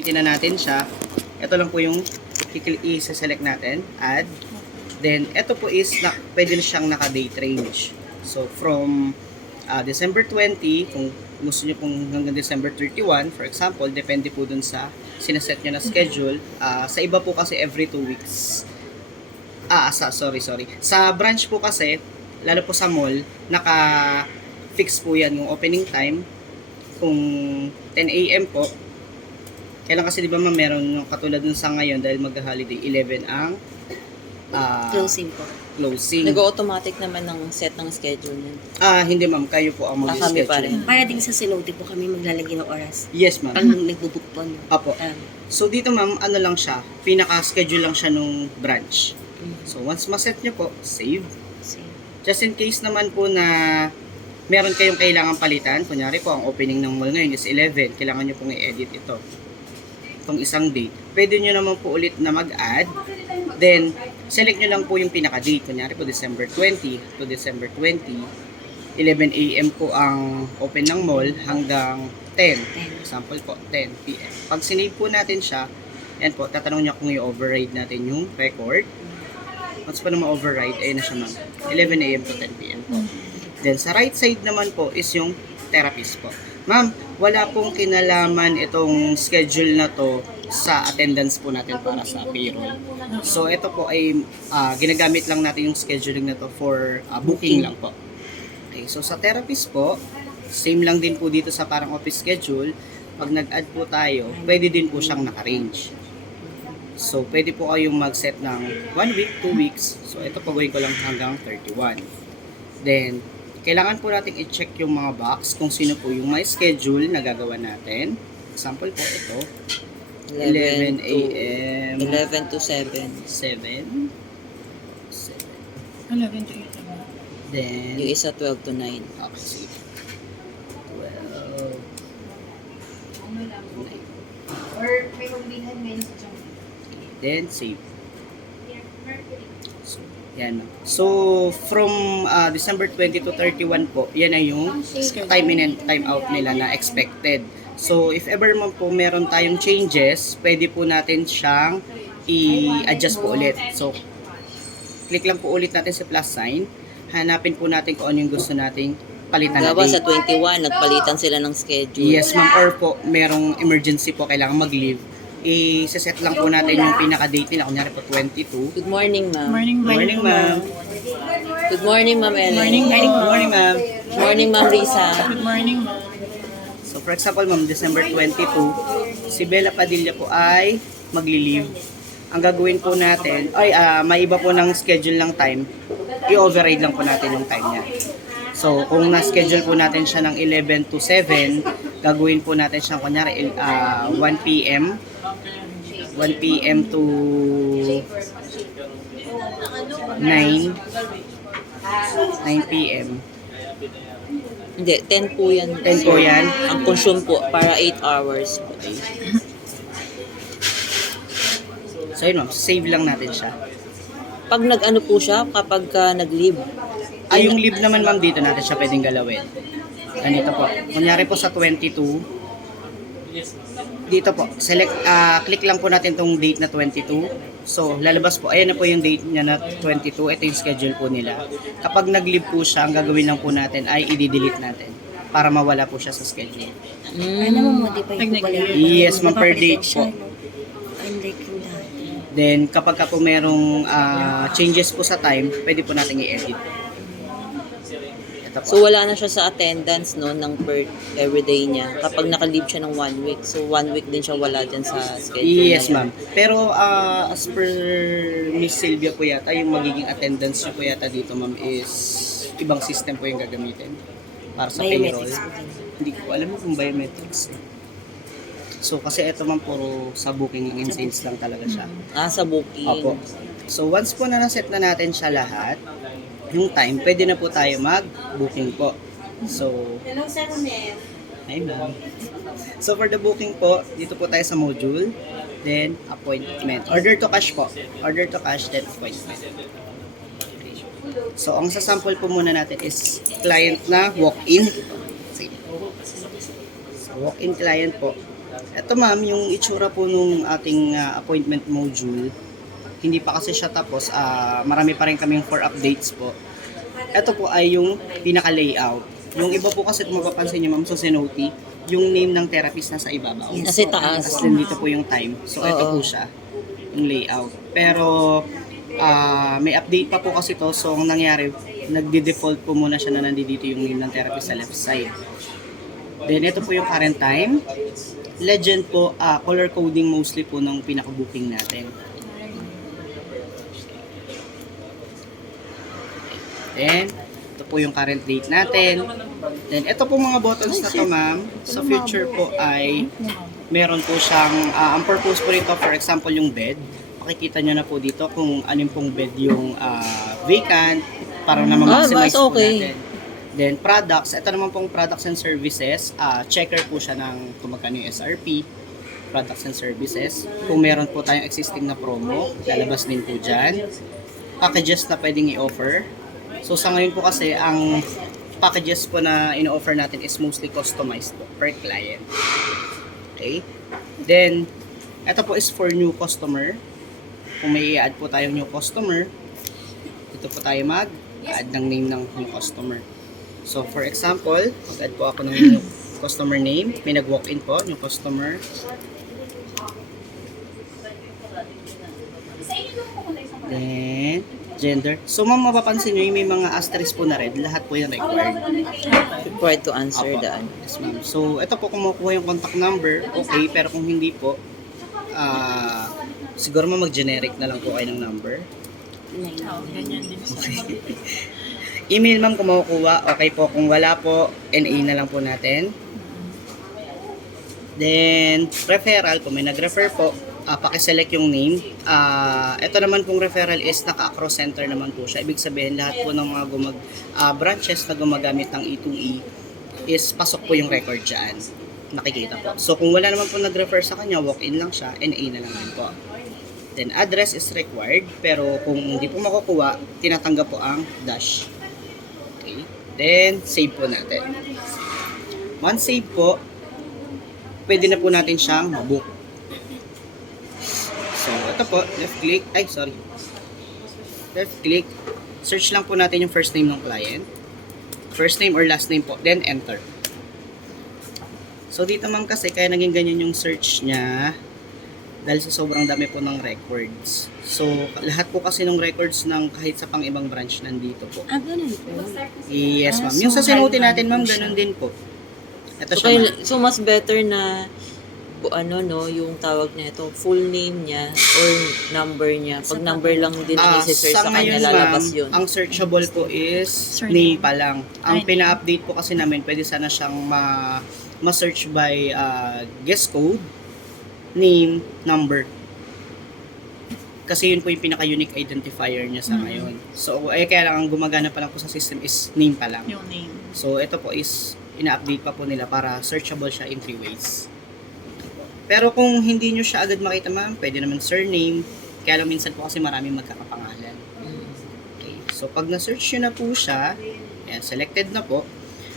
titignan natin siya. Ito lang po yung i-select natin, add. Then, ito po is, pwede na siyang naka-date range. So, from December 20, kung gusto nyo pong hanggang December 31, for example, depende po dun sa sinaset nyo na schedule. Sa iba po kasi every 2 weeks. Sorry. Sa branch po kasi, lalo po sa mall, naka-fix po yan yung opening time. Kung 10 a.m. po, kailan kasi di ba meron yung katulad nun sa ngayon dahil mag-holiday 11 ang Closing po. closing. Nag-automatic naman ng set ng schedule niyan. Hindi ma'am, kayo po ang Kami pa rin. mag-schedule. Para din sa Sinodi po kami maglalagay ng oras. Yes ma'am. Pag nagbubook po. No? Apo. So dito ma'am, ano lang siya, pinaka-schedule lang siya nung branch. So once ma-set nyo po, save. Just in case naman po na meron kayong kailangan palitan, kunyari po ang opening ng mall ngayon is 11, kailangan nyo pong i-edit ito. Itong isang date. Pwede nyo naman po ulit na mag-add. Then, select nyo lang po yung pinaka-date. Kunyari po December 20 to December 20. 11 a.m. po ang open ng mall hanggang 10. Example po, 10 p.m. Pag sinave po natin siya, yan po, tatanong nyo kung i-override natin yung record. Once pa na ma-override, ayun na siya ma'am. 11 a.m. to 10 p.m. po. Then, sa right side naman po is yung therapist po. Ma'am, wala pong kinalaman itong schedule na to sa attendance po natin para sa payroll. So, ito po ay ginagamit lang natin yung scheduling na to for booking lang po. Okay, so sa therapist po, same lang din po dito sa parang office schedule. Pag nag-add po tayo, pwede din po siyang naka-range. So, pwede po kayong mag-set ng 1 week, 2 weeks. So, ito po gawin ko lang hanggang 31. Then, kailangan po natin i-check yung mga box kung sino po yung may schedule na gagawa natin. Example po, ito. 11 a.m. 11 to 7. 7. 11 to 8. Then, Yung isa 12 to 9. okay, sige. 12. Or may pagbihan ngayon sa channel. Then, save. So, yan. So, from December 20 to 31 po, yan ay yung time in and time out nila na expected. So, if ever man po meron tayong changes, pwede po natin siyang i-adjust po ulit. So, click lang po ulit natin sa plus sign. Hanapin po natin kung ano yung gusto nating palitan Gawa natin. sa 21, nagpalitan sila ng schedule. Yes, ma'am. Or po, merong emergency po, kailangan mag-leave. I-set lang po natin yung pinaka-date nila. Kunyari po, 22. Good morning, ma'am. Morning, ma'am. Good morning, ma'am Ellen. Morning, Morning, ma'am. Good morning, ma'am Risa. Good morning, ma'am. So, for example, ma'am, December 22, si Bella Padilla po ay magli-leave. Ang gagawin po natin, may iba po ng schedule ng time, i-override lang po natin yung time niya. So, kung na-schedule po natin siya ng 11 to 7, gagawin po natin siya, kunyari, 1 p.m. 1 p.m. to 9 p.m. Hindi, 10 po yan. 10 po yan. Ang consume po, para 8 hours. So, yun, ma'am, save lang natin siya. Pag nag-ano po siya, kapag nag-leave, Yung leave naman ma'am, dito natin siya pwedeng galawin. Ganito po. Kunyari po sa 22, dito po, select, click lang po natin tong date na 22. So, lalabas po, ayan na po yung date niya na 22. Ito yung schedule po nila. Kapag nag-leave po siya, ang gagawin lang po natin ay i-delete natin para mawala po siya sa schedule. Ano mo modify Pag po pala? Yes, ma'am, per date po. Unlike yung dati. Then, kapag ka po merong changes po sa time, pwede po natin i-edit. Ito po. so wala na siya sa attendance no ng per everyday niya. Kapag naka-leave siya ng 1 week, so 1 week din siya wala dyan sa schedule. Yes, niya. ma'am. Pero as per Miss Sylvia po yata, yung magiging attendance niyo po yata dito, ma'am, is ibang system po yung gagamitin para sa payroll. Biometrics po din. Hindi ko alam kung biometrics. So, kasi ito, ma'am, puro sa booking and sales lang talaga siya. Sa booking. Opo. So, once po na naset na natin siya lahat, yung time, pwede na po tayo mag-booking po. So, Hello, Sir Romel. hi, ma'am. So, for the booking po, dito po tayo sa module. Then, appointment. Order to cash po. Order to cash, then appointment. So, ang sasample po muna natin is client na walk-in. So, walk-in client po. Ito ma'am, yung itsura po nung ating appointment module, hindi pa kasi siya tapos. Marami pa rin kaming for updates po. Ito po ay yung pinaka-layout. Yung iba po kasi kung mapapansin nyo ma'am sa Zenoti, yung name ng therapist nasa ibabaw. Nasa taas. Tapos din dito po yung time. So ito Oo. po siya, yung layout. Pero may update pa po kasi to. So ang nangyari, nagde-default po muna siya na nandito yung name ng therapist sa left side. Then ito po yung current time. Legend po, color coding mostly po ng pinaka-booking natin. Then, ito po yung current date natin. Then, ito po mga buttons na to ma'am. Sa future po ay meron po siyang, ang purpose po rito, for example, yung bed. Makikita nyo na po dito kung anong pong bed yung vacant para na ma-maximize mas po okay. natin. Then, products. Ito naman pong products and services. Checker po siya ng kung magkano yung SRP. Products and services. Kung meron po tayong existing na promo, lalabas din po dyan. Packages na pwedeng i-offer. So, sa ngayon po kasi, ang packages po na ino-offer natin is mostly customized po per client. Okay? Then, ito po is for new customer. Kung may i-add po tayong new customer, dito po tayo mag-add ng name ng new customer. So, for example, mag-add po ako ng new customer name. May nag-walk-in po, new customer. Then, gender. So, ma'am, mapapansin nyo, yung may mga asterisk po na red. Lahat po yung required. Required to answer Opo. the Yes, ma'am. So, ito po, kung makuha yung contact number, okay. Pero kung hindi po, siguro mag-generic na lang po kayo ng number. Ganyan din sa Email, ma'am, kung makukuha. Okay po. Kung wala po, NA na lang po natin. Then, referral, kung may nag-refer po, pakiselect yung name. Ito naman pong referral is naka-across center naman po siya. Ibig sabihin, lahat po ng mga branches na gumagamit ng E2E is pasok po yung record dyan. Nakikita po. So, kung wala naman po nag-refer sa kanya, walk-in lang siya, NA na lang din po. Then, address is required, pero kung hindi po makukuha, tinatanggap po ang dash. Okay. Then, save po natin. Once save po, pwede na po natin siyang mabook. So, ito po, left click, left click, search lang po natin yung first name ng client. First name or last name po, then enter. So, dito ma'am kasi, kaya naging ganyan yung search niya, dahil sa sobrang dami po ng records. So, lahat po kasi ng records ng kahit sa pang ibang branch nandito po. Ganun po. Yes, ma'am. Yung sa Zenoti natin, ma'am, ganun din po. Ito So, siya, ma'am. so mas better na yung tawag niya ito, full name niya or number niya. Pag number lang din i-search sa kanya, lalabas yun. Ang searchable po is Surname. name pa lang. Ang pina-update po kasi namin, pwede sana siyang ma-search by guest code, name, number. Kasi yun po yung pinaka-unique identifier niya sa ngayon. So, kaya lang ang gumagana pa lang po sa system is name pa lang. yung name. So, ito po is ina-update pa po nila para searchable siya in 3 ways. Pero kung hindi nyo siya agad makita ma'am, pwede naman surname. Kaya lang minsan po kasi maraming magkakapangalan. Okay. So, pag na-search nyo na po siya, yan, selected na po,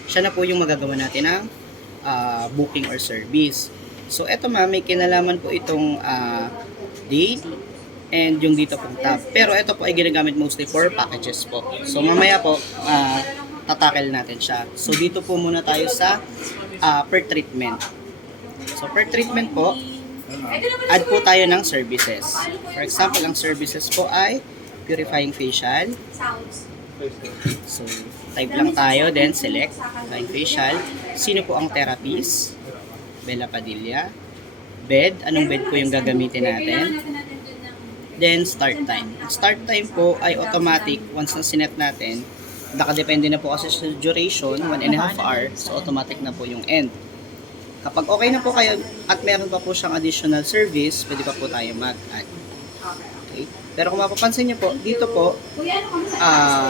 siya na po yung magagawa natin ng booking or service. So, eto ma'am, may kinalaman po itong date and yung dito pong tab. Pero ito po ay ginagamit mostly for packages po. So, mamaya po, tatakel natin siya. So, dito po muna tayo sa per treatment. So, per treatment po, add po tayo ng services. For example, ang services po ay purifying facial. So, type lang tayo, then select purifying facial. Sino po ang therapist? Bella Padilla. Bed, anong bed po yung gagamitin natin? Then, start time. Start time po ay automatic. Once na sinet natin, nakadepende na po kasi sa duration, 1.5 hours. So, automatic na po yung end. Kapag okay na po kayo at meron pa po siyang additional service, pwede pa po tayo mag-add. Okay? Pero kung mapapansin niyo po, dito po,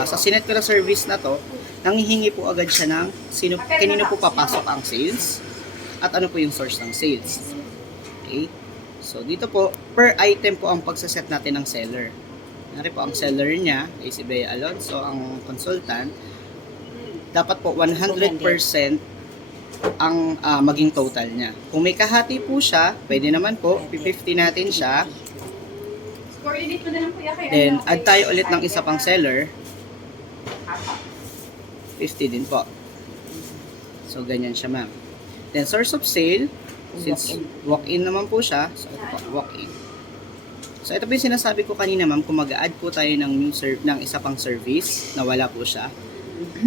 sa sinet ko na service na to, nanghihingi po agad siya ng kanino po papasok ang sales at ano po yung source ng sales. Okay? So, dito po, per item po ang pagsaset natin ng seller. Nari po, ang seller niya ay si Bea Alonso, ang consultant. Dapat po 100% ang maging total niya. Kung may kahati po siya, pwede naman po, 50 natin siya. Then, add tayo ulit ng isa pang seller. 50 din po. So, ganyan siya, ma'am. Then, source of sale, since walk-in naman po siya, so ito po, walk-in. So, ito po yung sinasabi ko kanina, ma'am, kung mag-add po tayo ng ng isa pang service, na wala po siya.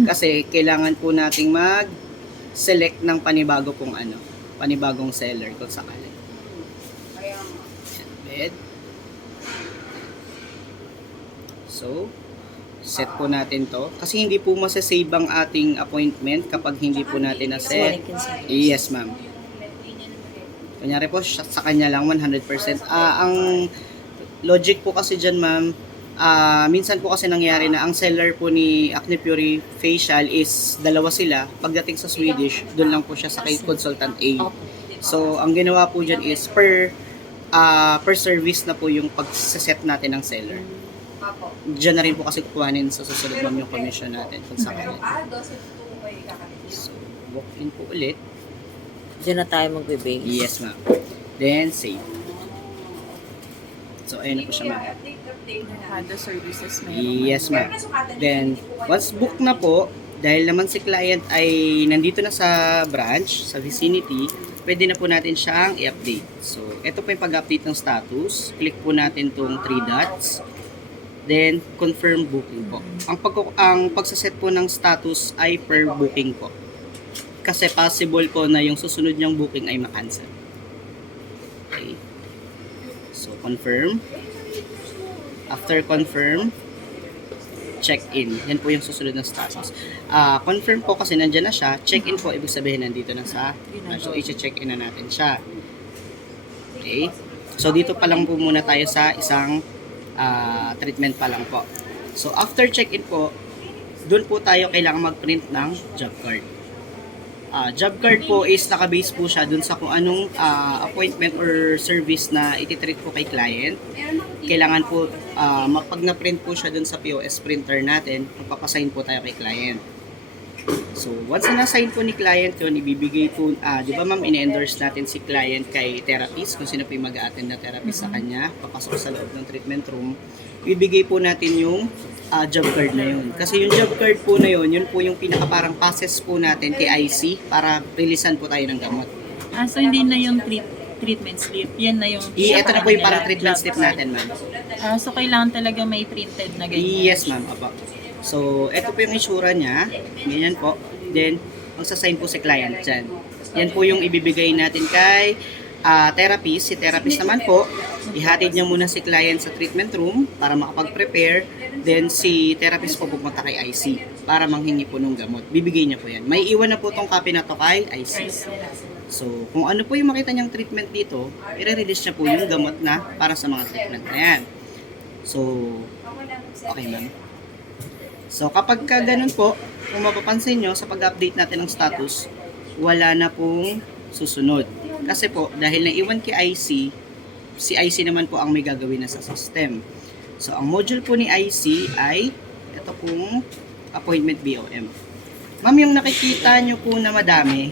Kasi, kailangan po nating mag-select ng panibagong seller kung sakali. Bed. So, set po natin to. Kasi hindi po masasave ang ating appointment kapag hindi po natin na-set. Yes, ma'am. Kunyari po, sa kanya lang 100%. Ang logic po kasi dyan, ma'am, minsan po kasi nangyari na ang seller po ni Acne Puri Facial is dalawa sila. Pagdating sa Swedish, doon lang po siya sa kay Consultant A. So, ang ginawa po dyan is per service na po yung pagsaset natin ng seller. Diyan na rin po kasi kukuhanin sa susunod, ma'am, yung commission natin kung sakali. So, walk in po ulit. Diyan na tayo magbe-base. Yes, ma'am. Then, save. So, ayun na po siya, ma'am. Ada services Yes, ma'am. Then, once book na po, dahil naman si client ay nandito na sa branch, sa vicinity, pwede na po natin siyang i-update. So, ito po yung pag-update ng status. Click po natin tong 3 dots. Then, confirm booking po. Ang pagsaset po ng status ay per booking po. Kasi possible po na yung susunod niyang booking ay makancel. Okay. So, confirm. After confirm, check-in. Yan po yung susunod na status. Confirm po kasi nandyan na siya. Check-in po, ibig sabihin nandito na sa... so, i-check-in na natin siya. Okay. So, dito pa lang po muna tayo sa isang treatment pa lang po. So, after check-in po, doon po tayo kailangan mag-print ng job card. Job card po is nakabase po siya doon sa kung anong appointment or service na ititreat po kay client. Kailangan po, pag na-print po siya doon sa POS printer natin, magpapasign po tayo kay client. So, once na-sign po ni client yun, ibibigay po, di ba ma'am, ini-endorse natin si client kay therapist, kung sino po yung mag-a-attend na therapist sa kanya, papasok sa loob ng treatment room, ibibigay po natin yung job card na yun. Kasi yung job card po na yun, yun po yung pinaka-parang passes po natin kay IC para releasean po tayo ng gamot. So hindi na yung treatment slip. Yan na yung... Ito na po yung parang treatment slip natin, ma'am. So kailangan talaga may printed na ganyan. Yes, ma'am. Apa. So, ito po yung itsura niya. Ganyan po. Then, magsasign po si client dyan. Yan po yung ibibigay natin kay therapist. Si therapist naman po, ihatid niya muna si client sa treatment room para makapag-prepare. Then, si therapist po pupunta kay IC para manghingi po ng gamot. Bibigay niya po yan. May iwan na po tong copy na to kay IC. So, kung ano po yung makita niyang treatment dito, i-release niya po yung gamot na para sa mga treatment na yan. So, okay ma'am. So, kapag ka ganun po, kung mapapansin nyo, sa pag-update natin ng status, wala na pong susunod. Kasi po, dahil naiwan kay IC, si IC naman po ang may gagawin na sa system. So, ang module po ni IC ay ito pong appointment BOM. Ma'am, yung nakikita nyo po na madami,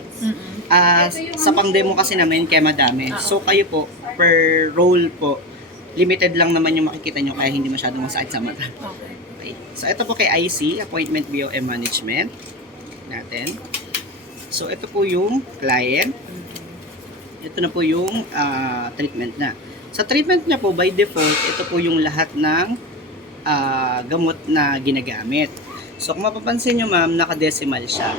sa pang-demo kasi namin kaya madami. So, kayo po, per role po, limited lang naman yung makikita nyo kaya hindi masyadong masakit sa mata. Okay. So, ito po kay IC, Appointment BOM Management natin. So, ito po yung client. Ito na po yung treatment na. Sa treatment niya po, by default, ito po yung lahat ng gamot na ginagamit. So, kung mapapansin nyo, ma'am, naka-decimal siya.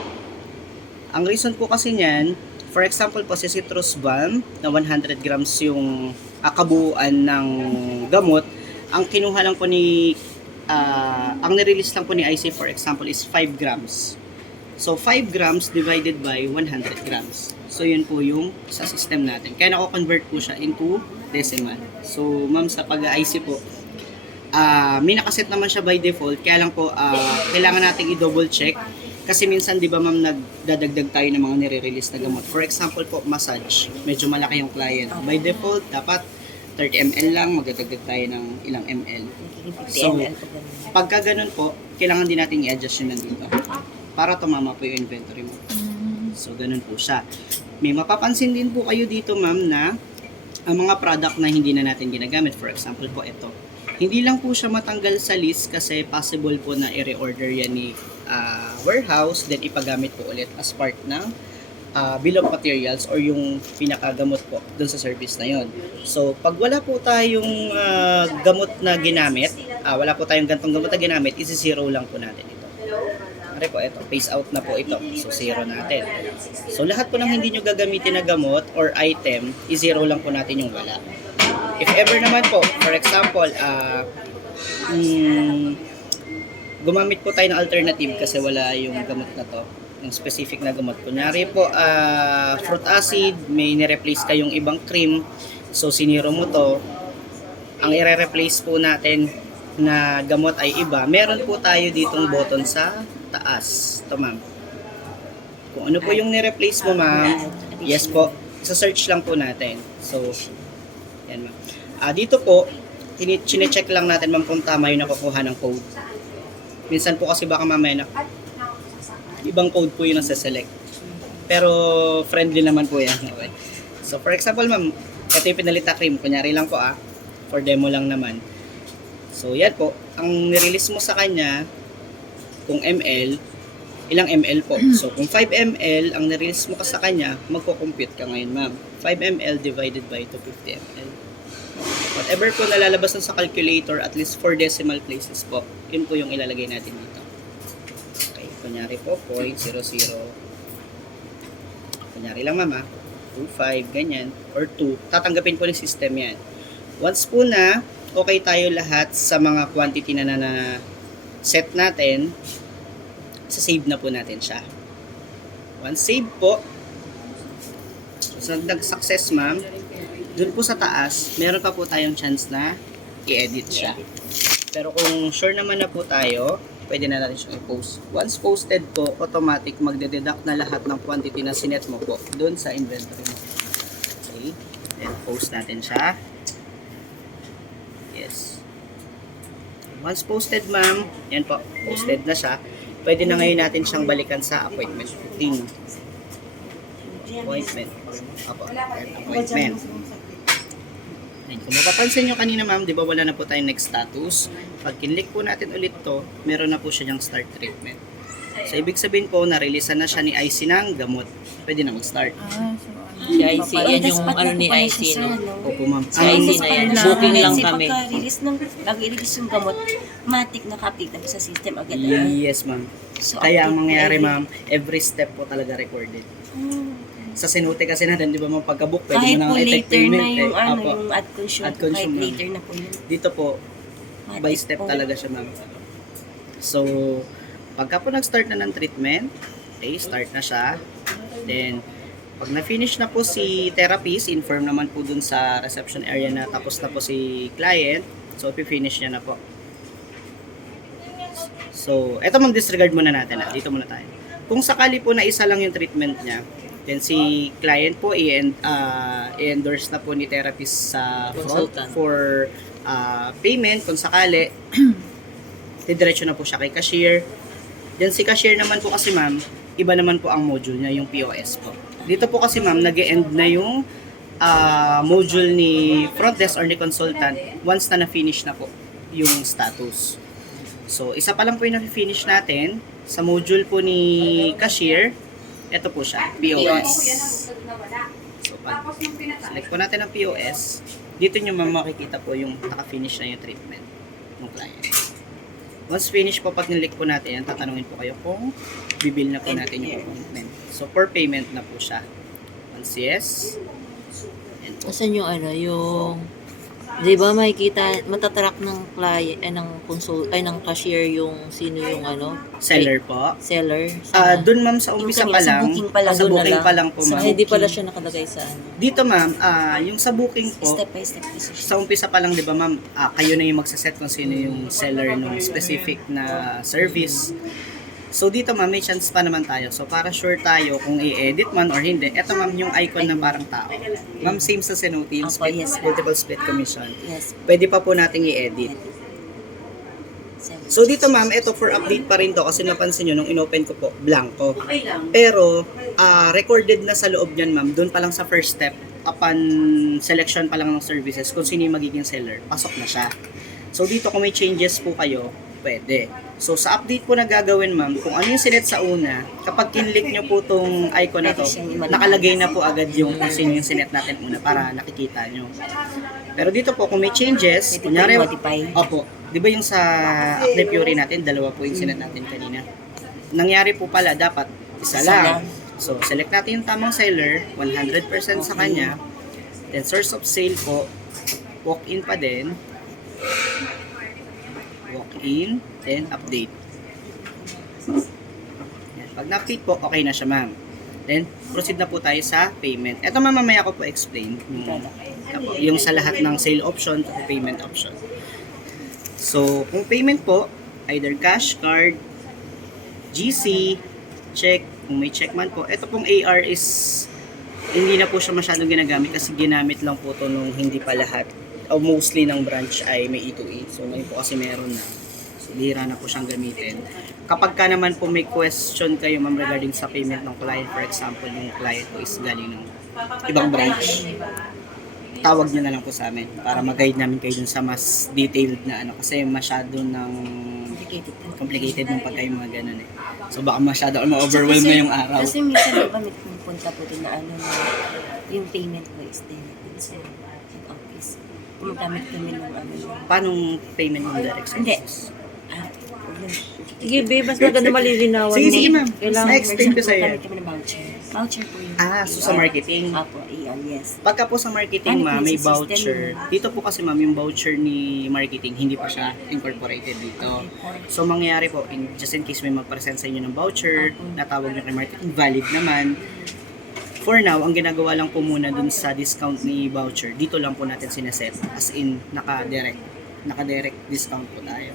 Ang reason po kasi niyan, for example po, si Citrus Balm na 100 grams yung kabuuan ng gamot, ang kinuha lang po ni ang nirelease lang po ni IC, for example, is 5 grams. So, 5 grams divided by 100 grams. So, yun po yung sa system natin. Kaya nako-convert po siya into decimal. So, ma'am, sa pag-IC po, may nakaset naman siya by default. Kaya lang po, kailangan natin i-double check. Kasi minsan, di ba ma'am, nagdadagdag tayo ng mga nire-release na gamot. For example po, massage. Medyo malaki yung client. By default, dapat 30 ml lang, magdadagdag tayo ng ilang ml. So, pagka ganun po, kailangan din natin i-adjust yun nandito para tumama po yung inventory mo. So, ganun po siya. May mapapansin din po kayo dito, ma'am, na ang mga product na hindi na natin ginagamit, for example po ito, hindi lang po siya matanggal sa list kasi possible po na i-reorder yan ni warehouse, then ipagamit po ulit as part ng bill of materials or yung pinakagamot po dun sa service na yon. So, pag wala po tayong gamot na ginamit, wala po tayong gantong gamot na ginamit, isi-zero lang po natin ito. Pare po, ito, phase out na po ito. So, zero natin. So, lahat po ng hindi nyo gagamitin na gamot or item, i-zero lang po natin yung wala. If ever naman po, for example, gumamit po tayo ng alternative kasi wala yung gamot na to, yung specific na gamot. Kunyari po, fruit acid, may nireplace kayong ibang cream, so siniro mo to, ang i-replace po natin na gamot ay iba. Meron po tayo ditong button sa taas. Ito, ma'am. Kung ano po yung nireplace mo, ma'am, yes po, isa-search lang po natin. So, yan, ma'am. Dito po, chine-check lang natin, ma'am, kung tama yung nakukuha ng code. Minsan po kasi baka mamaya na ibang code po yung nasa-select. Pero friendly naman po yan. Okay. So for example, ma'am, ito yung pinalita cream. Kunyari lang po for demo lang naman. So yan po, ang nirelease mo sa kanya, kung ml, ilang ml po. So kung 5 ml ang nirelease mo ka sa kanya, magko-compute ka ngayon, ma'am. 5 ml divided by 250 ml. Whatever po nalalabas nun sa calculator, at least 4 decimal places po, yun po yung ilalagay natin dito. Okay, kunyari po, 0.00. Kunyari lang, mama, 2.5, ganyan, or 2. Tatanggapin po ng system yan. Once po na, okay tayo lahat sa mga quantity na set natin, save na po natin siya. Once save po, so nag-success, ma'am, dun po sa taas, meron pa po tayong chance na i-edit siya. Pero kung sure naman na po tayo, pwede na natin siyang i-post. Once posted po, automatic magde-deduct na lahat ng quantity na sinet mo po dun sa inventory mo. Okay. Then, post natin siya. Yes. Once posted, ma'am, yan po, posted na siya. Pwede na ngayon natin siyang balikan sa appointment routine. Appointment. Apo, appointment. Ayun, kung mapapansin nyo kanina, ma'am, di ba wala na po tayong next status? Pag kinlik po natin ulit to, meron na po siya yung start treatment. So, ibig sabihin po, na-release na siya ni IC ng gamot. Pwede na mag-start. Si IC, yan yung ano ni IC, no? Opo, ma'am. Si IC na yan. Booking lang kami. Pagka-release pag-release yung gamot, matik na-update na po sa system agad. Yes, ma'am. So, Kaya ang update mangyayari, po ma'am, every step po talaga recorded. Sa Sinute kasi natin, di ba, ma'am, pagka-book, pwede kahit mo po nang i-take later na payment. yung, Apo. yung ad consume, Ad consume, kahit ma'am. later na po yun. Dito po, by Matik step po. talaga siya, ma'am. So, pagka po nag-start na ng treatment, okay, start na siya. Then, pag na-finish na po si therapist, inform naman po dun sa reception area na tapos na po si client. So, i-finish niya na po. So, eto ma'am, disregard muna natin. Dito muna tayo. Kung sakali po na isa lang yung treatment niya, then si client po i-endorse na po ni therapist sa front Consultant. for payment kung sakali. Didiretso na po siya kay cashier. Then si cashier naman po kasi, ma'am, iba naman po ang module niya, yung POS po. Dito po kasi, ma'am, nag-e-end na yung module ni front desk or ni consultant once na na-finish na po yung status. So, isa pa lang po yung na-finish natin sa module po ni cashier. Ito po siya, POS. So, pag select po natin ang POS, dito nyo makikita po yung naka-finish na yung treatment ng client. Once finish po, pag nilik po natin yan, tatanungin po kayo kung bibil na po natin yung appointment. So, per payment na po siya. Once yes, and po. Asan yung ano, yung... Di ba makikita, matatrack ng client, ng cashier yung sino yung ano? Seller po. Seller. Doon, ma'am, sa umpisa Yung pa sa lang. booking pa lang. Sa Doon na booking lang. pa lang po, ma'am. Hindi pala siya nakalagay sa ano. Dito, ma'am, yung sa booking po, Step by step po siya. sa umpisa pa lang, di ba, ma'am, kayo na yung magsaset kung sino yung seller ng specific na service. So, dito, ma'am, may chance pa naman tayo. So, para sure tayo kung i-edit man or hindi, eto, ma'am, yung icon na parang tao. Ma'am, same sa Sinute, yung Opo, yes. multiple split commission. Yes. Pwede pa po nating i-edit. So dito ma'am, ito for update pa rin to kasi napansin nyo nung inopen ko po, blanco. Pero recorded na sa loob niyan ma'am, doon pa lang sa first step, upon selection pa lang ng services, kung sino yung magiging seller, pasok na siya. So dito kung may changes po kayo, pwede. So sa update po na gagawin ma'am, kung ano yung sinet sa una, kapag kinlik nyo po tong icon na to, nakalagay na po agad yung kung sino yung sinet natin una para nakikita nyo. Pero dito po kung may changes, Pwede kunyari, po i-modify. opo, di ba yung sa Acne Fury natin, dalawa po yung sinet natin kanina. Nangyari po pala, dapat isa lang. So select natin yung tamang seller, 100% sa kanya, then source of sale po, walk-in pa din, walk-in, then update. Yan. Pag na-update po, okay na siya ma'am. Then, proceed na po tayo sa payment. Ito mamaya ko po explain yung sa lahat ng sale option to payment option. So, kung payment po, either cash, card, GC, check, kung may check man po. Ito pong AR is hindi na po siya masyadong ginagamit kasi ginamit lang po to nung hindi pa lahat o mostly ng branch ay may E2E. So ngayon po kasi meron na. So bihira na po siyang gamitin. Kapag ka naman po may question kayo ma'am regarding sa payment ng client, for example, yung client po is galing ng ibang branch, tawag nyo na lang po sa amin para mag-guide namin kayo dun sa mas detailed na ano kasi masyado ng complicated ng pag kayo mga ganun eh. So baka masyado ma-overwhelm na yung araw. Kasi minsan diba may pumunta po din na ano na yung payment ko is din sa office. Gumagamit kami ng ano. Paano payment ng direct Hindi. services? Huwag na. Sige, babe, mas maganda malilinawan. Sige, sige ma'am. Kailangan. Na-explain ko sa'yo. Gumagamit kami ng voucher. Voucher po yun. So sa marketing. Apo, iyon, yes. Pagka po sa marketing Ano po ma'am, may yung system voucher. niyo? Dito po kasi ma'am, yung voucher ni marketing, hindi pa siya incorporated dito. So mangyayari po, just in case may mag-present sa inyo ng voucher, natawag nyo kay marketing, valid naman. For now, ang ginagawa lang po muna dun sa discount ni voucher, dito lang po natin sineset. As in, naka-direct discount po tayo.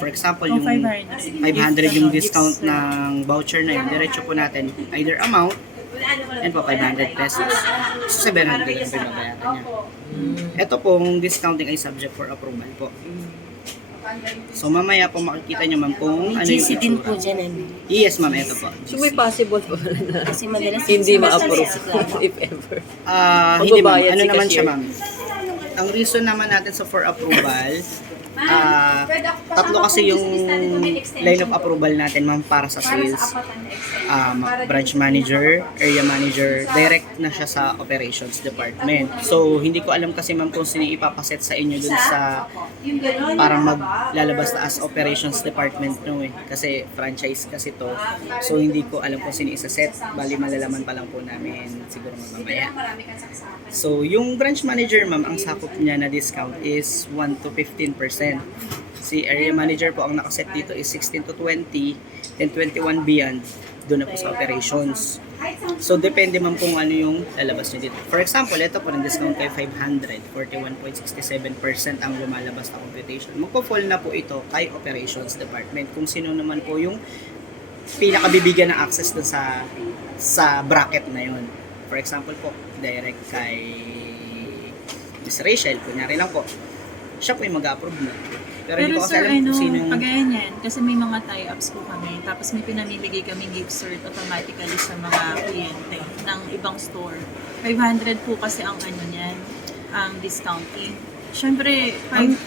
For example, Kung yung 500. 500 yung discount ng voucher na yun, diretso po natin either amount, and po 500 pesos. So 700 yung pinabayaran niya. Ito pong discounting ay subject for approval po. So mamaya po makikita nyo ma'am kung May ano yung GC din po itsura. dyan. Ano. Yes ma'am, ito po. So may possible po na Kasi madalas hindi sa ma-approve reklamo. if ever. Hindi ma'am, Magbabayad ano si naman siya cashier. ma'am. Ang reason naman natin sa for approval, tatlo kasi yung line of approval natin ma'am para sa sales. Branch manager, area manager, direct na siya sa operations department. So hindi ko alam kasi ma'am kung sino ipapaset sa inyo dun sa para maglalabas na as operations department no eh. Kasi franchise kasi to. So hindi ko alam kung sino isa-set. Bali malalaman pa lang po namin siguro mamaya. So yung branch manager ma'am, ang sakop niya na discount is 1 to 15%. Si area manager po ang nakaset dito is 16 to 20, then 21 beyond, doon na po sa operations. So depende man kung ano yung lalabas nyo dito. For example, ito po ng discount kay 500, 41.67% ang lumalabas na computation. Magpo-fall na po ito kay operations department kung sino naman po yung pinakabibigyan ng access dun sa bracket na yun. For example po, direct kay Miss Rachel, kunyari lang po, siya po yung mag-approve na. Pero hindi Pero ko kasi sir, alam kung sino yung... kagaya niyan, kasi may mga tie-ups po kami, tapos may pinamimigay kami gift cert automatically sa mga kliyente ng ibang store. 500 po kasi ang ano niyan, ang discounting. Siyempre,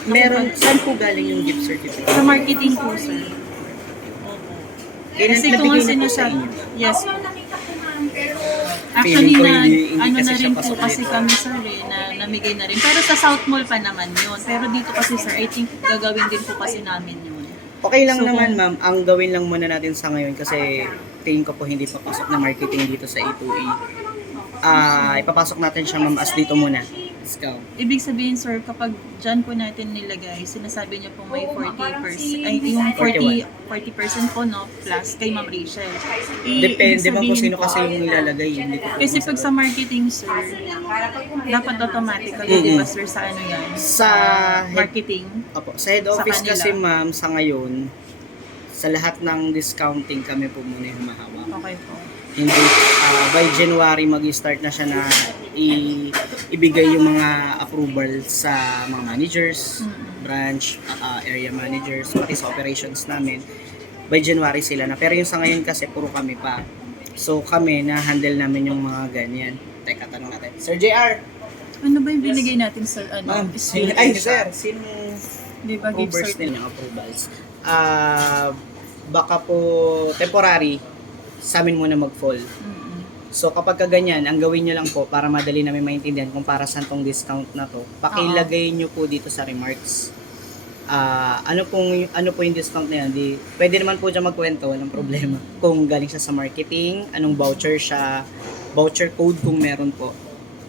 Meron, saan po galing yung gift certificate? sa marketing po, sir. Opo. Kasi kung nabigay ang na po sa sinasabi, inyo. yes po. Feeling Actually, ko na, hindi ano kasi na siya rin po pasok kasi dito. kami sir na namigay na rin. Pero sa South Mall pa naman yun. Pero dito kasi sir, I think gagawin din po kasi namin yun. Okay lang So, naman ma'am, ang gawin lang muna natin sa ngayon kasi tingin ko po hindi pa pasok na marketing dito sa A2A. Ipapasok natin siya ma'am as dito muna. Discount. Ibig sabihin sir, kapag dyan po natin nilagay, sinasabi niyo po may 40%, ay yung 40% po no, plus kay Ma'am Rachel. Depende ibig ma'am kung sabihin sino po, kasi yung nilalagay. Hindi ko po kasi pag sa marketing sir, dapat automatically, di ba sir, sa ano yan? Sa Marketing. sa head office kanila. kasi ma'am sa ngayon, sa lahat ng discounting kami po muna yung humahawak. Okay po. Hindi, by January mag-start na siya na ibigay yung mga approval sa mga managers, branch, area managers, pati sa operations namin. By January sila na. Pero yung sa ngayon kasi, puro kami pa. So kami, na-handle namin yung mga ganyan. Teka, tanong natin. Sir JR! Ano ba yung binigay natin sa Ma'am, Spirit ay Asia? sir, sino Di ba gift overs cert? nila yung approvals? Baka po temporary, sa amin muna mag-fall. Mm-mm. So kapag ganyan, ang gawin nyo lang po para madali namin maintindihan kung para saan tong discount na to, pakilagay nyo po dito sa remarks. Ano po yung discount na yan? Pwede naman po dyan magkwento, walang problema. Kung galing siya sa marketing, anong voucher siya, voucher code kung meron po.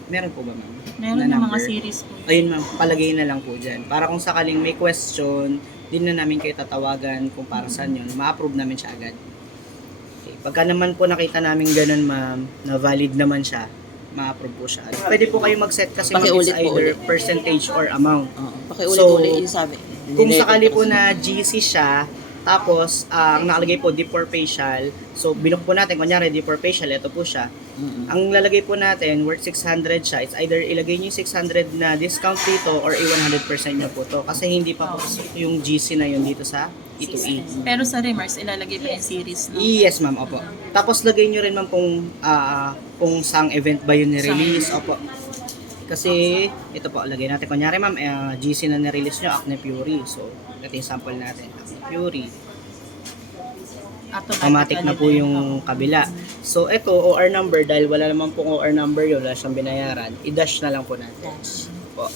Meron po ba ma'am? Meron Na ng mga number? series po. Ayun ma'am, palagay na lang po dyan. Para kung sakaling may question, din na namin kayo tatawagan kung para saan yun, ma-approve namin siya agad. Okay. Pagka naman po nakita namin ganun ma'am, na valid naman siya, ma-approve po siya. Pwede po kayo mag-set kasi ma'am, it's Pakiulit po either ulit. percentage or amount. Oo. Pakiulit-ulit So, yung sabi. Kung Nilay ko sakali po kasi. na GC siya, tapos ang nakalagay po D4 facial, so binook po natin, kunyari D4 facial, ito po siya. Mm-mm. Ang lalagay po natin, worth 600 siya, it's either ilagay niyo yung 600 na discount dito or i-100% niyo po to. Kasi hindi pa po yung GC na yun dito sa E2E. Pero sa remarks, ilalagay pa yung series. No? Yes ma'am, opo. Tapos lagay niyo rin ma'am kung saang event ba yun ni-release, opo. Kasi ito po, lagay natin. Kunyari ma'am, GC na ni-release nyo, Acne Fury. So, ito yung sample natin, Acne Fury. Automatic na po yung kabila. So, ito, OR number, dahil wala naman pong OR number yun, wala siyang binayaran, i-dash na lang po natin. Dash. Po.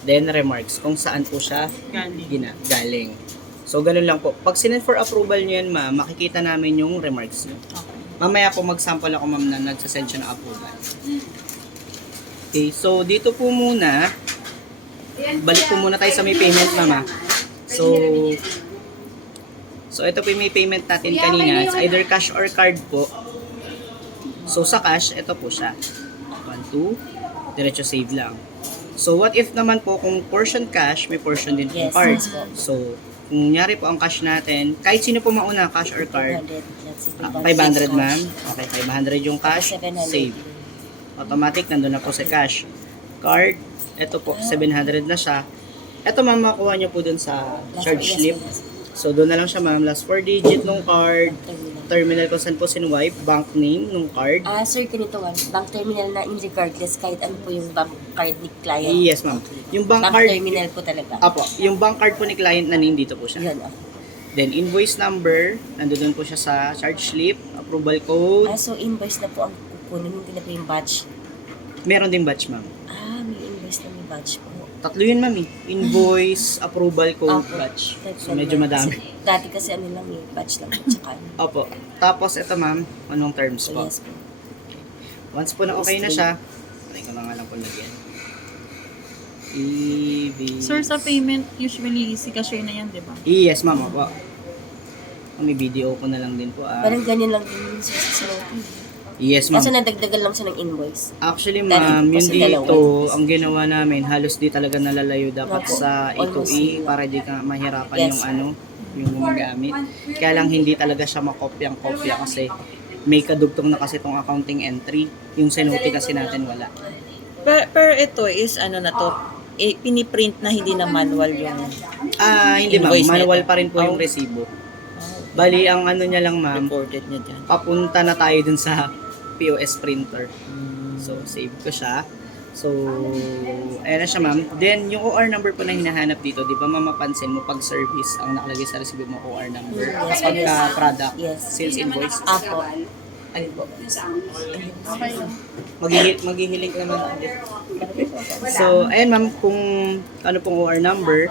Then, remarks, kung saan po siya Galing. galing. So, ganun lang po. Pag sinend for approval nyo yan, ma'am, makikita namin yung remarks nyo. Okay. Mamaya po mag-sample ako, ma'am, na nagsasend siya ng approval. Okay, so dito po muna, balik po muna tayo sa may payment, mama. So ito po yung may payment natin kanina. It's either cash or card po. So sa cash, ito po siya. 1, 2, diretso save lang. So what if naman po kung portion cash, may portion din po Yes, card. yes po. So kung nyari po ang cash natin, kahit sino po mauna, cash or card, 500, let's see, 500 ma'am. Okay, 500 yung cash, 700. save. Automatic, nandun na po sa cash. Card, ito po, 700 na siya. Ito ma'am, makuha nyo po dun sa charge slip. So, doon na lang siya ma'am. Last 4 digit nung card. Terminal kung saan po sinwipe. Bank name nung card. Sir, ganito one. Bank terminal na in regardless kahit ano po yung bank card ni client. Yes ma'am. Yung bank Bank card, terminal po talaga. apo, yung bank card po ni client na name dito po siya. Yun, Then, invoice number. Nandun po siya sa charge slip. Approval code. so invoice na po ang kukunin, hindi na po yung batch. Meron ding batch ma'am. May invoice na may batch po. Tatlo yun ma'am eh. Invoice, approval code, Opo. batch. That's So, medyo madami. Kasi, dati kasi ano lang batch lang. Tsaka, Opo. Tapos ito ma'am, anong terms so po? yes po. Once po na okay na siya, try ko na nga lang po lagyan. Sir, sa payment, usually si cashier na yan, di ba? Yes ma'am, opo. May video ko na lang din po. Parang ganyan lang din yun sa Sanofi. Yes Kaso ma'am. nadagdagan lang siya ng invoice. Actually Dati ma'am, po yung kasi dalawa. dito, ang ginawa namin, halos di talaga nalalayo dapat Opo. sa Almost E2E same. para di ka mahirapan Yes. yung ano, yung gumagamit. Kaya lang hindi talaga siya makopyang-kopya kasi may kadugtong na kasi tong accounting entry. Yung Sanofi kasi natin wala. Pero ito is ano na to, piniprint na hindi na manual yung Hindi ma'am, Invoice na manual ito. pa rin po yung resibo. Bali, ang ano niya lang ma'am, reported niya dyan. papunta na tayo dun sa POS printer. So, save ko siya. So, ayan na siya ma'am. Then, yung OR number po na hinahanap dito, di ba mapapansin mo pag service, ang nakalagay sa resibo mo OR number. Yes, Pagka yes. product, Yes. sales invoice. Apo. Ano po? Maghihiling naman ulit. So, ayan ma'am, kung ano pong OR number,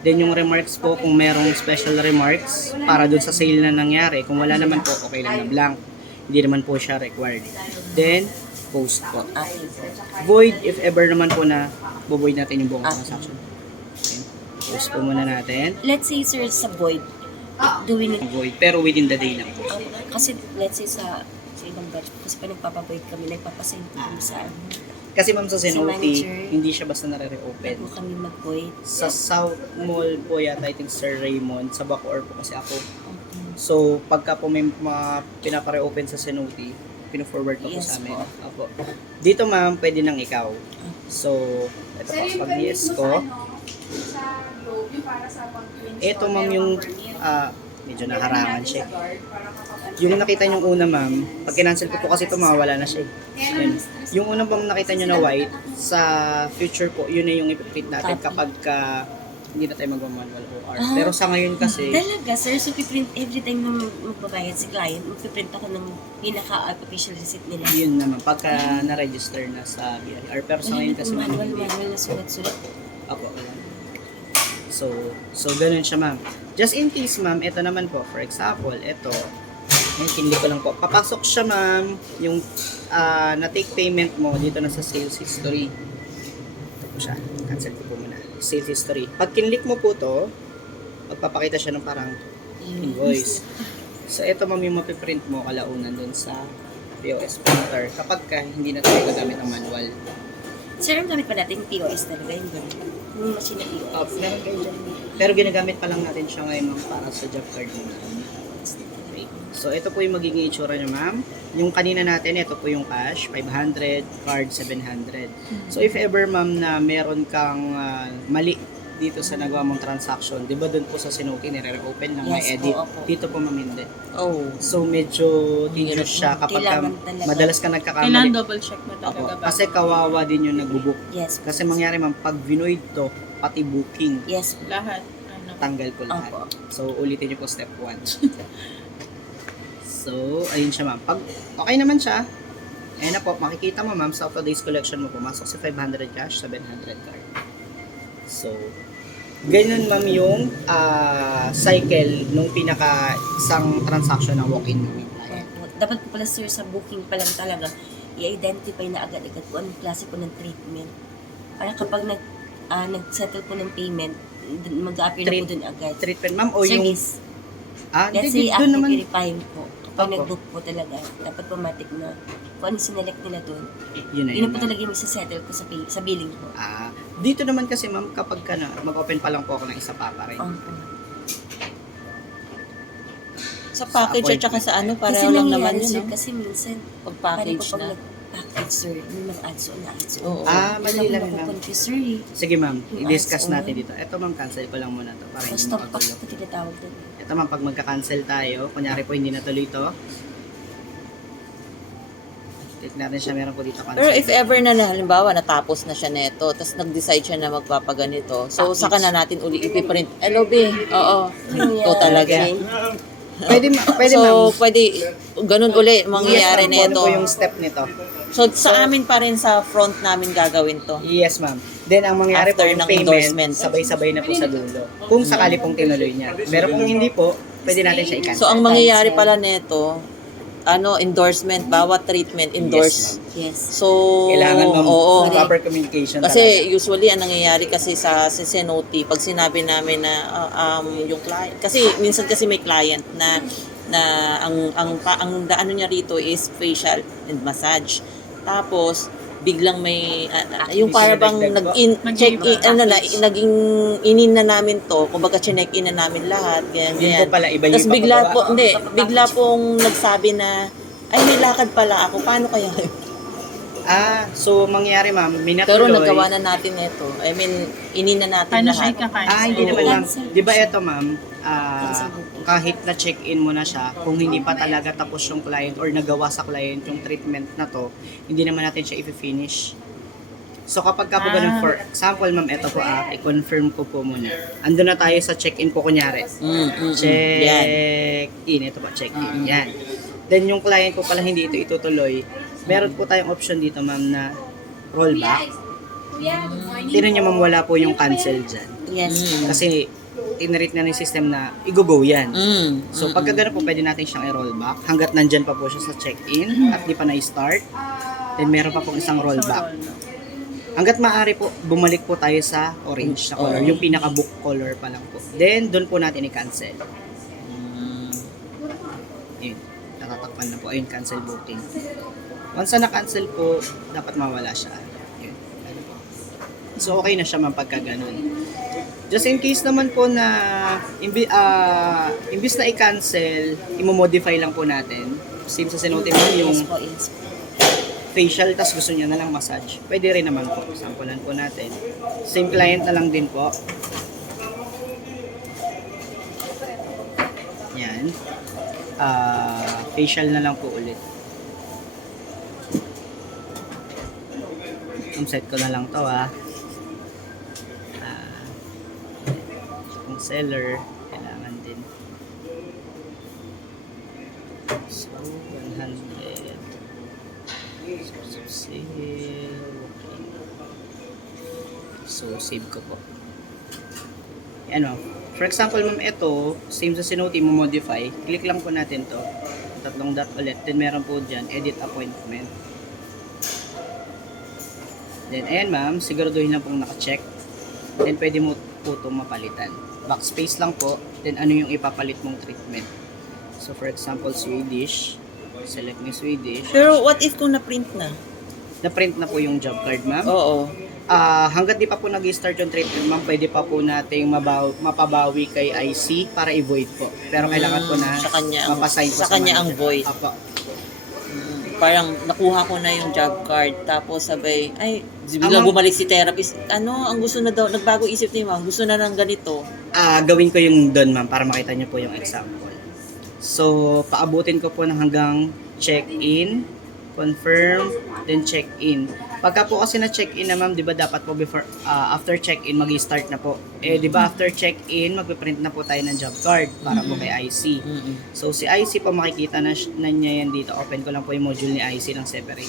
then yung remarks po, kung merong special remarks para dun sa sale na nangyari. Kung wala naman po, okay lang na blank. Hindi naman po siya required. Then, post po. Void if ever naman po na void natin yung buong transaction. Okay. Post po muna natin. Let's say, sir, sa void, do we need... Void, pero within the day lang po. Kasi, let's say, sa ibang batch, kasi pa nagpapavoid kami, nagpapasend kami sa Kasi ma'am sa Sanofi, manager. hindi siya basta nare-reopen. bago kami mag-void. Sa South Mall po yata, I think Sir Raymond, sa Bacoor po kasi ako. So, pagka po may mga pinapare-open sa Sanofi, pino-forward pa po Yes sa amin. po. Opo. Dito ma'am, pwede nang ikaw. So, ito po, pag yes ko, ito ma'am yung, medyo naharangan siya. Yung nakita nyo una ma'am, pag kinancel ko po kasi ito, mawawala na siya. Yun. Yung unang bang nakita nyo na white, sa future po, yun na yung ipiprint natin kapag hindi na tayo magmamanual OR. Pero sa ngayon kasi, Talaga, sir. So, piprint every time na magbabayad si client, magpiprint ako ng pinaka-official receipt nila. yun naman, pagka na-register na sa BIR. Pero sa ngayon kasi ma'am, hindi. Manual na sulat-sulat. Apo, wala. So ganun siya ma'am. Just in case ma'am, ito naman po, for example, ito, kinli ko lang po. Papasok siya ma'am, yung na-take payment mo dito na sa sales history. Ito po siya, cancel ko po muna. Sales history. Pag kinlik mo po to, magpapakita siya ng parang invoice. So ito ma'am yung mapiprint mo kalaunan dun sa POS printer kapag hindi na tayo gagamit ng manual. Sir, ang gamit pa natin POS talaga, yung gamit. Yung machine na POS. Meron kayo dyan. Pero ginagamit pa lang natin siya ngayon ma'am para sa job card mo. Okay. So ito po yung magiging itsura niya ma'am. Yung kanina natin, ito po yung cash, 500, card 700. So if ever ma'am na meron kang mali dito sa nagawa mong transaction, di ba doon po sa Sinuki, nire-open lang, may Yes po, edit. opo. Dito po ma'am hindi. Oh. So medyo tedious siya kapag Kailangan talaga. madalas ka Kailangan nagkakamali. double check mo Opo. talaga. Kasi kawawa din yung nagbubook. Yes. Kasi mangyari ma'am, pag vinoid to, pati booking, Yes. Lahat. tanggal ko lahat. Opo. So, ulitin niyo po step 1. So, ayun siya ma'am. Pag okay naman siya, ayun na po, makikita mo ma'am, sa today's collection mo, pumasok si 500 cash, 700 card. So, ganyan ma'am yung cycle nung pinaka isang transaction ng walk-in namin. Opo. Dapat po pala sir sa booking pa lang talaga, i-identify na agad-agad kung anong klase po ng treatment. Para kapag nag-settle po ng payment, mag-a-appear na po dun agad. Treatment ma'am o yung... Service. Hindi, Let's say doon active naman. verifying po. Kapag Opo. nag-book po talaga, dapat pumatic na kung ano sinelect nila doon. Yun na Yun yun na po ma'am. talaga yung settle ko sa billing po. Dito naman kasi ma'am, kapag ka na, mag-open pa lang po ako ng isa pa rin. Opo. Sa package at saka sa ano, Kasi pareho lang naman nangyayari, yun, sir, no? kasi minsan, Pag pare package po pag na. nag-package, sir, yung mag-ads on ads on. Oo. Mali lang Ako ma'am. confused, sir. Eh. Sige ma'am, Yung i-discuss ads-on. natin dito. Ito ma'am, cancel ko lang muna to para hindi Stop pack makagulo. po tinatawag doon. Ito ma'am, pag magka-cancel tayo, kunyari po hindi natuloy to, click natin siya, meron po dito cancel. Pero if ever na halimbawa natapos na siya neto, tapos nag-decide siya na magpapaganito, so saka na natin uli ipiprint. LOB, oo. Ikaw talaga. Pwede So, ma'am. pwede, ganun uli mangyayari Yes, ma'am, kung ano neto. po yung step nito. So, sa amin pa rin sa front namin gagawin to. Yes ma'am. Then ang mangyari po After yung ng payment, endorsement. sabay-sabay na po sa dulo. Kung sakali pong tinuloy niya. Pero kung hindi po, pwede natin siya i-cancel. So, ang mangyayari pala neto, endorsement, bawat treatment, endorse. Yes. So, Kailangan ma'am, oo. proper communication Kasi usually ang nangyayari kasi sa Cenote, pag sinabi namin na yung client, kasi minsan kasi may client na ang ano niya rito is facial and massage. Tapos biglang may yung para bang nag-check in naging inin na namin to, kumbaga check in na namin lahat, ganyan Yun ganyan. po pala, iba yung Tapos bigla ipapagawa. bigla pong nagsabi na ay may lakad pala ako, paano kaya? So mangyayari ma'am, minatuloy. Pero nagawa na natin ito. I mean, inin na natin Paano siya lahat. ika-cancel? Hindi naman ma'am. Cancel. Di ba ito ma'am, kahit na check-in mo na siya, kung hindi pa talaga tapos yung client or nagawa sa client yung treatment na to, hindi naman natin siya i-finish. So kapag ka po ganun, for example ma'am, ito po i-confirm ko po muna. Ando na tayo sa check-in po kunyari. Yan. Check-in. Ito po, check-in. Yan. Then yung client ko pala hindi ito itutuloy, meron po tayong option dito ma'am na rollback. Tinan niyo ma'am, wala po yung cancel dyan. Yes. Kasi tinrate na ng system na i-go yan. So pagka gano'n po, pwede natin siyang i-rollback hanggat nandyan pa po siya sa check-in at di pa na-start. Then meron pa pong isang rollback. Hanggat maaari po, bumalik po tayo sa orange na color, yung pinaka-book color pa lang po. Then doon po natin i-cancel. Yun, natatakpan na po. Ayun, cancel booking. Once na na-cancel po, dapat mawala siya. Yun. Ano po. So okay na siya ma'am pagka ganun. Just in case naman po na imbis na i-cancel, i-modify lang po natin. same sa cenote ma'am, yung Yes po, yes po. facial, tas gusto niya na lang massage. Pwede rin naman po. Sampulan po natin. Same client na lang din po. Yan. Facial na lang po ulit. Set ko na lang to kung seller, kailangan din. So, 100. So, save. So, save ko po. Ano, for example, ma'am, ito, same sa Cenote, mo-modify. Click lang po natin to. Tatlong dot ulit. Then, meron po dyan, edit appointment. Then, ayan ma'am, siguraduhin lang pong naka-check. Then, pwede mo po itong mapalitan. Backspace lang po. Then, ano yung ipapalit mong treatment. So, for example, Swedish. Select mo yung Swedish. Pero what if kung na-print na? Na-print na po yung job card, ma'am. Oo. Hanggat di pa po nag-start yung treatment, ma'am, pwede pa po nating mapabawi kay IC para i-void po. Pero kailangan po na Sa kanya ang- mapasign po sa kanya ang manager. void. Apo. Parang nakuha ko na yung job card, tapos sabay, ay, bigla Amang- bumalik si therapist. Ano, ang gusto na daw, nagbago isip ni ma'am, gusto na ng ganito. Gawin ko yung doon, ma'am, para makita niyo po yung example. So, paabutin ko po ng hanggang check-in, confirm, then check-in. Pagka po kasi na check-in na, ma'am, di ba dapat po after check-in, mag-start na po. Di ba after check-in, magpiprint na po tayo ng job card para po kay IC. So, si IC po makikita na niya yan dito. Open ko lang po yung module ni IC ng separate.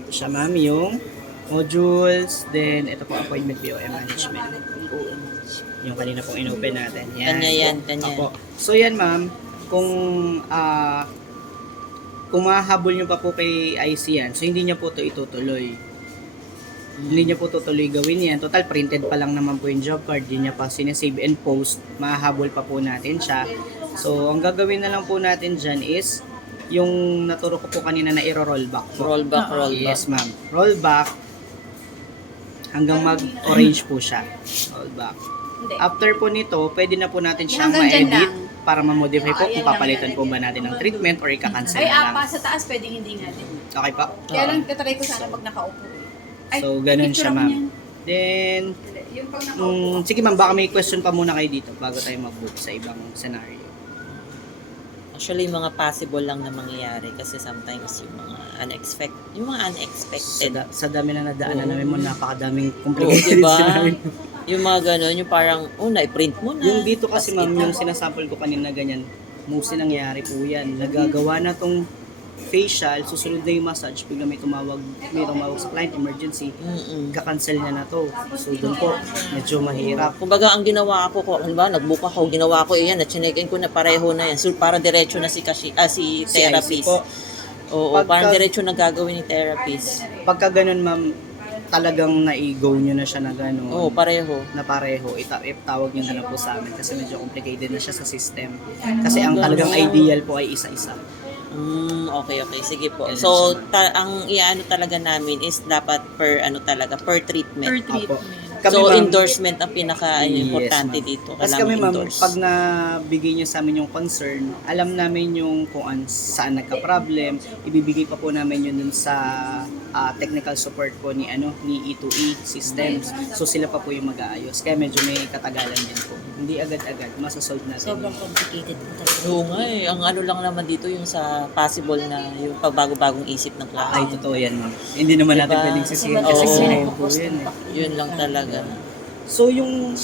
Ito siya, ma'am, yung modules, then ito po appointment BOM management. Yung kanina pong inopen natin. Yan. Kanya yan, kanya. Opo. So yan ma'am, kung mahahabol nyo pa po kay IC yan, so hindi niya po to itutuloy. Hindi niya po tutuloy gawin yan. Total, printed pa lang naman po yung job card. Hindi niya pa sinasave and post. Mahahabol pa po natin siya. So, ang gagawin na lang po natin dyan is yung naturo ko po kanina na i-rollback po. Rollback. Yes, ma'am. Rollback hanggang mag-orange po siya. Rollback. After po nito, pwede na po natin siyang Hanggang dyan ma-edit lang. para ma-modify po Ayan kung papalitan lang po ba natin ng treatment or ika-cancel Ay, na lang. sa taas pwedeng hindi nga din. Okay po? Kaya lang tatry ko sana pag nakaupo. Ay, So, ganun picture siya, ako ma'am. niyan. Then, Yung pag nakaupo. sige ma'am, baka may question pa muna kayo dito bago tayo mag-book sa ibang scenario. Actually, yung mga possible lang na mangyayari kasi sometimes yung mga unexpected. Sa dami na nadaanan Oo. namin mo, napakadaming Oo, complicated diba? scenario. Yung mga gano'n, yung parang, na-print mo na. Yung dito kasi As ma'am, ito. yung sinasample ko kanina ganyan, mostly nangyayari po yan. Nagagawa na tong facial, susunod na yung massage, bigla may tumawag sa client, emergency, kakancel niya na to. So doon po, medyo mahirap. Kumbaga, ang ginawa ko, nag-book ako, ginawa ko, yan, na-checkin ko na pareho na yan. So, para diretso na si Si IC therapist. po. Oo, Pagka- parang diretso na gagawin ni therapist. Pagka ganun ma'am, talagang na-go nyo na siya na gano'n. Oo, pareho. Na pareho, itawag nyo na lang po sa amin kasi medyo complicated na siya sa system. Kasi ang talagang ideal po ay isa-isa. Okay. Sige po. Ganun So, siya. ang iaano talaga namin is dapat per treatment. Per treatment. Kami, So, ma'am, endorsement ang pinaka-importante Yes, ma'am. dito. Kasi Kailangan kami ma'am, endorse. pag nabigay niyo sa amin yung concern, alam namin yung kung saan nagka-problem, ibibigay pa po namin yun dun sa technical support po ni E2E Systems. So sila pa po yung mag-aayos. Kaya medyo may katagalan din po. Hindi agad-agad, masasolve natin. Sobrang complicated po talaga. Oo nga eh. Ang ano lang naman dito yung sa possible na yung pagbago-bagong isip ng Ay, klase. totoo yan ma'am. Hindi naman natin Diba? pwedeng sisihin Oo. kasi Oo. sinabi po yun eh. Yun lang talaga. So yung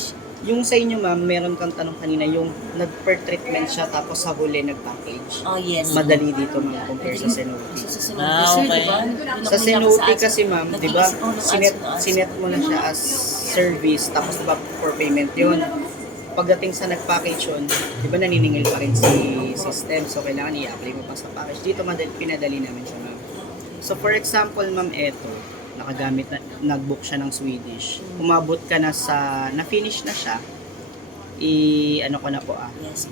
sa inyo ma'am, meron kang tanong kanina, yung nag-per treatment siya tapos sa huli nag-package. Oh, yes. Madali dito ma'am compare sa Cenote. Sa susunod, Ah, sir, okay. diba? Sa Cenote kasi ma'am, di ba, sinet sinet mo na siya as service, tapos di ba for payment yun. Pagdating sa nag-package yun, di ba naniningil pa rin si system, so kailangan i-apply mo pa sa package. Dito pinadali namin siya ma'am. So for example ma'am, eto, nakagamit na, nag-book siya ng Swedish. Umabot ka na na-finish na siya, ano ko na po Yes.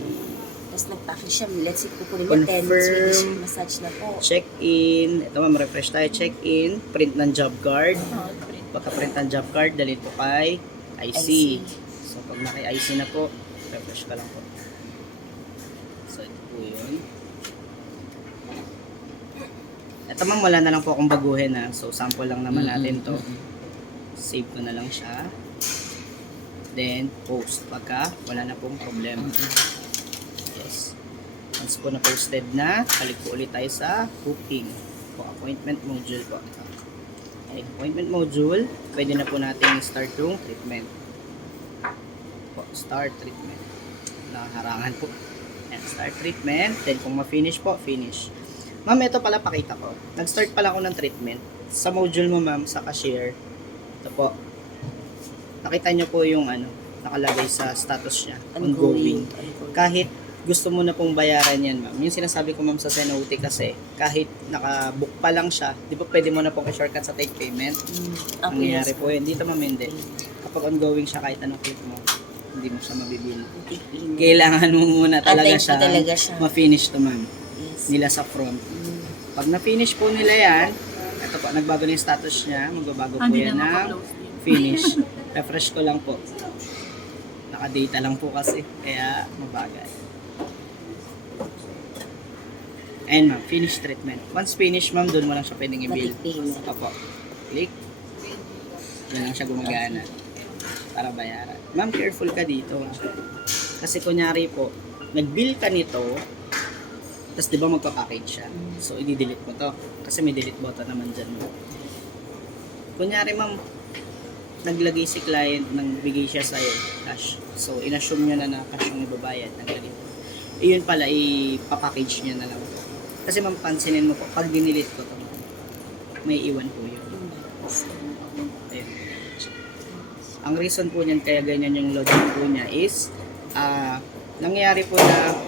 Tapos nag-package siya. Let's say, kukunin mo 10 Confirm. Swedish massage na po. check-in, ito ma'am, refresh tayo, check-in, print ng job card, pagka-print ng job card, dalhin po kay IC. IC. So pag naki-IC na po, refresh ka lang po. So po yun. Ito ma'am, wala na lang po akong baguhin ha. So, sample lang naman natin to. Save ko na lang siya. Then, post. Pagka, wala na pong problema. Yes. Once po na-posted na, balik po ulit tayo sa booking. Po, appointment module po. Okay, appointment module, pwede na po natin start yung treatment. Po, start treatment. Nakaharangan po. Ayan, start treatment. Then, kung ma-finish po, finish. Ma'am, ito pala pakita ko. Nag-start pala ako ng treatment. Sa module mo, ma'am, sa cashier. Ito po. Nakita nyo po yung nakalagay sa status niya. Ongoing. Kahit gusto mo na pong bayaran yan, ma'am. Yung sinasabi ko, ma'am, sa Cenote kasi, kahit nakabook pa lang siya, di ba pwede mo na pong i-shortcut sa take payment? Ang nangyayari po yun. Dito, ma'am, hindi. Kapag ongoing siya, kahit anong click mo, hindi mo siya mabibili. Kailangan mo muna talaga Antay pa talaga siya. ma-finish to, ma'am. Yes. Nila sa front. Pag na-finish po nila yan, ito po, nagbago na yung status niya, magbabago po Hindi yan na ng maka-close din. finish. Refresh ko lang po. Naka-data lang po kasi, kaya mabagal. And ma'am, finish treatment. Once finish, ma'am, doon mo lang siya pwedeng i-bill. Matik payment. Opo. Click. Yan lang siya gumagana. Para bayaran. Ma'am, careful ka dito. Kasi kunyari po, nag-bill ka nito, tapos di ba magpa-package siya? So, i-delete mo to. Kasi may delete button naman dyan. Kunyari, ma'am, naglagay si client ng bigay siya sa'yo, cash. So, in-assume nyo na cash yung ibabayad. Naglagay. Yun pala, ipapackage nyo na lang. Kasi ma'am, pansinin mo po, pag dinilit ko to, may iwan po yun. Ayun. Ang reason po niyan, kaya ganyan yung logic po niya is, nangyayari po na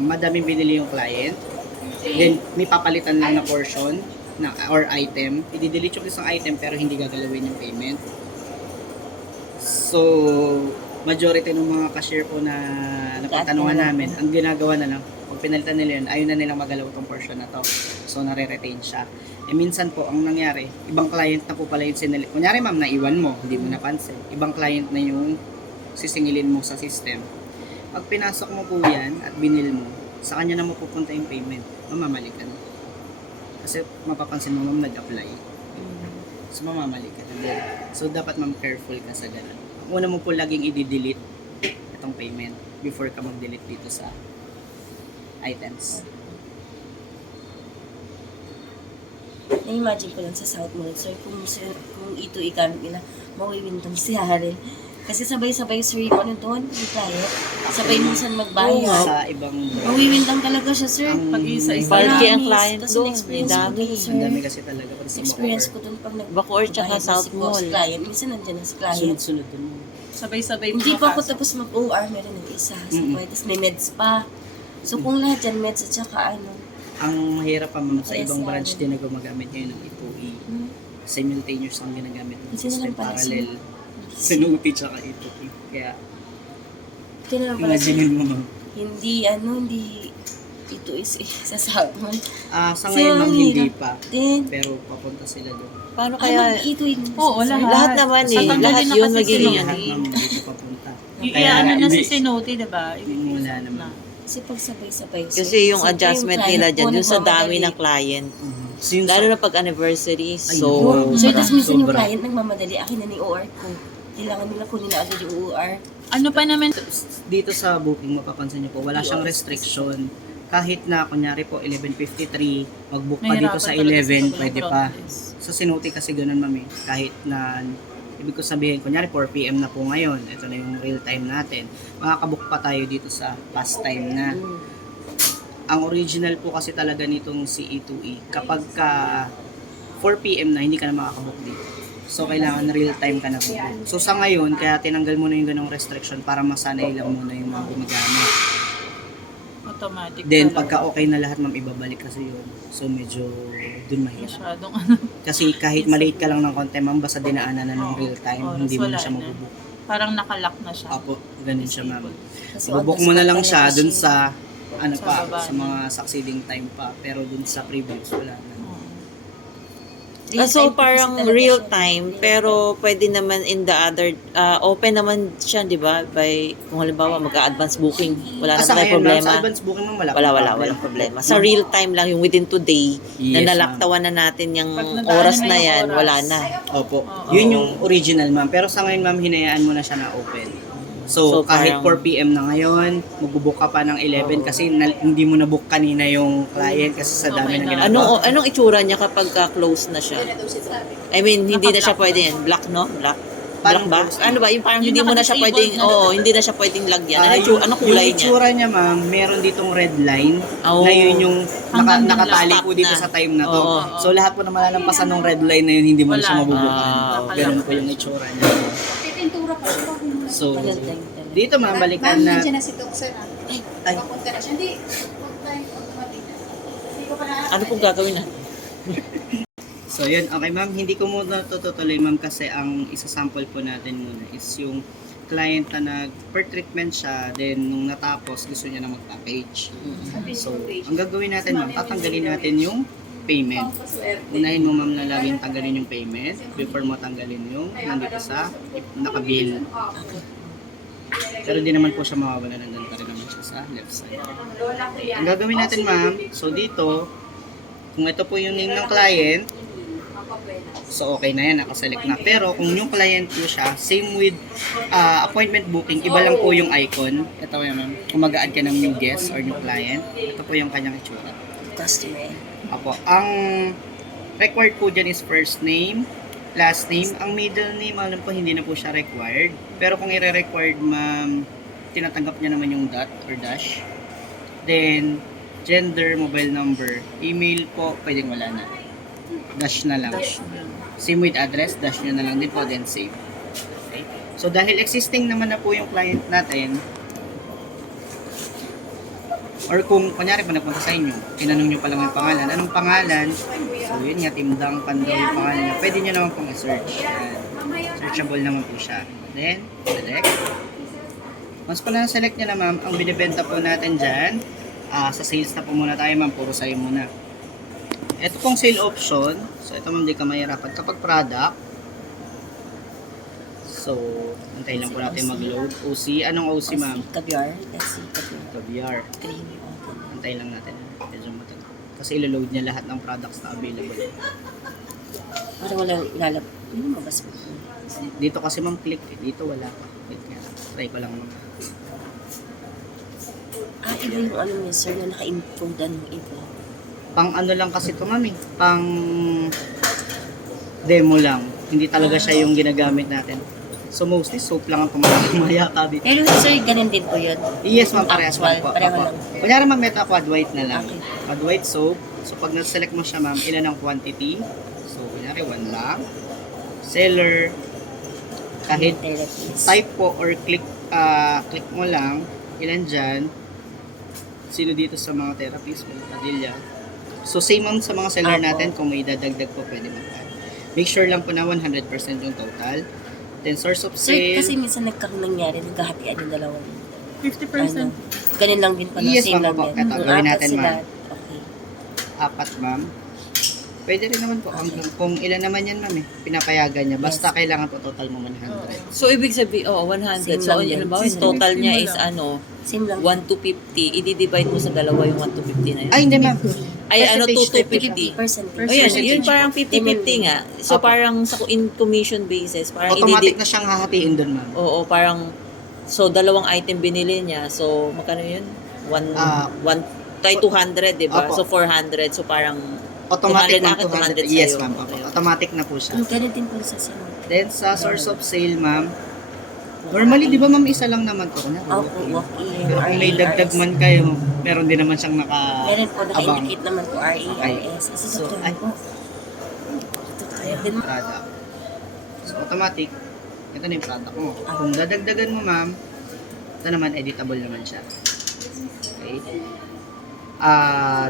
madaming binili yung client, then may papalitan lang na portion na, or item, i-delete yung isang item pero hindi gagalawin yung payment. So, majority ng mga cashier po na napatanungan namin, ang ginagawa na lang, pag pinalitan nila yun, ayaw na nilang magalaw itong portion na to. So, nare-retain siya. E minsan po, ang nangyari, ibang client na po pala yung sinilit. Kunyari ma'am, naiwan mo, hindi mo napansin. Ibang client na yung sisingilin mo sa system. Pag pinasok mo po yan at binil mo, sa kanya na mapupunta yung payment, mamamali ka na. Kasi mapapansin mo, ma'am, nag-apply. So, mamamali ka na. So, dapat ma'am, careful ka sa ganun. Una mo po laging i-delete itong payment before ka mag-delete dito sa items. Na-imagine ko lang sa South Mall, sir, kung ito igamit nila, mawiwintong si Harel. Kasi sabay-sabay, sir, yung ano doon, yung client. Sabay minsan magbayad. Sa ibang Mawiwintang talaga siya, sir. Ang Pag isa-isa Party ang Promise. client Tapos doon. na-experience Ang ko dami. dun, sir. ang dami kasi talaga kung sa Experience ko dun pag Bacoor tsaka nagbayad na South si boss Mall. client. Minsan nandiyan na si client. sunod-sunod din. Sabay-sabay Hindi pa ako pumapasok. tapos mag-OR, meron ng isa. Tapos may meds pa. So kung lahat yan, meds at saka ano. Ang mahirap pa ma'am, sa Yes, ibang sir. branch din na gumagamit ngayon ng IPOE. Simultaneous ang ginagamit ng Kasi system, naman pala parallel. Sinuti tsaka IPOE. Kaya, Ito na lang pala sir. imagine mo ma'am. Hindi, ito is sa South Mall. Sa ngayon ma'am, hindi hirap pa. din. Pero papunta sila doon. Paano Kaya, kaya, ito yung Oo, lahat. lahat naman eh. Tatanggalin Lahat na yun kasi magiging sila. ano. Lahat ma'am, dito papunta. Ano na si hindi- Cenote, diba? Wala naman. Kasi pag sabay-sabay. sir, Kasi yung siyempre adjustment client nila po dyan, yung sa dami nagmamadali. ng client. So, yung Lalo na pag anniversary. Ay, So, yun. Sir, tapos minsan yung Sobra. client nagmamadali. Akin na ni OR ko. Kailangan nila kunin na agad yung OR. Ano pa naman, dito sa booking, mapapansin niyo po, wala siyang restriction. Kahit na, kunyari po, 11:53, mag-book pa dito sa 11, pwede pa. Sa Cenote kasi ganun, mami. Kahit na, ibig ko sabihin, kunyari 4 PM na po ngayon, ito na yung real time natin, makakabook pa tayo dito sa past time na. Ang original po kasi talaga nitong CE2E, kapag ka 4 PM na, hindi ka na makakabook dito. So, kailangan real time ka na po. So, sa ngayon, kaya tinanggal mo na yung ganong restriction para masanay lang muna yung mga gumagamit. automatic Then, pala. pagka okay na lahat, ma'am, ibabalik kasi yun. So, medyo dun mahirap. Masyadong ano. Kasi kahit malate ka lang ng konti, ma'am, basta dinaanan na ng Oo. real time, Oras, hindi mo na wala siya na. mabubook. Parang nakalock na siya. Apo, ganun siya, ma'am. Kasi Mabubook on the mo na spot lang pala siya kasi. dun sa, ano Sa pa, baba sa na. mga succeeding time pa. Pero dun sa previous, wala na. Oo. So Real-time po parang kasi talaga real siya. time, pero pwede naman in the other, open naman siya, di ba? By, kung halimbawa mag-advance booking, wala na Sa tayong ngayon, ma'am, sa problema. advance booking, ma'am, wala Walang problema. Sa real time lang, yung within today, na Yes, nalaktawan na natin yung Pag nadaanan oras na na yung yan, oras. wala na. Opo. Oo. Yun yung original, ma'am. Pero sa ngayon, ma'am, hinayaan mo na siya na open. So, So, kahit parang- 4 p.m. na ngayon, magbubook ka pa ng 11 kasi hindi mo na-book kanina yung client kasi sa dami Okay ng na. ginagawa. Anong itsura niya kapag close na siya? I mean, hindi na siya pwede yan. Black, no? Black. Paano Black ba? close? Ano ba? Yung parang Yung hindi mo na siya naka-disabled pwedeng, na. oo, hindi na siya pwedeng lagyan. Anong kulay yung niya? itsura niya, ma'am, meron ditong red line Oo. na yun yung Hanggang dun nakatali lang. po dito Stop sa na. time na to. Oo. So, lahat po na malalampasan ng red line na yun, hindi mo na siya Wala. mabubukan. Ah, Ganun po yung itsura niya. Pintura pa siya. So, Real time talaga. dito, ma'am, balikan Ma'am, na. nandiyan na si Tuksen. Ay. Papunta na siya. Hindi. Huwag tayo automatic na. Hindi ko pa na. Ano pong gagawin na? So yun, okay ma'am, hindi ko muna tutuloy ma'am kasi ang isa-sample po natin muna is yung client na per treatment siya, then nung natapos gusto niya na mag-package. So, ang gagawin natin ma'am, tatanggalin natin yung payment. Unahin mo ma'am na laging tanggalin yung payment before mo tanggalin yung nandito sa nakabill. Pero di naman po siya mawawala, nandun pa rin naman siya sa left side. Ang gagawin natin ma'am, so dito, kung ito po yung name ng client, so okay na yan, nakaselect na. Pero kung yung client po siya, same with appointment booking, iba lang po yung icon. Ito yan ma'am, kung mag-add ka ng new guest or new client, ito po yung kanyang itsura. Customer. Apo, ang required po dyan is first name, last name. Ang middle name, alam ko hindi na po siya required. Pero kung i-required ma'am, tinatanggap niya naman yung dot or dash. Then, gender, mobile number, email po, pwedeng wala na. Dash na lang. Same with address, dash nyo na lang din po, then save. Okay. So, dahil existing naman na po yung client natin, or kung kunyari pa nagpunta sa inyo, tinanong nyo pa lang yung pangalan, anong pangalan? So, yun nga, Timdang Pandaw yung pangalan niya. Pwede nyo naman pong i-search. Yan. Searchable naman po siya. Then, select. Once pala na-select nyo na ma'am, ang binibenta po natin dyan, sa sales na po muna tayo ma'am, puro sa'yo muna. Ito pong sale option, so ito ma'am, di ka mahirapan. Kapag product, so, antay lang po natin mag-load. OC, anong OC ma'am? Caviar. SC caviar. Caviar. Creamy. Okay. Antay lang natin. Medyo matagal. Kasi ilo-load niya lahat ng products na available. Para walang lalap. Mabas mo. Dito kasi ma'am, click. Dito wala pa. Wait nga. Try ko lang ma'am. Iba yung ano niya, sir, na naka-include ng iba. Pang ano lang kasi ito ma'am eh. Pang demo lang. Hindi talaga siya yung ginagamit natin. So mostly soap lang ang pumayata dito. Pero sir, ganun din po yun. Yes ma'am, parehas lang Actual, po. pareho Opo. lang. Kunyari ma'am, ito quad white na lang. Okay. Quad white soap. So pag na-select mo siya ma'am, ilan ang quantity? So kunyari 1 lang. Seller. Kahit Therapies. type po or click mo lang, ilan dyan. Sino dito sa mga therapies, mga Padilla. So same ma'am sa mga seller Apo. natin, kung may dadagdag po pwede mag-add. Make sure lang po na 100% yung total. Then source of Sir, sale. kasi minsan nangyari, nagkahatian yung dalawang. 50%. Ganun lang din pala, Yes, same ma'am, lang opo. din. Eto, Kung gawin apat natin, sila, ma'am. okay. 4 ma'am. Pwede rin naman po. Kung ilan naman yan ma'am eh, pinapayagan niya. Basta kailangan po total mo 100. So, ibig sabihin, 100. Same So, lang din. halimbawa, yung total niya is Same lang. 1 to 50. I-divide mo sa dalawa yung 1 to 50 na yun. Ay, hindi ma'am. Ay, 2 to Percentage, 50. Percentage. O yan, Percentage yun po. parang 50-50 nga. So, Apo. parang sa in commission basis, parang Automatic na siyang hahatiin doon ma'am. Oo, parang, so, dalawang item binili niya. So, magkano yun? Ah, 200, di ba? Opo. So, 400. So, parang, Automatic 200 ma'am, akin, 200. 200 Yes sa'yo. ma'am. Opo. Automatic na po siya. Ganun din po sa sinod. Then sa source of sale ma'am, normally di ba ma'am isa lang naman to? Opo, walk-in, Pero kung may dagdag man kayo, meron din naman siyang Meron po, abang naka-indicate naman po, RARS. Kasi So, so, ay. po. Ito kaya din. product. So automatic, ito na yung product mo. Kung dadagdagan mo ma'am, ito naman editable naman siya. Okay.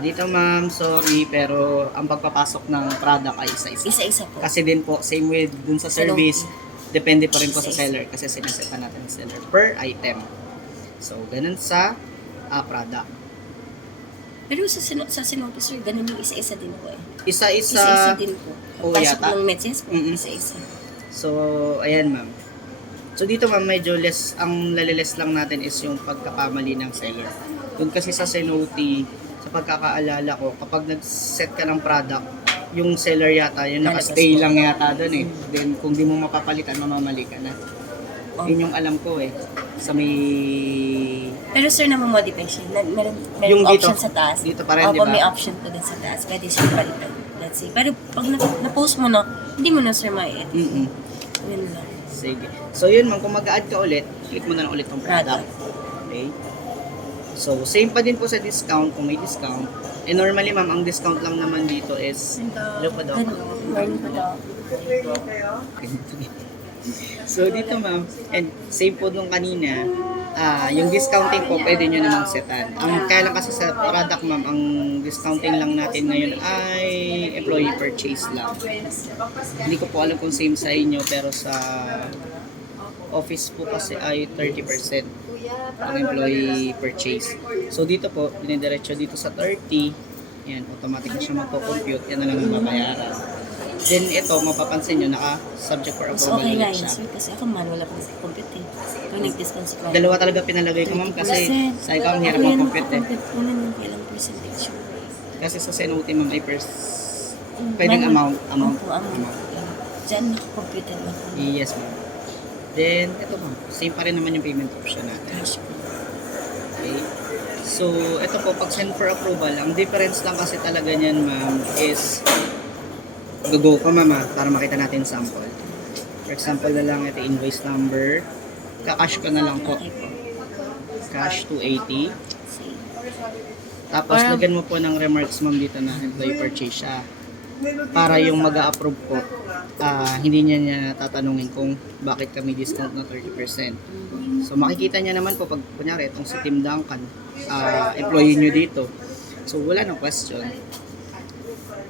Dito ma'am, sorry, pero ang pagpapasok ng product ay isa-isa. Isa-isa po. Kasi din po, same with dun sa service, depende pa rin po sa seller kasi sinaseta natin ng seller per item. So, ganun sa product. Pero sa sinod, sir, ganun yung isa-isa din po eh. Isa-isa, Isa-isa din po. Oo Pasok yata. ng meds, yes po, Mm-mm. isa-isa. So, ayan ma'am. So dito ma'am, medyo less, ang laliles lang natin is yung pagkakamali ng seller. Doon kasi sa Cenote, sa pagkakaalala ko, kapag nag-set ka ng product, yung seller yata, yung nakastay lang yata doon eh. Then kung di mo mapapalitan, mamamali ka na. Yun yung alam ko eh. Sa may... Pero sir, namamodify siya. Meron Yung dito, option sa taas. dito pa rin, di Opo, ba? may option po din sa taas. Pwede siya palitan. Let's say. Pero pag na-post mo na, hindi mo na sir ma-edit. Mm-mm. Yun lang. Sige. So yun ma'am, kung mag-add ka ulit, click mo na lang ulit yung product. Okay? So, same pa din po sa discount kung may discount. Eh normally ma'am, ang discount lang naman dito is... Hello po daw. Good morning po daw. So dito ma'am, and same po nung kanina, yung discounting po pwede nyo namang setan. Ang kaya lang kasi sa product ma'am, ang discounting lang natin ngayon ay employee purchase lang. Hindi ko po alam kung same sa inyo, pero sa office po kasi ay 30% ang employee purchase. So dito po, dinidiretso dito sa 30, yan, automatic na siya magpo-compute, yan na lang ang babayaran. Then ito, mapapansin nyo, naka-subject for Mas approval okay nga ulit yun siya. sir. Kasi ako manual ako sa compute eh. Pag nag-discount si client. Dalawa talaga pinalagay ko ma'am kasi sa ikaw ang hirap mag-compute eh. Ano yung kailang percentage yun? Kasi sa Cenote ma'am ay pwedeng amount. Opo, amount. Diyan nakakomputer na ako. Yes ma'am. Then ito ma'am, same pa rin naman yung payment option natin. Cash po. Okay. So ito po, pag send for approval, ang difference lang kasi talaga niyan ma'am is go ka ma'am para makita natin sample. For example na lang, ito invoice number. Kakash ko na lang po. Okay po. Cash 280. Sige. Tapos lagyan mo po ng remarks ma'am dito na employee purchase siya. Para yung mag-a-approve po, hindi niya tatanungin kung bakit kami discount na 30%. So makikita niya naman po pag kunyari itong si Team Duncan, employee nyo dito. So wala nang question.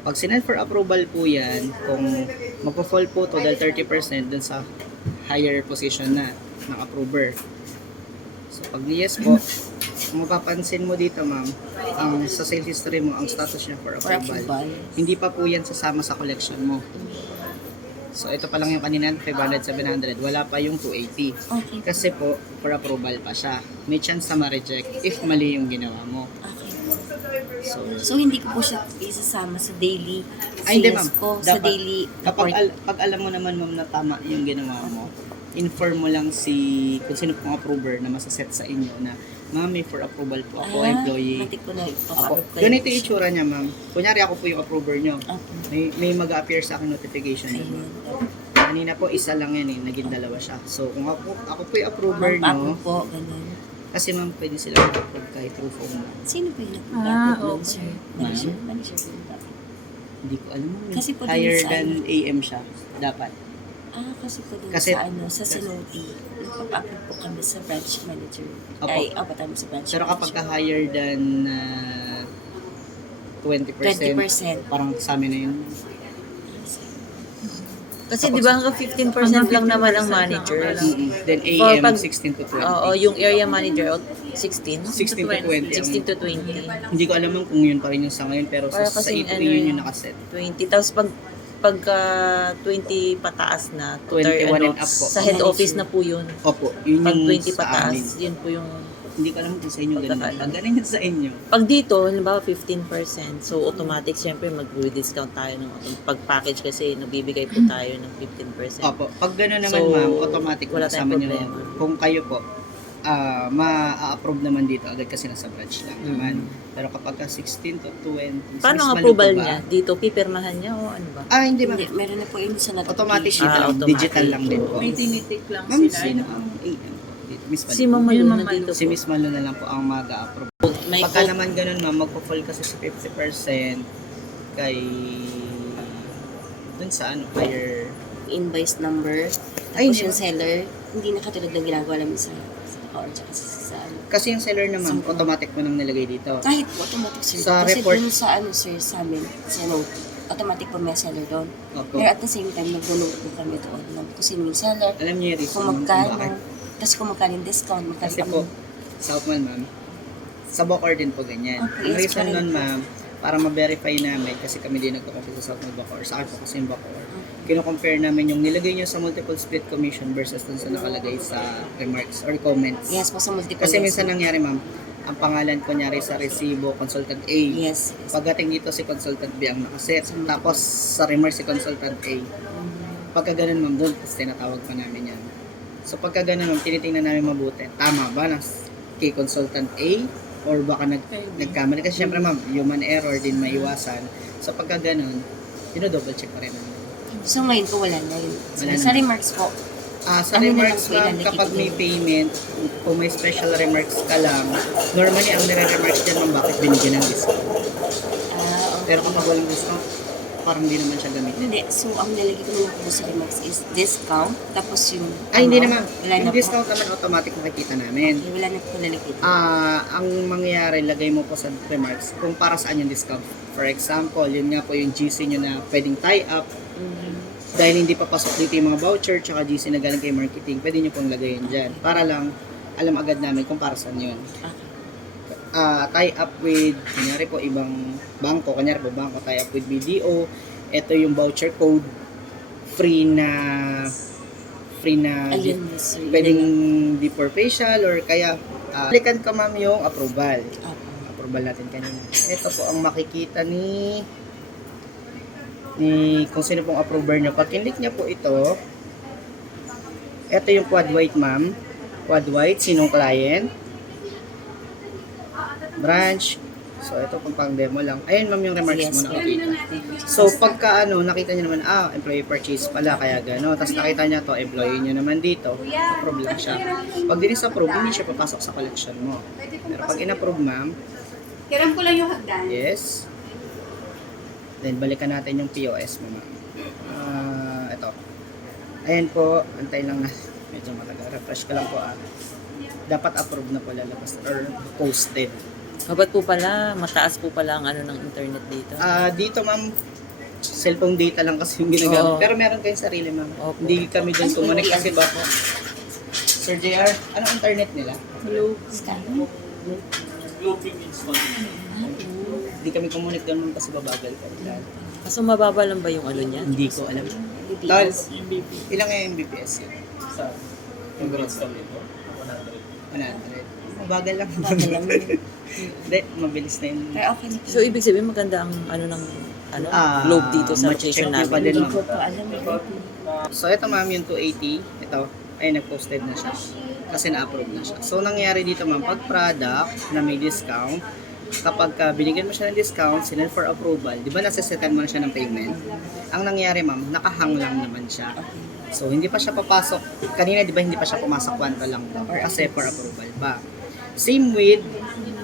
Pag sinend for approval po yan, kung magpo-fall po to dahil 30% dun sa higher position na ng approver. So pag yes po, kung mapapansin mo dito ma'am, ang sa sales history mo, ang status niya for For approval. approval. Hindi pa po yan sasama sa collection mo. So ito pa lang yung kanina, 500, 700. Wala pa yung 280. Okay. Kasi po, for approval pa siya. May chance na ma-reject if mali yung ginawa mo. Okay. So, So, hindi ko po siya isasama sa daily ay hindi sales ma'am. ko, sa Dapat, daily kapag report. pag alam mo naman ma'am na tama yung ginawa mo, inform mo lang si kung sino pong approver na masaset sa inyo na ma'am, may for approval po ako, employee. Matik po na Ako. ipapa-approve ko. Ganito yung itsura niya ma'am. Kunyari ako po yung approver nyo. Opo. May mag-appear sa akin notification. Ayun. Kanina po, isa lang yan eh. Naging dalawa siya. So, kung ako po yung approver nyo, Mag-approve po, ganun. kasi ma'am, pwede sila mag-approve kahit through phone lang. Sino po yung Ah, nag-approve nun, okay. sir? Manager? Manager po yung dapat. Hindi ko alam ma'am. Kasi po din Higher sa than ano. AM siya. Dapat. Kasi po din Kasi- sa Cenote, nagpapa-approve po kami sa branch manager. Opo. Ay, tayo sa branch Pero kapag ka manager. higher than 20%, 20%. parang sa amin na yun. Kasi di ba hanggang 15% lang naman ang manager. Then For AM, pag- 16 to 20. Oo, yung area manager, 16? 16 to 20. 16 to 20. Hindi ko alam kung yun pa rin yung sa ngayon, pero Para sa kasing ito ano yun yun. yung nakaset. 20. Tapos pagka 20 pataas na, 21 and up po. sa head office na po yun. Opo, yun Pag yung 20 sa pataas, amin. yun po yung... Hindi ko alam kung sa inyo ganun. Pagkakaalam. Pag ganun yun sa inyo. Pag dito, halimbawa 15%, so automatic siyempre mag-discount tayo ng pag-package kasi nagbibigay po tayo ng 15%. Opo, pag gano'n naman So, ma'am, automatic wala kasama tayong nyo. problema. Kung kayo po, ma-approve naman dito agad kasi nasa branch lang naman. Pero kapag ka 16 to 20, Paano ang Miss approval Malu po ba? niya? Dito, pipirmahan niya o ano ba? Hindi ma'am. Hindi, meron na po yun sa notification. Automatic dito lang. automatic. Digital lang din po. May tinitik lang Ma'am, sila. sino ano? ang AM po? Dito, Miss Malu. Si Ma'am Yun, Malu Ma'am na Malu. dito Si po. Miss Malu na lang po ang mag-approve. May Pagka code. naman ganun ma'am, magpo-fall kasi sa 50% kay dun sa ano, higher. Invoice number, Ay, tapos hindi. yung seller, hindi na katulad ng ginagawa namin sa or tsaka sa ano. Kasi yung seller naman, automatic mo nang nilagay dito. Kahit po, automatic sir. Sa Kasi report- dun sa ano sir, sa amin, sa note, automatic po may seller doon. Opo. Pero at the same time, nag-note po kami doon ng kung sino yung seller, Alam niyo yung reason kung kung magkano, bakit. tapos kung magkano yung discount, magkano Kasi kami. po, sa Outman ma'am, sa Bokor din po ganyan. Okay, Ang yes, reason correct. nun ma'am, para ma-verify namin, kasi kami din nagko-compute sa South ng Bacoor, sa akin po kasi yung Bacoor. Kino-compare namin yung nilagay nyo sa multiple split commission versus dun sa nakalagay sa remarks or comments. Yes po, sa multiple. Kasi minsan nangyari, ma'am, ang pangalan kunyari sa resibo, consultant A. Yes. Pagdating dito si consultant B ang nakaset. Tapos sa remarks si consultant A. Pagka ganun, ma'am, doon, tapos tinatawag pa namin yan. So pagka ganun, ma'am, tinitingnan namin mabuti. Tama ba na kay consultant A? Or baka nagkamali? Kasi syempre, ma'am, human error din maiwasan. So pagka ganun, double check pa rin namin. So ngayon po wala na yun. Wala Sa na. remarks po, Sa Ano na remarks, lang po ma'am, ilalagay kapag may dito? payment, kung may special remarks ka lang, normally ang nire-remarks dyan, ma'am, bakit binigyan ng discount? Pero kapag walang discount, parang hindi naman siya gamitin. hindi. So ang nilagay ko lang po sa remarks is discount, tapos yung... Ay, hindi naman. Wala na Yung po. discount naman, automatic makikita namin. Okay, wala na po nalagay dito. Ang mangyayari, lagay mo po sa remarks kung para saan yung discount. For example, yun nga po yung GC nyo na pwedeng tie-up. Dahil hindi pa pasok dito yung mga voucher tsaka GC na galing kay marketing, pwede nyo pong lagayin dyan. Para lang alam agad namin kung para saan yun. Tie-up with, kunyari po, ibang bangko. Kunyari po, bangko, tie-up with BDO. Ito yung voucher code. Free na Ayun, sir. pwedeng before facial or kaya balikan ka, ma'am, yung approval. Approval natin kanina. Ito po ang makikita ni kung sino pong approver nyo. Pag kinlik niya po ito yung quad white, ma'am. Quad white, sinong client? Branch. So, ito pang demo lang. Ayun, ma'am, yung remarks mo nakikita. So, pagka nakita nyo naman, employee purchase pala, kaya gano'n. Tapos nakita niya to, employee nyo naman dito, approve lang siya. Pag din-approve, hindi siya papasok sa collection mo. Pero pag in-approve, ma'am, Hiram ko lang yung hagdan. yes. Then, balikan natin yung POS mo, ma'am. Ito. Ayan po, antay lang na. Medyo matagal. Refresh ko lang po, Dapat approve na po lalabas or posted. Ba't po pala, mataas po pala ang ano ng internet dito? Dito, ma'am, cellphone data lang kasi yung ginagamit. Oo. Pero meron kayong sarili, ma'am. Opo. Hindi kami dun connect kasi ba po. Sir JR, anong internet nila? Hello. Hindi kami connect doon, ma'am, kasi babagal kami. Kaso mababa lang ba yung ano niya? Hindi ko alam. Tol, ilang yung Mbps yun? Sa yung gross kami po? 100. Mabagal lang. Hindi, mabilis na yun. Pero okay na po. So, ibig sabihin maganda ang ano ng globe dito sa ma-check location nyo pa namin. din, Hindi ma'am. ko po alam. So, ito, ma'am, yung 280. Ito, ay nag-posted na siya. Kasi na-approve na siya. So, nangyari dito, ma'am, pag product na may discount, kapag binigyan mo siya ng discount, sinend for approval, di ba nasa-setan mo na siya ng payment? Ang nangyari, ma'am, nakahang lang naman siya. So, hindi pa siya papasok. Kanina, di ba, hindi pa siya pumasok kwanta lang to? Kasi for approval pa. Same with,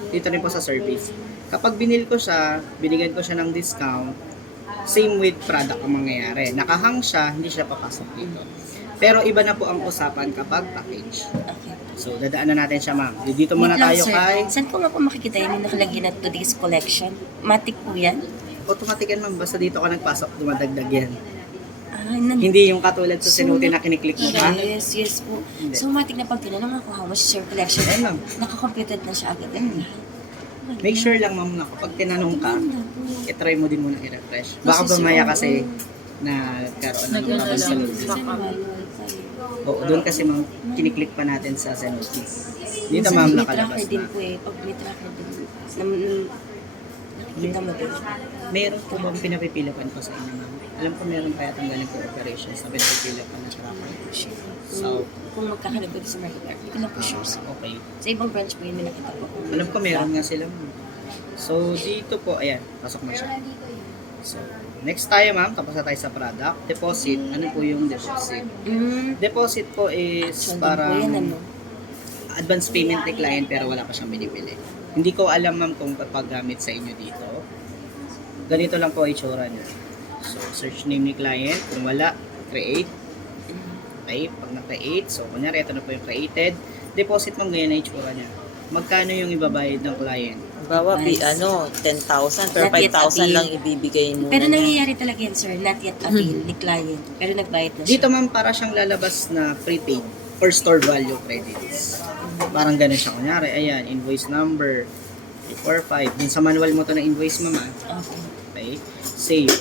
dito rin po sa service. Kapag binil ko siya, binigyan ko siya ng discount, same with product ang mangyayari. Nakahang siya, hindi siya papasok dito. Pero iba na po ang usapan kapag package. So, dadaanan natin siya, ma'am. Dito muna Wait lang, tayo sir. kay... Saan ko nga po makikita yun yung nakalagay na today's collection? Matic po yan? Automatic yan, ma'am. Basta dito ka nagpasok, dumadagdag yan. Hindi. Hindi yung katulad sa sinuti na kiniklik mo pa. Yes po. Hindi. So, matik na pag tinanong ako how much is your collection, Ayun, ma'am. nakakomputed na siya agad. Make sure lang, ma'am, na kapag tinanong ka, itry mo din muna i-refresh. Baka mamaya kasi na karoon ng Nag-ano sa lang. loob. Baka. Oo, doon kasi, ma'am, kiniklik pa natin sa Zenoti. Dito, ma'am, nakalabas May tracker din na. po eh. Pag may tracker din, nakikita mo din. Meron po bang pinapipilapan pa sa inyo, ma'am? Alam ko meron kaya tanggaling ko operations na pinapipilapan na tracker. So, Kung magkakalagod sa market, hindi ko lang po sure. okay. Sa ibang branch po yun, may nakita po. Alam ko meron nga sila, ma'am. So, dito po, ayan, pasok na siya. So, next tayo, ma'am, tapos na tayo sa product. Deposit, ano po yung deposit? Deposit po is So, parang po yan, ano? advance payment ni client pero wala pa siyang binibili. Hindi ko alam, ma'am, kung papagamit sa inyo dito. Ganito lang po ang itsura niya. So, search name ni client. Kung wala, create. Okay, pag na-create, so kunyari, ito na po yung created. Deposit, ma'am, ganyan na itsura niya. Magkano yung ibabayad ng client? Bawa, Nice. 10,000 pero Not yet 5,000 appeal. lang ibibigay mo. Pero nangyayari talaga yan, sir. Not yet appeal ni client. Pero nagbayad na siya. Dito, ma'am, para siyang lalabas na prepaid or store value credits. Parang ganun siya. Kunyari, ayan, invoice number, 345. Dun sa manual mo to ng invoice, mama. Okay. Okay? Save.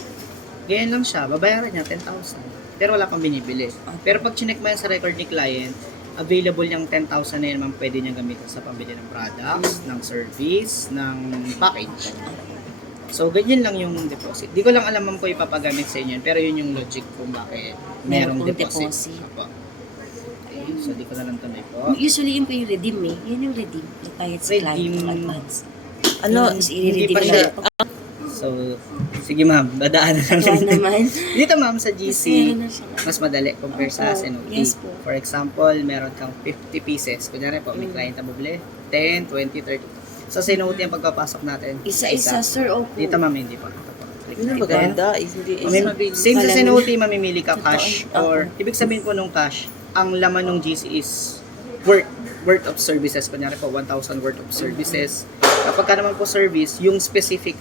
Ganyan lang siya. Babayaran niya 10,000. Pero wala kang binibili. Pero pag chinek mo yan sa record ni client, available yung 10,000 na yan, ma'am, pwede niya gamitin sa pambili ng products, ng service, ng package. So, ganyan lang yung deposit. Di ko lang alam, ma'am, ko ipapagamit sa inyo, pero yun yung logic kung bakit merong Merong deposit. deposit. Apo. Okay, so di ko na lang tuloy po. Usually yun po yung redeem eh. Yan yung redeem. Yung bayad sa client Redeem. ng advance. Ano, Tapos hindi i-redeem pa na siya. lang. So, sige ma'am, dadaan na lang Kaya natin. naman. Dito ma'am, sa GC, Meron na siya. mas madali compare sa Opo. SNOT. Yes po. For example, meron kang 50 pieces. Kunyari po, may client na bubili, 10, 20, 30. Sa SNOT yung pagpapasok natin. Isa-isa, sir, opo. Dito ma'am, hindi pa. Ito po. Click yun ang dito. maganda. Hindi, Since sa Alam SNOT, mamimili ka Totoo. cash Opo. or ibig sabihin po nung cash, ang laman ng GC is worth of services. Kunyari po, 1,000 worth of services. Kapag ka naman po service, yung specific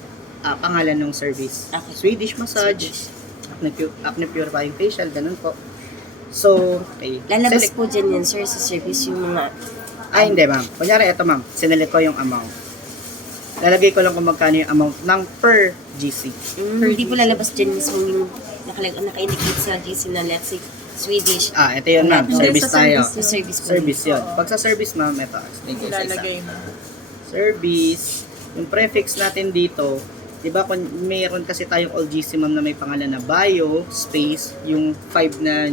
pangalan ng service. Okay. Swedish massage, acne purifying facial, ganun po. So, okay. Lalabas Select. po dyan yan, sir, sa service yung mga... Hindi ma'am. Kunyari, ito ma'am, sinelect ko yung amount. Lalagay ko lang kung magkano yung amount ng per GC. Hindi po lalabas dyan mismo yung naka-indicate sa GC na let's say Swedish. Ito yun ma'am, Hindi, service sa tayo. service Sa service po. Service yun. Pag sa service ma'am, ito, explain ko sa isa. Ilalagay mo. Service, yung prefix natin dito, di ba kung mayroon kasi tayong all GC ma'am na may pangalan na bio, space, yung 5 na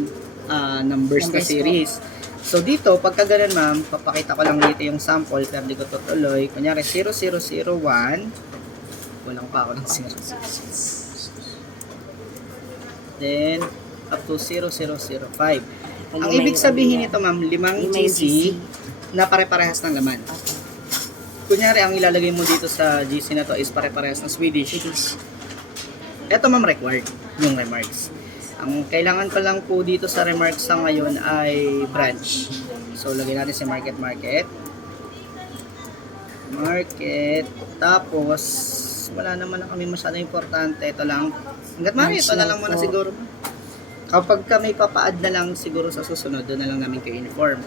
numbers na Numbers po. series. So dito, pagka ganun ma'am, papakita ko lang dito yung sample, pero di ko tutuloy. Kunyari, 0001, walang pa ako ng 0. Then, up to 0005. Ang ibig sabihin nito ma'am, 5 GC na pare-parehas ng laman. Kunyari, ang ilalagay mo dito sa GC na to is pare-parehas ng Swedish. Ito ma'am required, yung remarks. Ang kailangan pa lang po dito sa remarks sa ngayon ay branch. So, lagay natin si market. Tapos, wala naman na kami masyadong importante. Ito lang. Hanggat mari, ito na lang muna siguro. Kapag kami papa-add na lang siguro sa susunod, doon na lang namin kayo inform.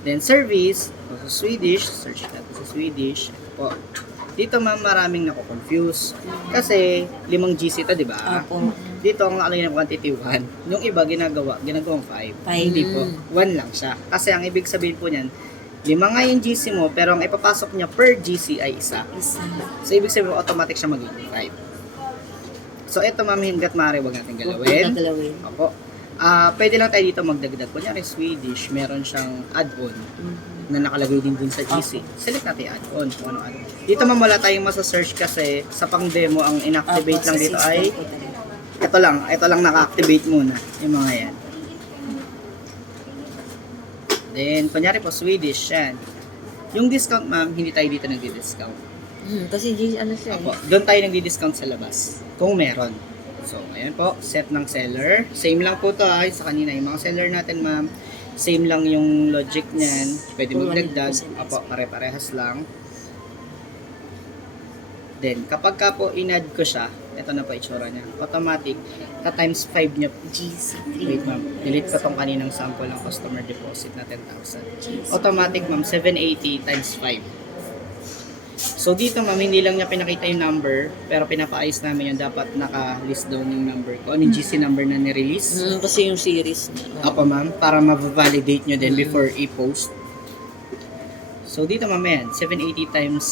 Then, service. So, sa Swedish. Search natin sa Swedish. Ito po. Dito ma'am, maraming nako-confuse. Kasi, 5 GC ito, di ba? Opo. Dito ang nakalagay ng quantity 1. Yung iba ginagawang 5. Five. Hindi po, 1 lang siya. Kasi ang ibig sabihin po niyan, 5 nga yung GC mo, pero ang ipapasok niya per GC ay isa. Isa. So ibig sabihin automatic siya magiging 5. So ito ma'am, hanggat maaari wag natin galawin. Gagalawin. Opo. Pwede lang tayo dito magdagdag. Kunyari Swedish, meron siyang add-on na nakalagay din dun sa GC. Select natin yung add-on. Kung ano add-on. Dito ma'am, wala tayong masa-search kasi sa pang-demo, ang inactivate lang dito ay ito lang naka-activate muna yung mga yan. Then, kunyari po, Swedish, yan. Yung discount, ma'am, hindi tayo dito nagdi-discount. kasi ano siya Apo, doon tayo nagdi-discount sa labas. Kung meron. So, ayan po, set ng seller. Same lang po to ay sa kanina. Yung mga seller natin, ma'am, same lang yung logic niyan. Pwede Kung magdagdag. 100% Apo, pare-parehas lang. Then, kapag ka po in-add ko siya, ito na po itsura niya. Automatic, times 5 niya. GC. Wait ma'am, delete ko tong kaninang sample ng customer deposit na 10,000. Automatic ma'am, 780 times 5. So dito ma'am, hindi lang niya pinakita yung number, pero pinapaayos namin yung dapat naka-list down yung number ko. Ano yung GC number na nirelease? kasi yung series niya. Apo ma'am, para ma-validate nyo din before i-post. So dito ma'am yan, 780 times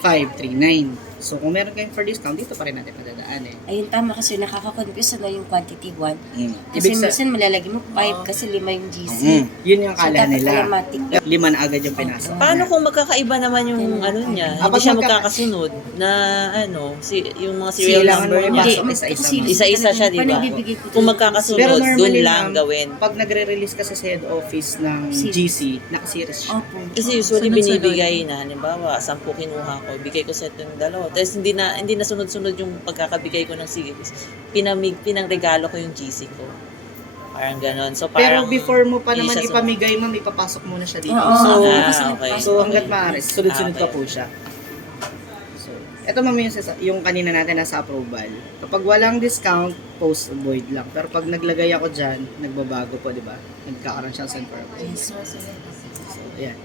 539. So kung meron kayong for discount, dito pa rin natin padadaan eh. Ayun, tama kasi nakaka-confuse na yung quantity 1. Kasi Ibig sa... minsan malalagay mo 5 kasi 5 yung GC. Yun yung So, kala dapat nila. automatic. 5 na agad yung pinasok. Paano kung magkakaiba naman yung ano niya? Hindi Kapag siya magkaka- magkakasunod na yung mga serial Kailangan number mo niya. ipasok isa-isa, ma'am. Isa-isa siya, di Paano ba? ibibigay ko Kung dun? magkakasunod, Pero dun normally, lang ma'am, gawin. pag nagre-release kasi sa head office ng Series. GC, naka-series siya. Opo. Kasi usually Sunod-sunod. binibigay na, halimbawa, 10 kinuha ko, bigay ko sa ito yung dalawa. Tapos hindi na sunod-sunod yung pagkakabigay ko ng series. Pinangregalo ko yung GC ko. Parang ganon. So Pero parang before mo pa hindi naman siya ipamigay, ma'am, ipapasok muna siya dito. Oo, So, kasi okay. so hanggat maaari, sunod-sunod Okay. pa po siya. So, ito ma'am yung kanina natin nasa approval. Kapag walang discount, post void lang. Pero pag naglagay ako dyan, nagbabago po, di ba? Nagkakaroon siya send for approval. Yes. So, ayan.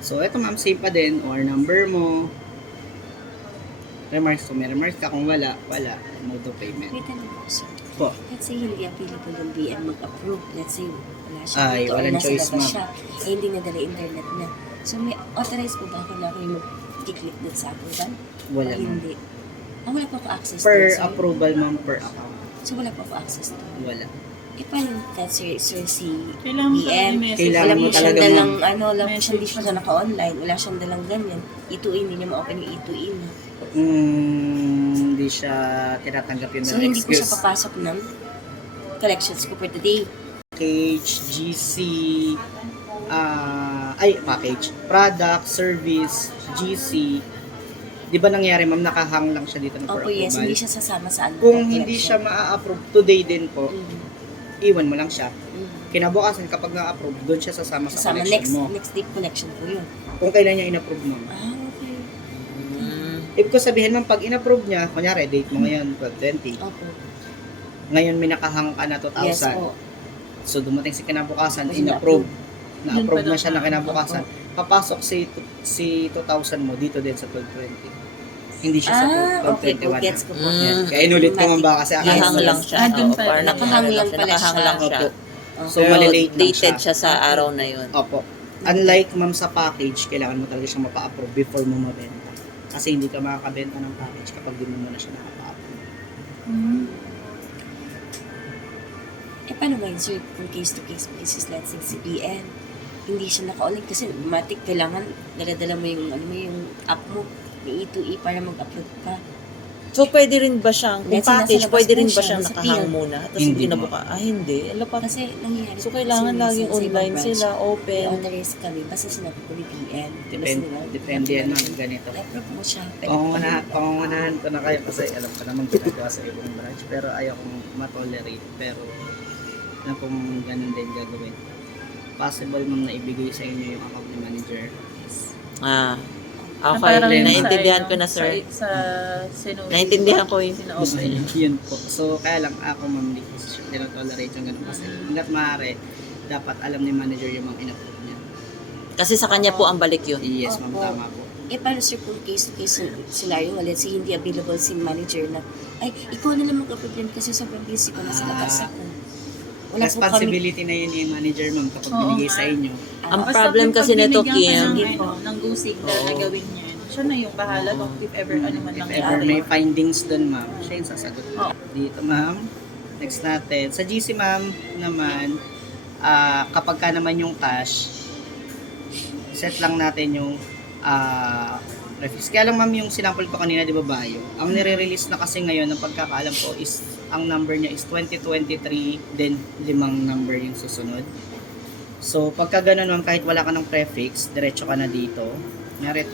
So, ito ma'am, same pa din, or number mo, remarks. Kung may remarks ka, kung wala, mode of payment. May tanong po, sir. Po. Let's say hindi available ng BM mag-approve. Let's say wala siya Ay, dito or walang nasa choice, labas ma'am. siya. Eh, hindi nadala internet na. So, may authorized po ba ako na ako yung mag-click dun sa approval? Wala, O ma'am. hindi? Wala po ako access Per dun, sir. approval, ma'am, per account. So, wala po ako access dun. Wala. Eh, paano that, sir, si Kailangan mo BM? i-message. Kailangan Wala mo po siyang talaga, dalang, ma'am. wala po siyang, Message hindi siya naka-online. Wala siyang dalang ganyan. E2E, hindi niya ma-open yung E2E niya. Hindi siya tinatanggap yun So, na hindi po siya excuse. papasok ng collections ko for the day. Package, GC, package, product, service, GC. Di ba nangyari, ma'am, nakahang lang siya dito na for Opo, yes. approval? Hindi siya sasama sa ano. Kung hindi siya ma-approve today din po, iwan mo lang siya. Mm. Kinabukasan, kapag na-approve, doon siya sasama sa Kasama collection mo. next day collection po yun. Kung kailan niya in-approve mo. Okay. Mm. Ibig ko sabihin, ma'am, pag in-approve niya, kunyari, date mo ngayon, 12/20. Opo. Ngayon, may nakahang ka na 2,000. Yes po. So, dumating si kinabukasan, Kasi in-approve. Doon Na-approve pa na siya na lang. kinabukasan. Papasok si 2,000 mo dito din sa 12/20. Hindi siya sa Okay po. 12/21. Gets ko po. Mm. Yan. Kaya inulit ko man ba kasi Nahang Yes. lang siya. Doon Oo, pa- parang nakahang lang pala nakahang siya. lang siya. Opo. Okay. So, Pero malilate lang dated siya. siya sa araw na yun. Opo. Unlike, ma'am, sa package, kailangan mo talaga siyang mapa-approve before mo mabenta. Kasi hindi ka makakabenta ng package kapag di mo muna siya nakapa-approve. Eh, paano ngayon, sir? Kung case-to-case basis, let's say si BN, hindi siya naka-online kasi automatic kailangan daladala mo yung, yung app mo, yung E2E para mag-upload ka. So, pwede rin ba siyang, kung Let's say, package, nasa labas pwede rin na ba siya, siyang nasa nakahang field. muna? Tapos Hindi, ginabuka, hindi. Ala pa. Kasi nangyayari. So, kailangan kasi laging minsan sa ibang online branch, sila, open. i-authorize kami, basta sinabi ko ni BN. Depende yan, ma'am, ganito. I-approve mo siya. Pangungunahan ko na kayo kasi alam ko naman ginagawa sa ibang branch. Pero ayaw kong matolerate. Pero na kung ganun din gagawin. Possible, ma'am, na ibigay sa inyo yung account ni manager. Ah. Na Okay, parang yung naintindihan sa, ko na, sir. Sa Sinoy. Naintindihan ko yun. Sino-open. Yun po. So, kaya lang ako, ma'am, hindi ko tinotolerate yung ganun. Kasi hanggat maaari, dapat alam ni manager yung mga in-approve niya. Kasi sa kanya po ang balik yun. Yes, ma'am, Opo. tama po. Eh, paano sir kung case-to-case scenario, let's say hindi available si manager na, ay, ikaw na lang mag-approve yan kasi sobrang busy ko na sa labas ako. Wala po kami. Responsibility na yun yung manager, ma'am, kapag Oo binigay nga. sa inyo. Ang Basta problem pag kasi nito, binigyan ka Kim, ng go signal na Oo. gawin niya, siya na yung bahala kung if ever ano man If lang ever may findings dun, ma'am, siya yung sasagot. Oo. Dito, ma'am. Next natin. Sa GC, ma'am, naman, kapag ka naman yung cash, set lang natin yung refis. Kaya lang, ma'am, yung sinample ko kanina, di ba, Bayo? Ang nire-release na kasi ngayon, ng pagkakaalam ko, is ang number niya is 2023, then 5 number yung susunod. So, pagka ganun, ma'am, kahit wala ka ng prefix, diretso ka na dito. Nyari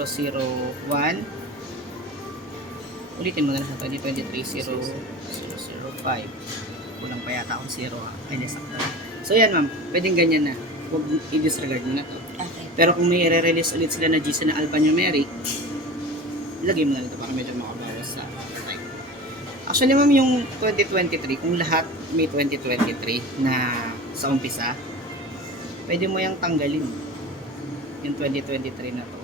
2023-0001. Ulitin mo na lang sa 2023-0005. Kulang pa yata akong 0 ha. Ay, nasakta. So, yan, ma'am. Pwedeng ganyan na. Huwag i-disregard mo na to. Okay. Pero kung may i-release ulit sila na GC na alphanumeric, lagay mo na lang ito para medyo makabawas sa time. Actually, ma'am, yung 2023, kung lahat may 2023 na sa umpisa, pwede mo yung tanggalin. Yung 2023 na to.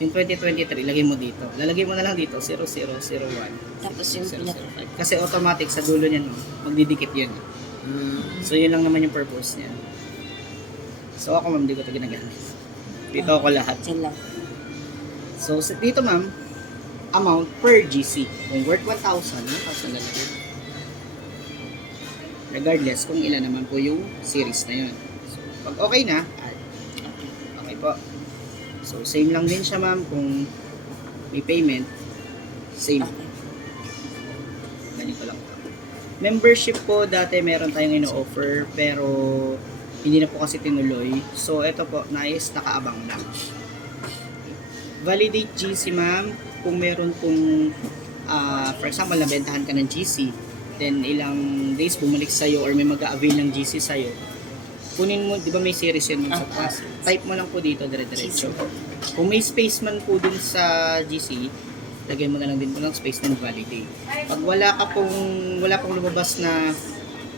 Yung 2023, lagay mo dito. Lalagay mo na lang dito, 0001. Tapos yung 005. Kasi automatic sa dulo niyan, no, magdidikit yun. So, yun lang naman yung purpose niya. So, ako, ma'am, di ko ito ginagamit. Dito ako lahat. Diyan lang. So, dito, ma'am, amount per GC. Kung worth 1,000, 1,000 lalagay. Regardless kung ilan naman po yung series na yun. So, pag okay na, add. Okay po. So, same lang din siya, ma'am, kung may payment, same. Okay. Ganito lang po. Membership po, dati meron tayong ino-offer, pero hindi na po kasi tinuloy. So, ito po, nice, nakaabang lang. Validate GC, ma'am, kung meron pong, for example, nabentahan ka ng GC, then ilang days bumalik sa'yo or may mag-a-avail ng GC sa'yo, kunin mo, di ba may series yun sa taas? Type mo lang po dito, dire-diretso. Kung may space man po dun sa GC, lagay mo na lang din po ng space ng validate. Pag wala pong lumabas na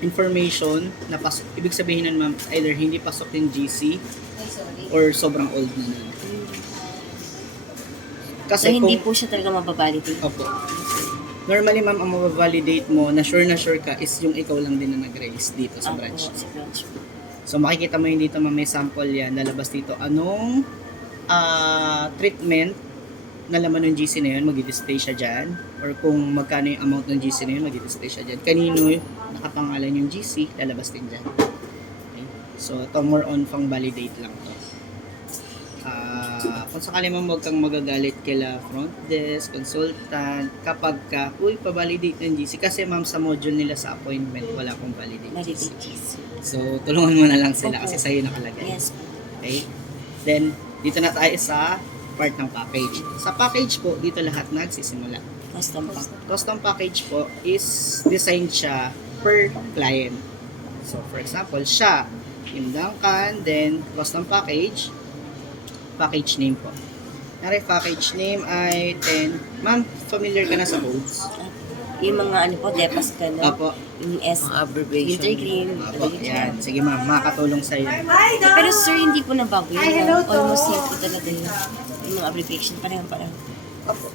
information na pasok, ibig sabihin nun, ma'am, either hindi pasok yung GC or sobrang old na nun. So, Kasi hindi kung, po siya talaga mababalidate. opo. Normally, ma'am, ang mababalidate mo na sure ka is yung ikaw lang din na nag-raise dito sa Opo, branch. sa branch po. So, makikita mo yun dito, ma'am, may sample yan. Lalabas dito, anong treatment na laman ng GC na yun, mag-display siya dyan. Or kung magkano yung amount ng GC na yun, mag-display siya dyan. Kanino nakapangalan yung GC, lalabas din dyan. Okay? So, ito more on pang validate lang to. Kung sakali mo huwag kang magagalit kila front desk, consultant, kapag ka, uy, pa-validate ng GC. Kasi ma'am, sa module nila sa appointment, wala akong validate Validate GC. GC. So, tulungan mo na lang sila Opo. kasi sa'yo nakalagay. Yes po. Okay? Then, dito na tayo sa part ng package. Sa package po, dito lahat nagsisimula. Custom pa. Custom package po is designed siya per client. So, for example, siya, yung Duncan, then custom package name po. Nari package name ay 10. Ma'am, familiar ka na sa codes? Yung mga ano po, depas ka na. Opo. Yung S, Mga abbreviation. wintergreen. Opo. Yan. Sige ma'am, makakatulong sa'yo. Pero sir, hindi po nabago yun. Almost same po talaga yun. Yung mga abbreviation, parang. Opo.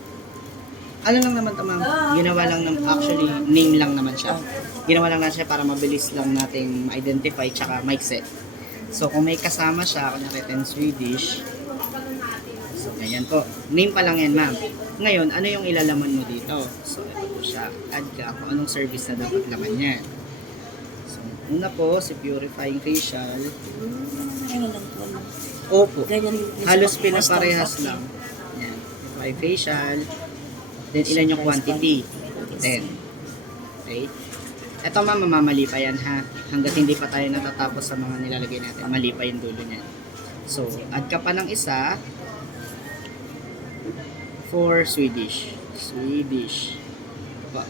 Ano lang naman ito ma'am? Ginawa lang naman, actually, name lang naman siya. Ginawa lang natin siya para mabilis lang nating ma-identify tsaka ma-set. So, kung may kasama siya, kunyari 10 Swedish, so, ganyan po. Name pa lang yan, ma'am. Ngayon, ano yung ilalaman mo dito? So, ito po siya. Add ka kung anong service na dapat laman yan. So, una po, si Purifying Facial. Ano lang po. Ano. Opo. Ganyan. Halos pinaparehas lang. Yan. Purify Facial. Then, ilan yung quantity? 10. Okay? Ito ma'am, mamamali pa yan ha. Hanggat hindi pa tayo natatapos sa mga nilalagay natin, mali pa yung dulo niyan. So, add ka pa ng isa for Swedish. Swedish. Pa.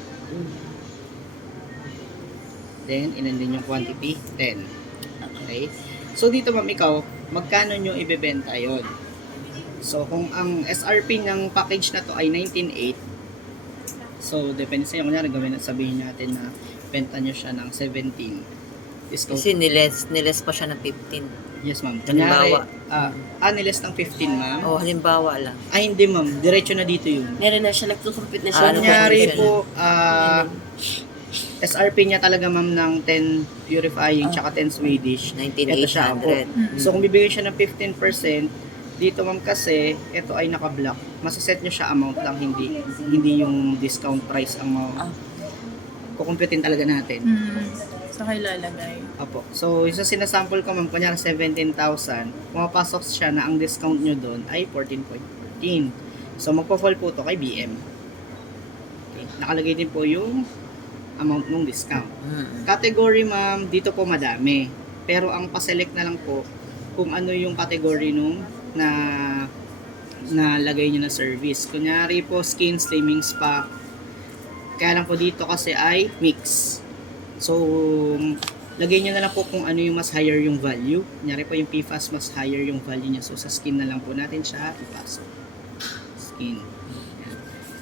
Then, ilan din yung quantity? 10. Okay? So, dito ma'am, ikaw, magkano nyo ibebenta yon? So, kung ang SRP ng package na to ay 19.8, so, depende sa inyo. Kunyari, gawin at sabihin natin na benta nyo siya ng 17. Discount. Kasi niles pa siya ng 15. Yes, ma'am. Kunyari, Halimbawa. niles ng 15, ma'am. O, halimbawa lang. Ay, hindi, ma'am. Diretso na dito yun. Meron na siya, nagko-compute na siya. Ano Kunyari ba? po, SRP niya talaga, ma'am, ng 10 purifying tsaka 10 Swedish. Ito siya, po. 19,800. So, kung bibigyan siya ng 15%, dito, ma'am, kasi, ito ay naka-block. Masaset nyo siya amount lang, hindi yung discount price ang kukumputin talaga natin. Saka ilalagay. Apo. So, yung sa sinasample ko, ma'am, kunyari 17,000, pumapasok siya na ang discount nyo doon ay 14.14. So, magpo-fall po to kay BM. Okay. Nakalagay din po yung amount ng discount. Category, ma'am, dito po madami. Pero ang pa-select na lang po kung ano yung category nung na lagay nyo na service. Kunyari po, skin, slimming, spa. Kaya lang po dito kasi ay mix. So, lagay nyo na lang po kung ano yung mas higher yung value. Kunyari po yung PFAS, mas higher yung value niya. So, sa skin na lang po natin siya ipasok. Skin. Yan.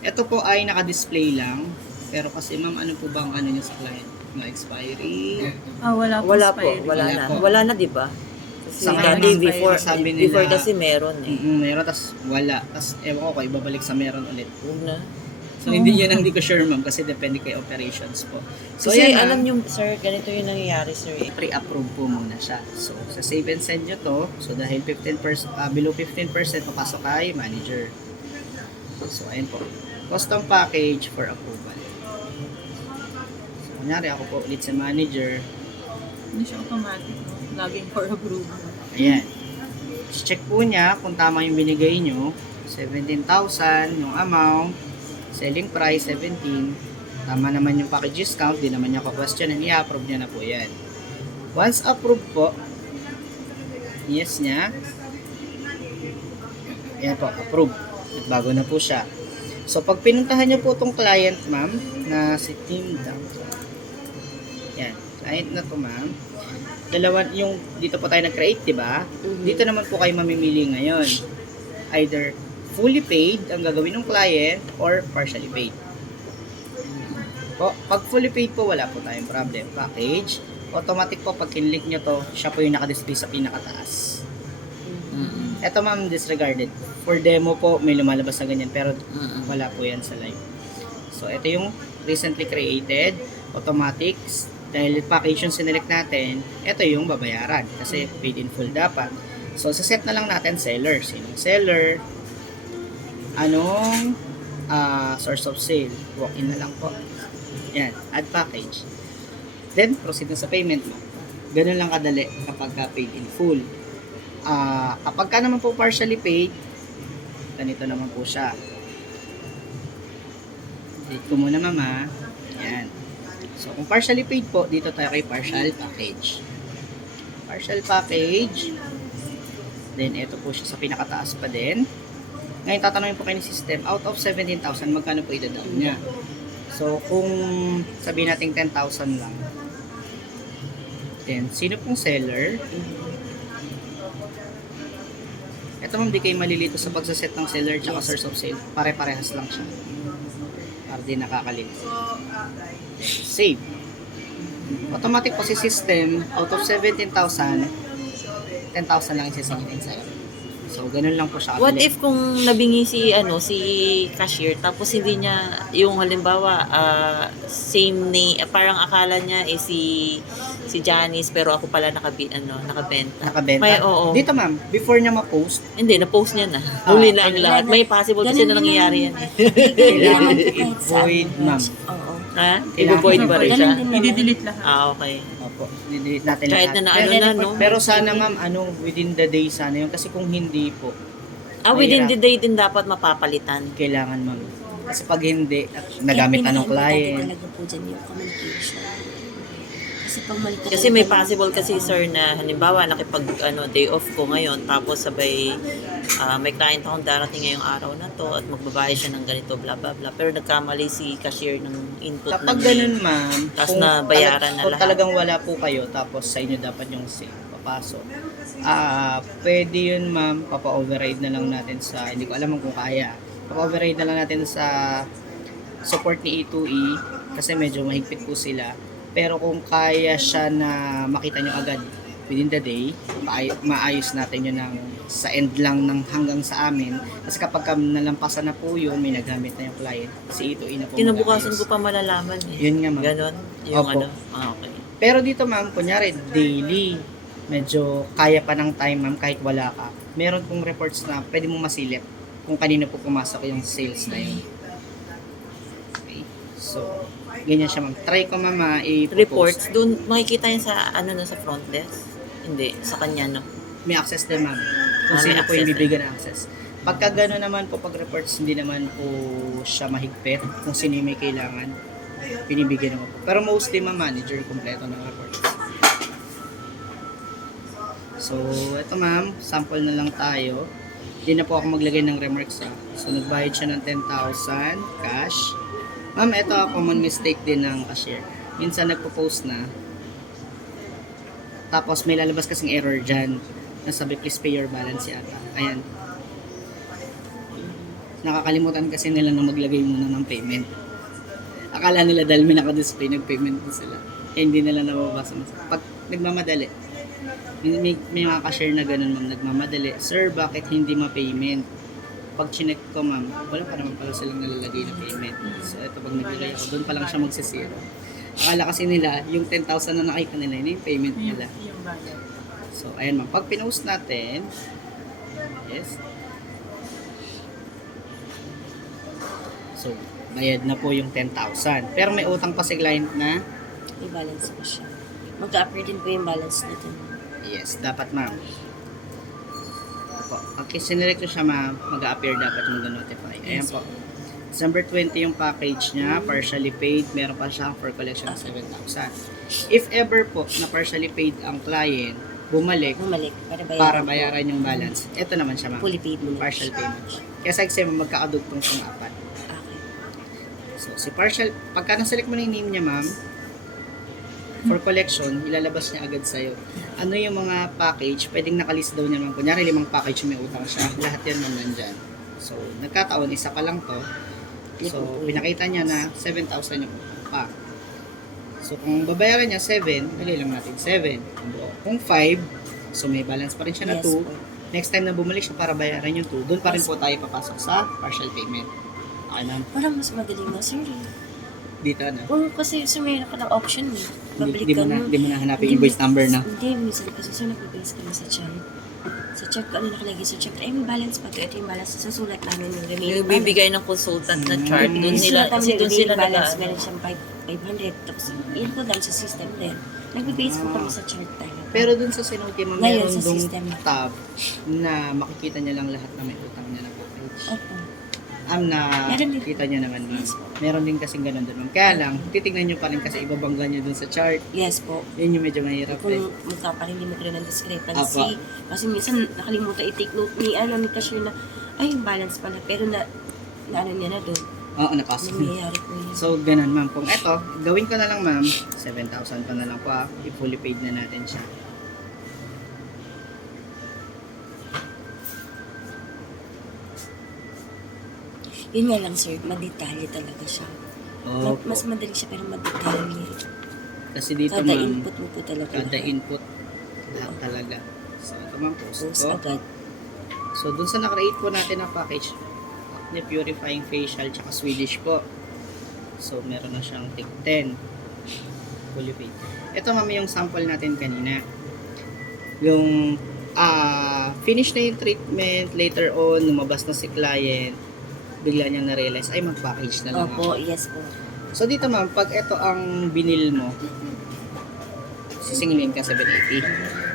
Ito po ay naka-display lang. Pero kasi ma'am, ano po ba ang ano niya sa client? Yung expiry? Wala po. Wala po. expiry. Wala Wala na. po. Wala na, di ba? Kasi Sa dati ngayon, before, sabi nila- before kasi meron eh. Meron, tas wala. Tas ewan ko kung ibabalik sa meron ulit. Huwag na. So, hindi yun ang hindi ko sure, ma'am, kasi depende kay operations po. So, Kasi yan, alam ma'am, nyo, sir, ganito yung nangyayari, sir. pre-approve po muna siya. So, sa save and send nyo to, so dahil 15%, below 15%, papasok kay manager. So, ayun po. Custom package for approval. So, kunyari ako po ulit sa manager. Hindi siya automatic. No? Laging for approval. Ayan. Check po niya kung tama yung binigay nyo. 17,000 yung amount. Selling price, 17. Tama naman yung package discount. Di naman niya ko-question and i-approve niya na po yan. Once approved po, yes niya. Yan po, approve. At bago na po siya. So, pag pinuntahan niyo po itong client, ma'am, na si Team Duncan. Yan. Client na to, ma'am. Dalawa, yung dito po tayo nag-create, di ba? Dito naman po kayo mamimili ngayon. Either fully paid ang gagawin ng client or partially paid. Po, pag fully paid po, wala po tayong problem. Package, automatic po pag kinlik nyo to, siya po yung nakadisplay sa pinakataas. Ito ma'am, disregarded. for demo po, may lumalabas na ganyan, pero Mm-mm. wala po yan sa live. So, ito yung recently created, automatics, dahil package yung sinelect natin, ito yung babayaran, kasi paid in full dapat. So, set na lang natin seller. Sinong seller? Anong source of sale? Walk-in na lang po. Yan, add package. Then, proceed na sa payment mo. Ganun lang kadali kapag paid in full. Kapag ka naman po partially paid, ganito naman po siya. Date ko muna mama. Yan. So, kung partially paid po, dito tayo kay partial package. Partial package. Then, ito po siya sa pinakataas pa din. Ngayon, tatanungin po kayo ng system, out of 17,000, magkano po ida-down niya? So, kung sabihin natin 10,000 lang. Then, sino pong seller? Ito ma'am, di kayo malilito sa pagsaset ng seller tsaka source of sale. Pare-parehas lang siya. Para di nakakalito. Save. Automatic po si system, out of 17,000, 10,000 lang isasangin sa'yo. So, ganun lang po siya. What kadali. if kung nabingi si cashier tapos hindi niya yung halimbawa same name parang akala niya si Janice pero ako pala nakabenta. Nakabenta? May oo. Dito ma'am, before niya ma-post, Hindi na-post niya na. Huli na ang kailangan- lahat. May possible kasi Ganun na din nangyayari naman. yan. Kailangan po kahit saan. void, ma'am. Oo. Ha? Kailangan- I-void ba rin siya? Ganun din naman. I-delete lahat. Okay. opo, didelete natin Kahit lahat. na pero, ano na, no? pero sana ma'am, within the day sana yun. Kasi kung hindi po, Within mahirap. the day din dapat mapapalitan. Kailangan ma'am. Kasi pag hindi, nagamit na ng Kaya client. talaga po dyan yung communication. Kasi pag mali ka Kasi may talaga- possible kasi sir na halimbawa nakipag day off ko ngayon tapos sabay may client akong darating ngayong araw na to at magbabayad siya ng ganito bla bla bla pero nagkamali si cashier ng input Kapag ng ganun ma'am, tas kung nabayaran na kung lahat. talagang wala po kayo, tapos sa inyo dapat yung sale, papasok. Pwede yun ma'am, papa-override na lang natin sa, hindi ko alam kung kaya. Papa-override na lang natin sa support ni E2E kasi medyo mahigpit po sila. Pero kung kaya siya na makita nyo agad within the day, maayos natin yun sa end lang ng hanggang sa amin. Kasi kapag nalampasan na po yun, may nagamit na yung client. Si E2E na po Kinabukasan mag-ayos. ko pa malalaman eh. Yun nga ma'am. Ganon? Yung Opo. okay. Pero dito ma'am, kunyari daily, medyo kaya pa ng time ma'am kahit wala ka. Meron pong reports na pwede mong masilip kung kanino po pumasok yung sales na yun. Okay. So, ganyan siya ma'am. Try ko ma'am i-propose. Reports, dun makikita yan sa sa front desk? Hindi, sa kanya no? May access din ma'am. Kung May sino po yung access bibigyan ng access. Pagka gano'n naman po pag reports, hindi naman po siya mahigpit kung sino yung may kailangan. Binibigyan naman po. Pero mostly ma'am, manager kompleto ng reports. So, ito ma'am, sample na lang tayo. Hindi na po ako maglagay ng remarks ha. So, nagbayad siya ng 10,000 cash. Ma'am, ito common mistake din ng cashier. Minsan nagpo-post na. Tapos may lalabas kasing error dyan. Nasabi, please pay your balance yata. Ayan. Nakakalimutan kasi nila na maglagay muna ng payment. Akala nila dahil may naka-display, nag-payment na sila. Eh, hindi nila nababasa. Pag nagmamadali, may mga ka-share na ganun ma'am, nagmamadali. Sir, bakit hindi ma-payment? Pag chinek ko ma'am, wala pa naman pala silang nalalagay na payment. So ito pag naglagay ako, doon pa lang siya magsisiro. Akala kasi nila, yung 10,000 na nakita nila, yun yung payment nila. Yung bayad. So ayan ma'am, pag pinost natin, yes. So, bayad na po yung 10,000. Pero may utang pa si client na, May balance po siya. Mag-upgrade din po yung balance natin. yes, dapat ma'am. Pag sinelect ko siya ma'am, mag-appear dapat yung notify. Ayan po. December 20 yung package niya, partially paid, meron pa siya for collection ng 7,000. If ever po na partially paid ang client, bumalik Bumalik para bayaran yung balance. Ito naman siya ma'am. Fully paid mo na. Partial payment. Kaya sa exam, magkakadugtong pang apat. Okay. So, si partial, pagka naselect mo na yung name niya ma'am, for collection, ilalabas niya agad sa'yo. Ano yung mga package, pwedeng nakalist daw niya ma'am. Kunyari, 5 package may utang siya. Lahat yan ma'am nandyan. So, nagkataon, isa pa lang to. So, pinakita niya na 7,000 yung utang pa. So, kung babayaran niya 7, bigay lang natin 7. Kung 5, so may balance pa rin siya na Yes 2. po. Next time na bumalik siya para bayaran yung 2, doon pa rin po tayo papasok sa partial payment. Okay ma'am? Parang mas madali nga, sir. Dito na. Oo, kasi sir, mayroon ka ng option eh. Babalik Hindi ka mo na, nun. hindi mo na hanapin Hindi, invoice number na. Hindi, minsan kasi sir, nag-base kami sa check. Sa check, ano nakalagay sa check? Ay, may balance pa to. Ito yung balance. Susulat namin yung remaining Yung bibigay ng consultant na chart, doon balance. nila, Susulat namin kasi yung doon sila remaining balance. nag Meron siyang 500. Tapos, yun po lang sa system din. Nag-base po kami sa chart tayo. Pero dun sa Senote, ma'am, Ngayon, meron sa dong system. tab na makikita niya lang lahat na may utang niya na package. Opo. Na Meron din. kita niyo naman, ma'am. Yes po. Meron din kasing ganun dun, ma'am. Kaya lang, titignan niyo pa rin kasi ibabangga niyo dun sa chart. Yes po. Yun yung medyo mahirap eh. Kung mukha pa rin, hindi mo rin ng discrepancy. Kasi minsan nakalimutan i-take note ni cashier na, ay, yung balance pala. Pero na ano niya na doon. Oo, napasok. Nangyayari po yun. So, ganun, ma'am. Kung eto, gawin ko na lang, ma'am. 7,000 pa na lang po, i-fully paid na natin siya. Yun nga lang, sir, madetalye talaga siya. Opo. Mas madali siya, pero madetalye. Kasi dito, Kada ma'am, input mo po talaga. kada input, lahat talaga. So, ito, ma'am, post Post ko. agad. So, dun sa nakreate po natin na package, acne purifying facial tsaka Swedish po. So, meron na siyang tig 10. Fully paid. Ito, ma'am, yung sample natin kanina. Yung finish na yung treatment, later on, lumabas na si client, bigla niyang na-realize, ay, mag-package na lang Opo, ako. yes po. So, dito, ma'am, pag ito ang binil mo, sisingilin ka 780.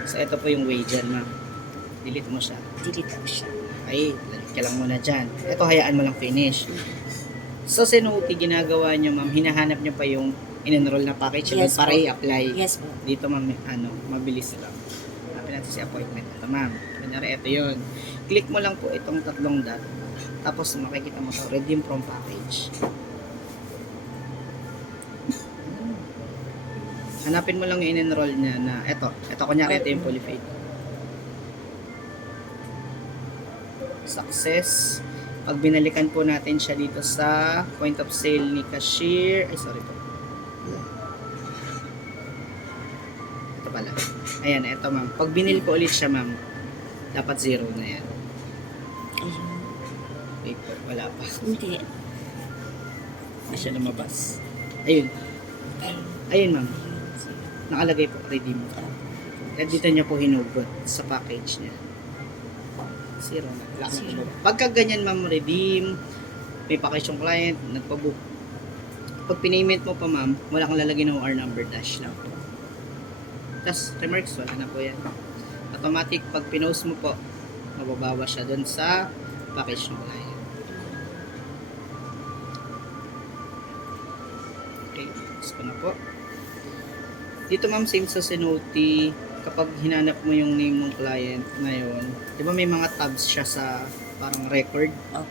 So, ito po yung wager, ma'am. Delete mo siya. Delete po siya. Ay, lalit ka lang muna dyan. Ito, hayaan mo lang finish. So, Senote, ginagawa nyo, ma'am, hinahanap nyo pa yung in-enroll na package Yes, para po. i-apply. Yes po. Dito, ma'am, mabilis lang. Hanapin natin si appointment. Ito, ma'am. Kunyari, ito yun. Click mo lang po itong tatlong dot. Tapos, makikita mo ito, redeem from package. Hanapin mo lang yung in-enroll niya na ito. Ito, kunyari, ito yung fully paid. Success. Pag binalikan po natin siya dito sa point of sale ni cashier, ay sorry po. Ito pala. Ayan, ito ma'am. Pag binil ko ulit siya ma'am, dapat 0 na yan. Ayun. Wait po, wala pa. Hindi. Hindi siya lumabas. Ayun. Ayun ma'am. Nakalagay po, redeem. At dito niya po hinugot sa package niya. 0 na. Wala kang Zero. ibaba. Pagka ganyan ma'am, redeem, may package yung client, nagpabook. Pag pinayment mo pa ma'am, wala kang lalagay ng OR number dash lang. Tapos, remarks, wala na po yan. Automatic, pag pinost mo po, mababawa siya doon sa package ng client. Okay, tapos ko na po. Dito ma'am, same sa Senote, kapag hinanap mo yung name ng client ngayon, di ba may mga tabs siya sa parang record? Oh.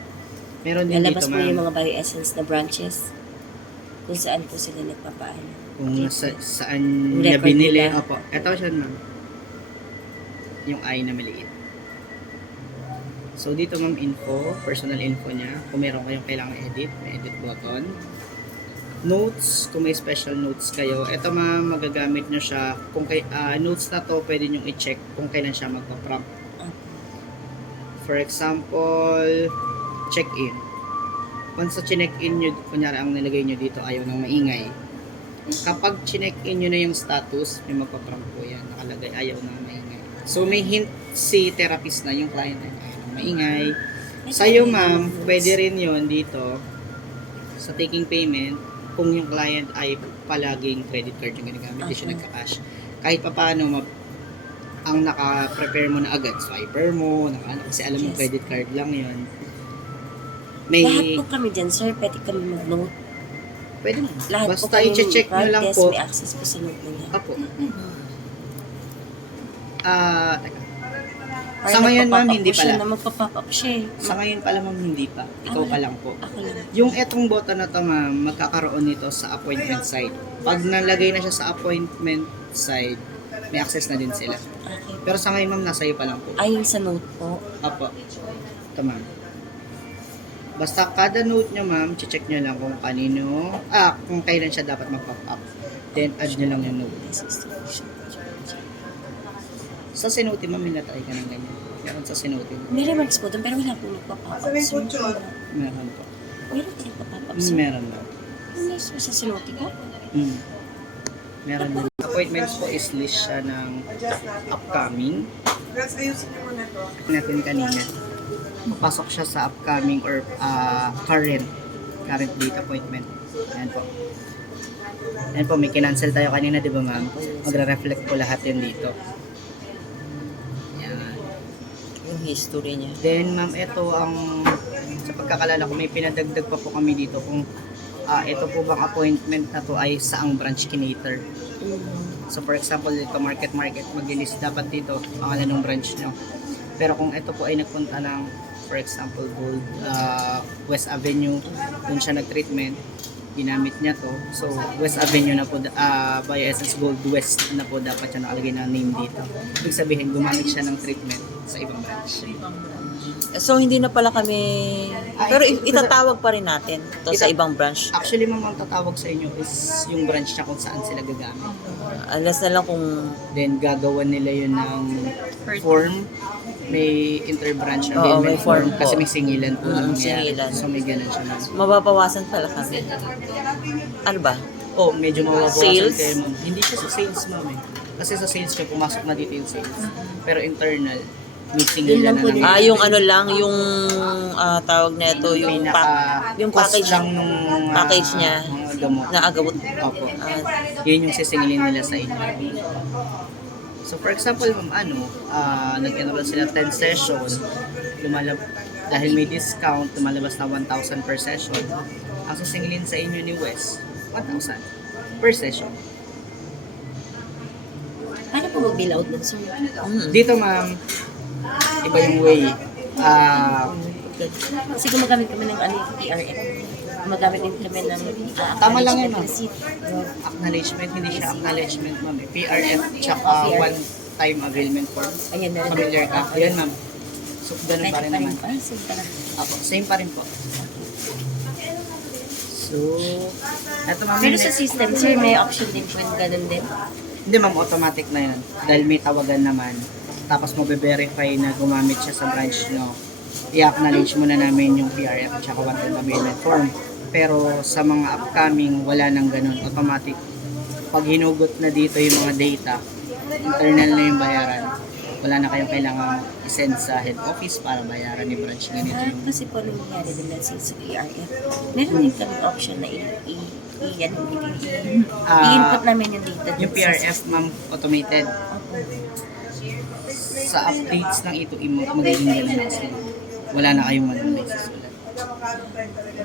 Meron din Lalabas dito po yung ma'am, mga Bioessence na branches kung saan po sila nagpapaano. kung saan Yung niya record binili. nila. Opo, eto siya ma'am. Yung I na maliit. So dito ma'am, info, personal info niya. Kung meron kayong kailangan edit, may edit button. Notes, kung may special notes kayo. Ito ma'am, magagamit nyo siya. Kung notes na to, pwede nyo i-check kung kailan siya magpa-prompt. For example, check-in. Once sa chinek-in nyo, kunyari ang nilagay nyo dito, ayaw ng maingay. Kapag chinek-in nyo na yung status, may magpa-prompt po yan. Nakalagay, ayaw ng maingay. So may hint si therapist na yung client ay ayaw ng maingay. Sa'yo ma'am, pwede rin yun dito sa taking payment kung yung client ay palaging credit card yung ginagamit, hindi siya nagka-cash. Kahit pa paano, ang naka-prepare mo na agad, swiper mo, kasi alam mo Yes. credit card lang yun. May, Lahat po kami dyan, sir. Pwede kami mag-note. pwede mo. Lahat po Basta kami i-check nyo lang yes, po. may access po sa note na yan. Apo. Teka. Parang Sa ngayon, ma'am, nagpa-pop-up hindi po siya pala. na magpa-pop up siya eh. Sa ngayon pala ma'am, hindi pa. Ikaw pa lang po. Ako lang. Yung etong button na to ma'am, magkakaroon nito sa appointment side. Pag nalagay na siya sa appointment side, may access na din sila. Okay. Pero sa ngayon ma'am, nasa iyo pa lang po. Ayun sa note po. Apo. Ito ma'am. Basta kada note nyo ma'am, check nyo lang kung kanino, kung kailan siya dapat mag-pop up. Then add nyo lang yung note. Sa Senote ma'am, minatry ka ng ganyan. Meron sa Sinote. May remarks po doon, pero wala po nagpa-pop up. So, Meron po. meron po nagpa-pop up. So, Meron na. nice po sa sinuti ko. Meron din. Appointments po is list siya ng upcoming. Natin kanina. Papasok siya sa upcoming or current date appointment. Ayan po. Ayan po, may kinancel tayo kanina, di ba ma'am? Magre-reflect po lahat yun dito. Ayan. Yung history niya. Then ma'am, ito ang sa pagkakalala ko, may pinadagdag pa po kami dito kung ito po bang appointment na to ay saang branch kinater. So for example, dito market, mag-list dapat dito pangalan ng branch nyo. Pero kung ito po ay nagpunta ng for example, Gold West Avenue, dun siya nag-treatment, ginamit niya to. So West Avenue na po, Bioessence Gold West na po dapat siya nakalagay na name dito. Ibig sabihin, gumamit siya ng treatment sa ibang branch. So, hindi na pala kami... Pero itatawag pa rin natin to sa ibang branch. Actually, ma'am, ang tatawag sa inyo is yung branch na kung saan sila gagamit. Alas na lang kung... Then, gagawan nila yun ng form. May inter-branch Oo, agreement may form po. Kasi may singilan po. nangyayari. Singilan. So, may ganun siya, ma'am. Mababawasan pala kami. Ano ba? Oh, medyo mababawasan Sales? kayo, ma'am. Hindi siya sa sales, ma'am, eh. Kasi sa sales siya, pumasok na dito yung sales. Pero internal, may singilan na naman. Yung ano lang, yung tawag na ito, yung, yung cost package lang nung package niya. mga gamot. na agawot. Opo. Yun yung sisingilin nila sa inyo. So for example, ma'am, nag-enroll sila 10 session, dahil may discount, lumalabas na 1,000 per session. Ang sisingilin sa inyo ni Wes, 1,000 per session. Paano po mag-bill out nun, sir? Dito, ma'am, iba yung way. Kasi gumagamit kami ng PRF. Gumagamit din kami ng Tama lang yun, ma'am. receipt. Acknowledgement, hindi siya acknowledgement, ma'am. PRF, tsaka one-time availment form. Ayan na. Familiar ka? Ayan, ma'am. So, ganun pa rin naman. Ay, sige pala. Apo, same pa rin po. So, eto ma'am. Pero sa system, sir, may option din po yung ganun din. Hindi ma'am, automatic na yun. Dahil may tawagan naman. Tapos mabe-verify na gumamit siya sa branch nyo. I-acknowledge muna namin yung PRF at saka one-time availment form. Pero sa mga upcoming, wala nang ganun. Automatic. Pag hinugot na dito yung mga data, internal na yung bayaran. Wala na kayong kailangan i-send sa head office para bayaran ni branch ganito yung Kasi po nangyayari din let's say sa PRF, meron din kami option na i-input namin yung data. yung PRF, ma'am, automated. Sa updates ng ito, magiging ganun na sila. Wala na kayong manunoy sa sulat.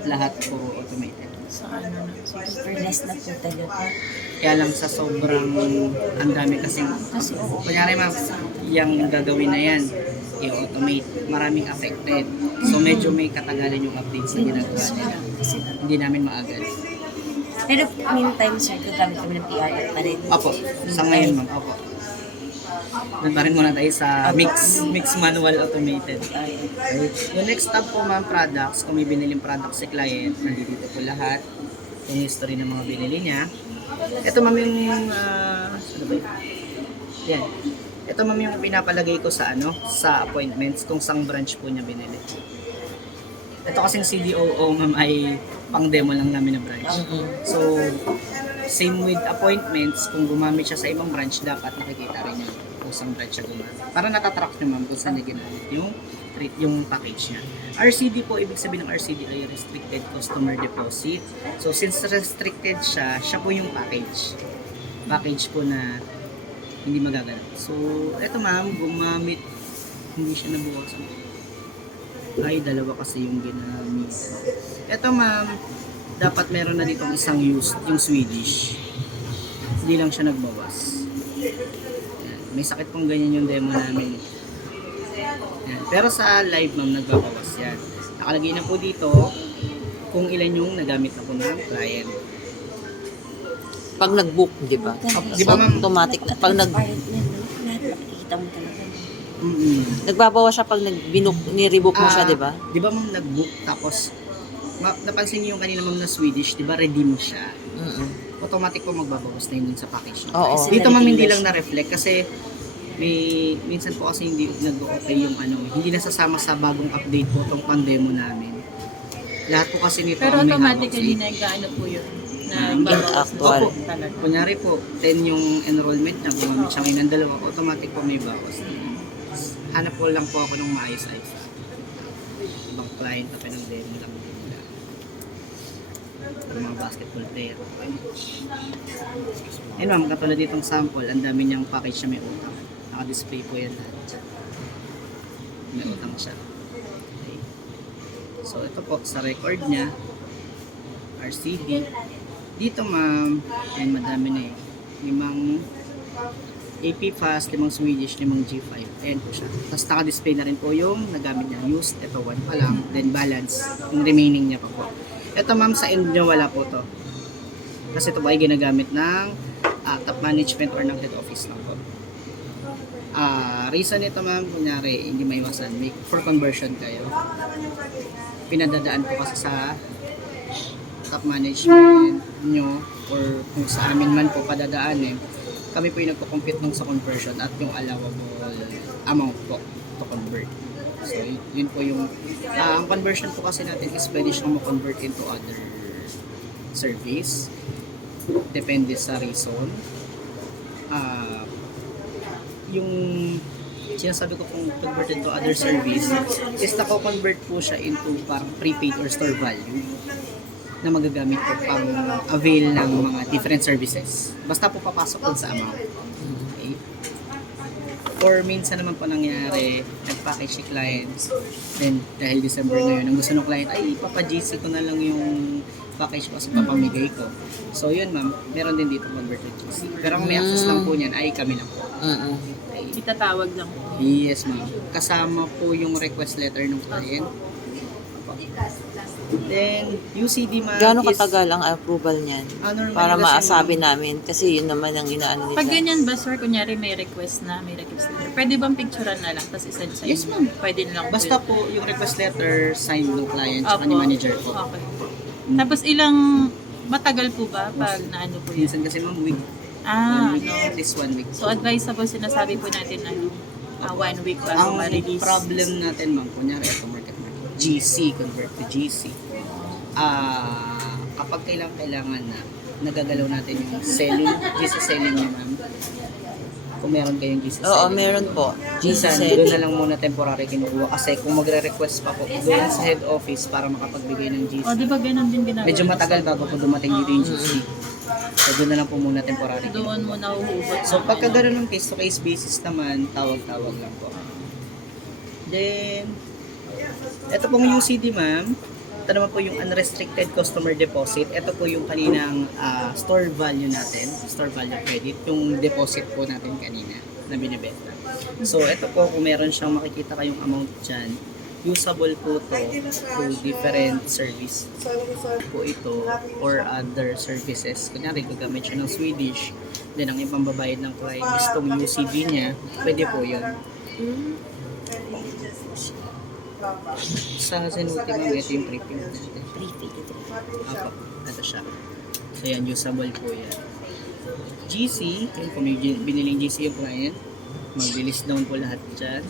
Lahat puro automated. Sa ano na. Super less na po talaga. Kaya lang sa sobrang ang dami kasing kunyari ma'am, yung gagawin na yan, i-automate, maraming affected. So medyo may katagalan yung updates na ginagawa nila. Hindi namin maagad. Pero meantime, sir, gagamit kami ng PRF pa rin. Opo, sa ngayon ma'am, opo. Doon pa rin muna tayo sa mix manual automated. Okay. Yung next tab po ma'am, products. Kung may biniling products si client, nandito po lahat. Yung history ng mga binili niya. Ito ma'am yung, ano ba yun? Yan. Ito ma'am yung pinapalagay ko sa sa appointments kung sang branch po niya binili. Ito kasing CDOO ma'am ay pang demo lang namin na branch. So, same with appointments, kung gumamit siya sa ibang branch, dapat nakikita rin niya kung saan branch siya gumamit. Para natatrack niyo ma'am kung saan niya ginamit yung package niya. RCD po, ibig sabihin ng RCD ay Restricted Customer Deposit. So, since restricted siya po yung package. Package po na hindi magaganap. So, eto ma'am, gumamit, hindi siya nabukasan. Ay, dalawa kasi yung ginamit. Eto ma'am, dapat meron na ditong isang used, yung Swedish. Hindi lang siya nagbawas. Yan. May sakit pong ganyan yung demo namin. Yan. Pero sa live ma'am, nagbabawas yan. Nakalagay na po dito kung ilan yung nagamit na po ng client. Pag nag-book, di ba? Di ba, ma'am? Automatic na. Pag Lahat makikita mo talaga. nagbabawas siya pag ni-rebook mo siya, di ba? Di ba ma'am nag-book tapos napansin niyo yung kanina ma'am na Swedish, di ba redeem siya? Automatic po magbabawas na yun sa package niya. Oo. Dito ma'am hindi lang na-reflect kasi minsan po kasi hindi nag-okay yung hindi nasasama sa bagong update po itong pandemo namin. Lahat po kasi nito Pero ang may automatically hawak. nag-ano po yun? Na Hmm. babawas na Actual. po talaga. Kunyari po, 10 yung enrollment niya, gumamit siya ngayon ng dalawa, automatic po may bawas. Hanap ko lang po ako ng maayos-ayos. Ibang client na pinag-demo lang din nila. Yung mga basketball player. Ayun ma'am, katulad ditong sample, ang dami niyang package na may utang. Naka-display po yan lahat. May utang siya. Okay. So ito po, sa record niya, RCB. Dito ma'am, ayun madami na eh. 5 AP Fast, 5 Swedish, 5 G5. Ayan po siya. Tapos naka-display na rin po yung nagamit niya. Used, ito 1 pa lang. Then balance, yung remaining niya pa po. Ito ma'am, sa end niya wala po to. Kasi ito ba ay ginagamit ng top management or ng head office lang po. Reason nito ma'am, kunyari, hindi maiwasan. For conversion kayo. Pinadadaan po kasi sa top management nyo or kung sa amin man po padadaan kami po yung nagko-compute nung sa conversion at yung allowable amount po to convert. So yun po yung ang conversion po kasi natin is pwede siyang ma-convert into other service. Depende sa reason. Yung sinasabi ko kung converted to other service is nako-convert po siya into parang prepaid or store value na magagamit po pang avail ng mga different services. Basta po papasok dun sa amount. Okay? Or minsan naman po nangyari, nag-package si client, then dahil December na yun, ang gusto ng client, ay ipapa-GC ko na lang yung package ko kasi papamigay ko. So yun ma'am, meron din dito converted GC. Pero ang may access lang po niyan ay kami lang po. Okay. Itatawag lang po. Yes ma'am. Kasama po yung request letter ng client. Then, UCD ma'am Gaano is katagal ang approval niyan? Normally Para kasi, maasabi ma'am, namin. Kasi yun naman ang inaano nila. Pag ganyan ba, sir, kunyari may request letter, pwede bang picturean na lang, tapos isend sa Yes, inyo? ma'am. Pwede lang basta po yung request letter signed ng client at ni manager po. Okay. Tapos ilang, matagal po ba pag naano po yun? Minsan kasi ma'am, week. Ah, 1 week, ano. at least 1 week. So advisable, sinasabi po natin 1 week bago Ang ma-release. problem natin ma'am, kunyari ito market, GC, convert to GC. Kapag kailangan na nagagalaw natin yung selling, GC selling niya ma'am. Kung meron kayong GC selling. Oo, meron po. Minsan, GC doon na selling. lang muna temporary kinukuha kasi kung magre-request pa po doon sa head office para makapagbigay ng GC. O, di ba ganun din ginagawa? Medyo matagal bago po dumating dito yung GC. So doon na lang po muna temporary Doon kinukuha. mo nahuhugot. So pagka gano'n ng case-to-case basis naman, tawag-tawag lang po. Then, ito pong UCD ma'am, ito naman po yung unrestricted customer deposit. Ito po yung kaninang store value natin, store value credit, yung deposit po natin kanina na binibenta. So ito po, kung meron siyang makikita kayong amount dyan, usable po to different service po ito or other services. Kunyari, gagamit siya ng Swedish, then ang ibang babayad ng client is itong UCD niya, pwede po yun. Sa Zenuti ma'am, ito yung prepaid natin. Prepaid ito. Apo, ito siya. So yan, usable po yan. GC, yun, kung may biniling GC yung client, mag-release down po lahat dyan.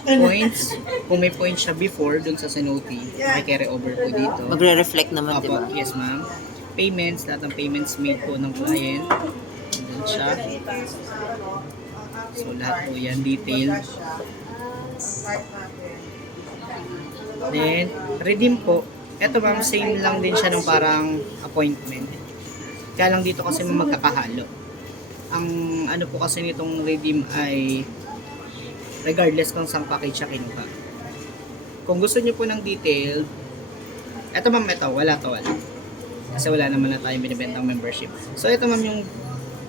Points, kung may points siya before dun sa Zenuti, may carry over po dito. Magre-reflect naman, di Apo, ba? yes ma'am. Payments, lahat ng payments made po ng client. Doon siya. So lahat po yan, detail. Then, redeem po. Ito ma'am, same lang din siya ng parang appointment. Kaya lang dito kasi magkakahalo. Ang ano po kasi nitong redeem ay regardless kung saan package siya kinuha. Kung gusto niyo po ng detail, ito ma'am, ito, wala. Kasi wala naman na tayong binibentang membership. So ito ma'am yung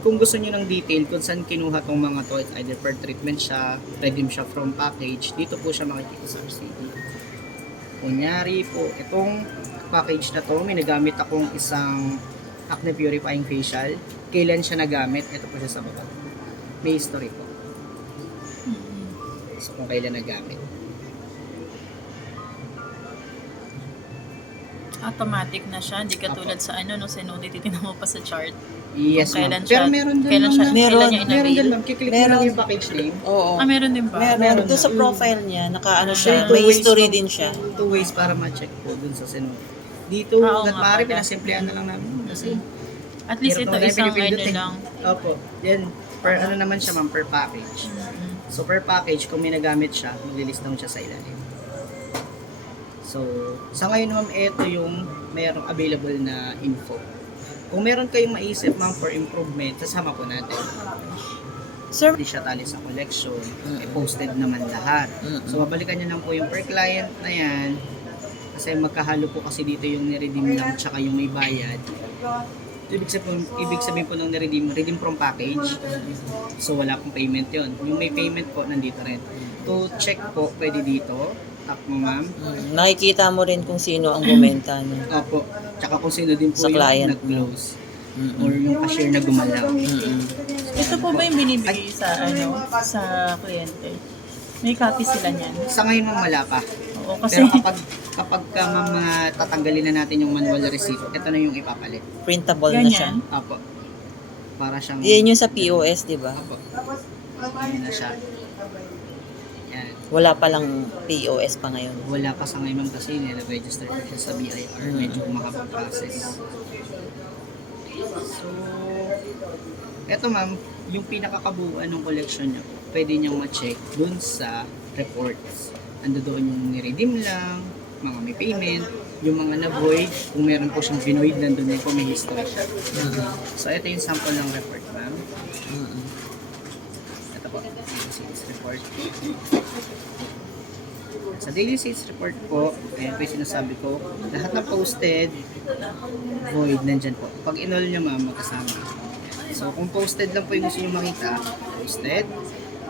kung gusto niyo ng detail kung saan kinuha tong mga to, it's either per treatment siya, redeem siya from package, dito po siya makikita sa RCD. Kunyari po, itong package na to, may nagamit akong isang acne purifying facial. Kailan siya nagamit? Ito po siya sa baba. May history po. So, kung kailan nagamit. Automatic na siya, hindi katulad sa no, Zenoti, titignan mo pa sa chart. Yes, Kung ma'am. kailan Pero siya- meron doon, kailan ma'am, siya- na- Meron. kailan niya meron in-avail. doon, ma'am. Kiklik mo Meron. lang yung package name. Oo. Meron din ba? Meron. Doon sa na. profile niya, nakaano Two siya, may ways, history ma'am. din siya. Two ways para ma-check po dun sa Zenoti. Dito, Oo at nga maaari, pala. pinasimplehan na lang namin. Kasi, At least hirap ito naman isang pinipindot eh. lang. Opo. Yan, per ano naman siya, ma'am, per package. So, per package, kung may nagamit siya, mag-list down siya sa ilalim. So, sa ngayon, ma'am, ito yung mayroong available na info. Kung meron kayong maisip, ma'am, for improvement, sasama po natin. Sir, Hindi siya tali sa collection, posted naman lahat. So, babalikan nyo lang po yung per client na yan. Kasi magkahalo po kasi dito yung niredeem lang tsaka yung may bayad. Ibig sabihin po ng redeem from package. So, wala pong payment yon. Yung may payment po, nandito rin. To check po, pwede dito. Tap mo, ma'am. nakikita mo rin kung sino ang bumenta. No? Opo. Tsaka kung sino din po Sa yung client nag-close. Or yung cashier na gumalaw. Ito po ba yung binibigay sa sa kliyente? May copy sila niyan. Sa ngayon, ma'am, wala pa. Oo, kasi Pero kapag ka, ma'am, tatanggalin na natin yung manual receipt, ito na yung ipapalit. Printable na siya. ganyan. Opo. Para siyang... Yan yung sa POS, di ba? Opo. Yan na siya. Yan. Wala pa lang POS pa ngayon. Wala pa sa ngayon, ma'am, kasi nire-register ko siya sa BIR. Medyo mahabang process. So, eto, ma'am, yung pinakakabuuan ng collection niya, pwede niyang ma-check dun sa reports. Ando doon yung ni-redeem lang, mga may payment, yung mga na-void, kung meron po siyang binoid, nandun din po may history siya. So, ito yung sample ng report, ma'am. Ito po, daily sales report. Sa daily sales report po, ayan po yung sinasabi ko, lahat na posted, void, nandyan po. Pag inol nyo, ma'am, magkasama. So, kung posted lang po yung gusto nyo makita, posted.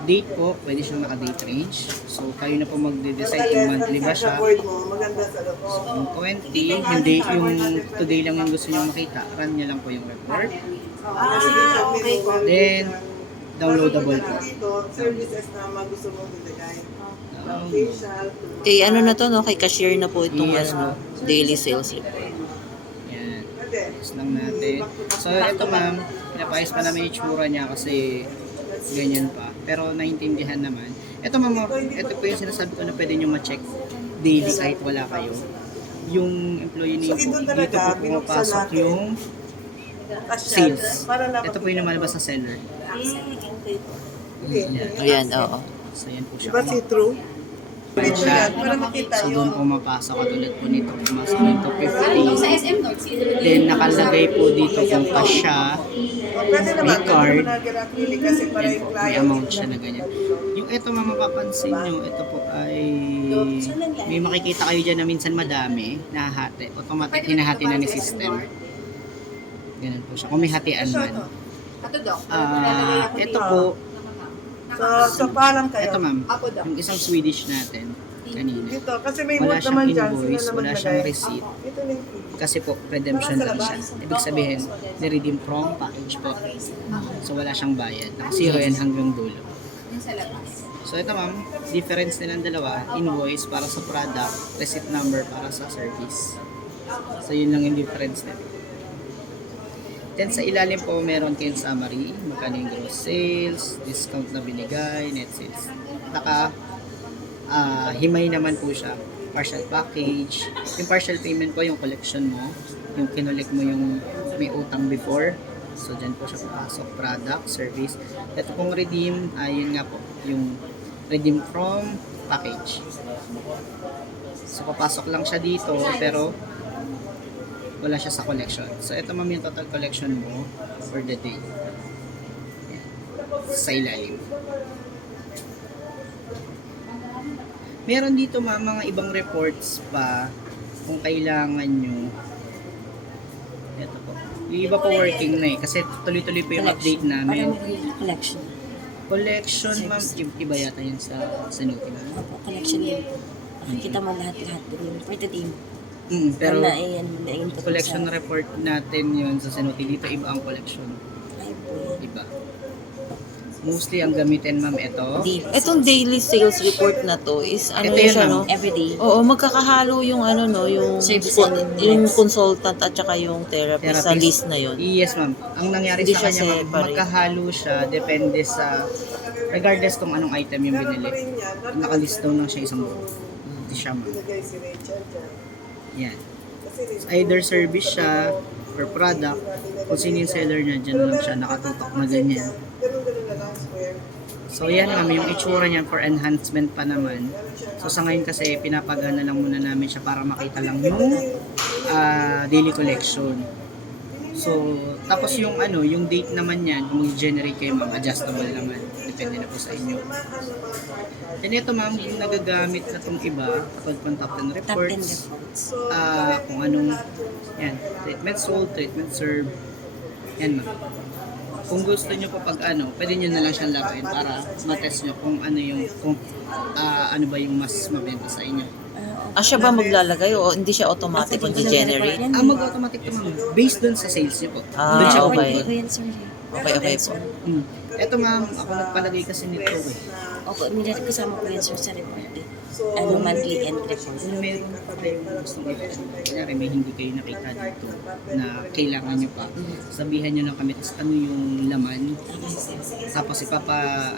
Date po, pwede siyang naka-date range. So, kayo na po magde-decide kung monthly ba siya. So, kung 20, hindi yung today lang yung gusto nyo makita, run nyo lang po yung report. Then, downloadable po. Services na gusto mong bibigay. Facial, Kay ano na to, no? Kay cashier na po itong Yes, ano, daily sales report. Yan. Tapos lang natin. So, ito, ma'am, pinapayos pa namin yung tsura niya kasi ganyan pa. Pero naintindihan naman. Ito, ma'am, ito po yung sinasabi ko na pwede nyo ma-check daily kahit wala kayo. Yung employee name po, dito po pumapasok yung sales. Ito po yung lumalabas sa seller. Yan. Ayan, oo. So, yan po siya. Diba si True? Dito Siya. yan, para makita So, yun. doon pumapasok katulad po nito. Pumasok dito Sa 50. SM North, Then, nakalagay po dito kung kasya. O, pwede naman, May card. pwede naman nag-acrylic kasi para Yan yung po, may client. amount siya na ganyan. Yung ito, ma'am, mapapansin nyo, ito po ay may makikita kayo dyan na minsan madami, nahahati. Automatic hinahati na ni system. Ganun po siya. Kung may hatian man. Ato, Doc. Ito po, So parang kayo. ito ma'am, Apo, Doc. yung isang Swedish natin, kanina. Dito, kasi may Wala note naman siyang dyan. invoice, Sila wala naman siyang lagay. receipt. Ito na yung fee. Kasi po, redemption lang siya. Ibig sabihin, ni-redeem from package po. So, wala siyang bayad. Naka-zero yan hanggang dulo. Yung sa labas. So, ito ma'am, difference nilang dalawa, invoice para sa product, receipt number para sa service. So, yun lang yung difference nila. Then, sa ilalim po, meron kayong summary, magkano yung gross sales, discount na binigay, net sales. Himay naman po siya, partial package. Yung partial payment po, yung collection mo, yung kinulik mo yung may utang before. So, dyan po siya papasok, product, service. Ito pong redeem, yun nga po, yung redeem from package. So, papasok lang siya dito, pero wala siya sa collection. So, ito ma'am yung total collection mo for the day. Yan. Sa ilalim. Meron dito ma'am mga ibang reports pa kung kailangan nyo. Ito po. Yung iba po working na eh. Kasi tuloy-tuloy po yung update namin. Collection. Collection ma'am, iba yata yun sa Zenoti ma'am. Opo, collection din po. Makikita mo lahat-lahat din. For the team. Pero Na-input collection report natin yun sa Zenoti. Dito iba ang collection. Ay po yan. Iba. Mostly ang gamitin, ma'am, ito. Deal. Itong daily sales report na to is ano Ito yun yun, siya, ma'am. no? Everyday. Oo, magkakahalo yung ano, no, yung Service and yung needs. consultant at saka yung therapist sa Therapist. list na yun. Yes, ma'am. Ang nangyari Hindi sa siya kanya, ma'am, separate. magkahalo siya, depende sa, regardless kung anong item yung binili. Nakalist down lang siya isang buo. Hindi siya, ma'am. Ilagay si Rachel dyan. Yan. Kasi Either service siya or product, kung sino yung seller niya, dyan lang siya nakatutok na ganyan. ganun-ganun na lang, square. So yan ma'am, yung itsura niya for enhancement pa naman. So sa ngayon kasi pinapagana lang muna namin siya para makita lang yung daily collection. So tapos yung ano, yung date naman yan, kung i-generate kayo ma'am, adjustable naman. Depende na po sa inyo. And ito ma'am, yung nagagamit na tong iba, kapag pang top 10 Top 10 reports, reports. kung anong, yan, treatment sold, treatment served, yan ma'am. Kung gusto nyo po pag ano, pwede nyo na lang siyang laruin para matest nyo kung ano yung, kung ano ba yung mas mabenta sa inyo. Siya ba maglalagay o hindi siya automatic kung generate? Mag-automatic to ma'am, based dun sa sales nyo po. Ah, Dun siya okay. pupunta. Ko yan, sir. Okay po. Eto ma'am, ako nagpalagay kasi nito eh. Opo, nilagay kasama ko yan, sir, sa report. Ano, monthly end report. Kung meron pa kayong gustong ito, kunyari may hindi kayo nakita dito na kailangan nyo pa, sabihan nyo lang kami, tapos ano yung laman, tapos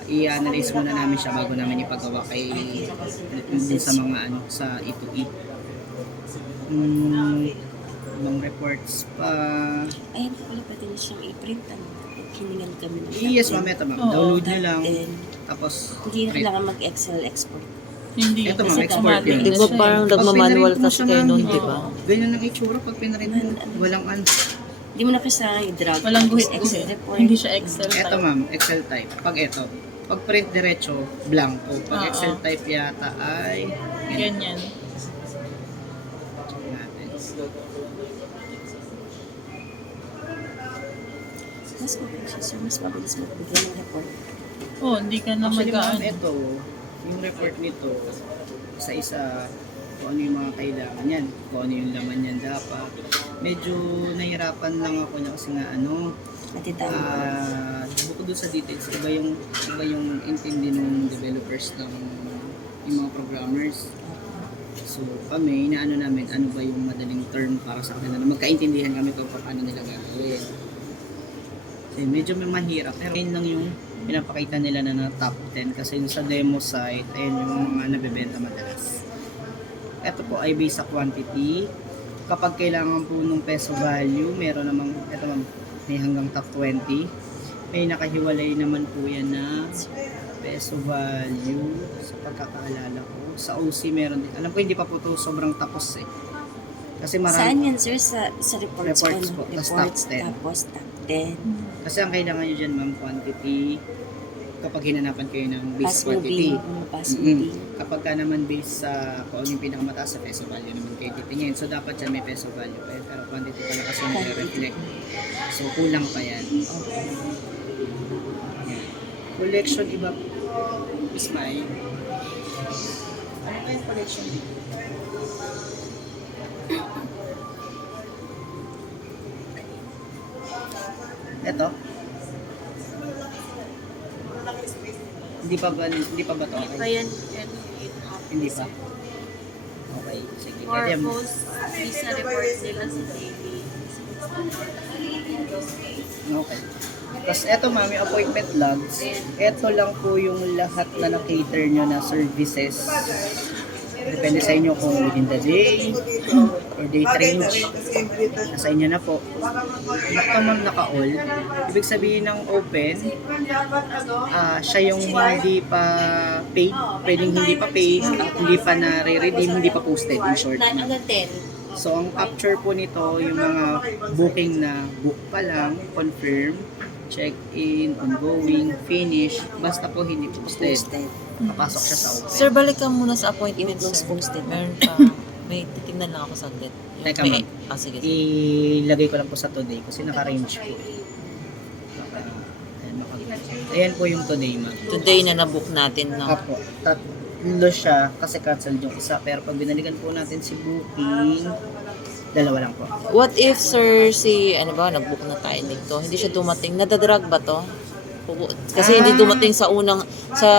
i-analyze muna namin siya bago namin ipagawa kay dun sa mga ano, sa E2E. Ibang reports pa. Ayun po pala, pwede niyo siyang i-print. Ano, hiningan kami ng Yes ma'am, ito ma'am. Download nyo lang, Then, tapos hindi na print. kailangan mag-Excel export. Hindi. Ito, kasi ma'am, export automatic yun. Di na ba siya eh. parang Pag nagmamanual pinarint mo kasi siya, kayo ma'am, nun, di ba? ganyan ang itsura pag pinarint mo. Walang ano. Hindi mo na kailangan i-drag. Walang Tapos guhit-guhit. Excel report. Hindi siya Excel Ito type. ma'am, Excel type. Pag ito, pag print diretso, blanco. Pag Oo. Excel type yata ay ganyan. Ganyan. Check natin. Mas mabilis siya, sir. Mas mabilis magbigay ng report. Oh, hindi ka na Actually ma'am, mag-ano. ito, yung report nito, sa isa, kung ano yung mga kailangan yan, kung ano yung laman yan dapat. Medyo nahirapan lang ako niya kasi nga ano, Natitawag. bukod dun sa details, iba yung intindi ng developers ng yung mga programmers. So kami, inaano namin, ano ba yung madaling term para sa kanila, na magkaintindihan kami kung paano nila gagawin. Kasi medyo may mahirap, pero yun lang yung pinapakita nila na top 10 kasi yung sa demo site, ayun yung mga nabebenta madalas. Ito po ay based sa quantity. Kapag kailangan po ng peso value, meron namang, ito ma'am, may hanggang top 20. May nakahiwalay naman po yan na peso value sa pagkakaalala ko. Sa OC meron din. Alam ko hindi pa po ito sobrang tapos eh. Kasi Saan marami. yan, sir? Sa reports, Reports ko. po. No? Tapos Reports, top 10. tapos top 10. Kasi ang kailangan nyo dyan ma'am, quantity. Kapag hinanapan kayo ng base Fast quantity. moving. Fast Mm-mm. moving. Kapag ka naman based sa kung ano yung pinakamataas sa peso value naman kayo titingin. So dapat dyan may peso value pa yun. Pero quantity pala kasi nagre-reflect. So kulang pa yan. Okay. Yan. Collection iba. Ismail. Ano kayong collection dito? Ito? Hindi pa ba to okay? Ayan, Hindi pa. Okay, sige. for Pwede mo. post visa reports nila sa daily. Okay. Tapos eto ma'am, yung appointment logs, eto lang po yung lahat na na-cater nyo na services. Depende sa inyo kung within the day or date range. Nasa inyo na po. Ito ma'am naka-all. Ibig sabihin ng open, siya yung hindi pa paid, pwedeng hindi pa paid, hindi pa na-redeem, hindi pa posted in short. Hanggang 10. So, ang capture po nito, yung mga booking na book pa lang, confirm, check-in, ongoing, finish, basta po hindi posted. Posted. Papasok siya sa open. Sir, balik ka muna sa appointment, Close sir. posted. Meron pa. May titignan lang ako saglit. Yung Teka, may- ma'am. sige. Ilagay ko lang po sa today kasi naka-range po. Ayan po yung today, ma'am. Today na nabook natin, no? Apo, tatlo siya kasi cancel yung isa. Pero pag binalikan po natin si booking, dalawa lang po. What if, sir, nag-book na tayo dito, hindi siya dumating, nadadrag ba to? Oo. Kasi hindi dumating sa unang, sa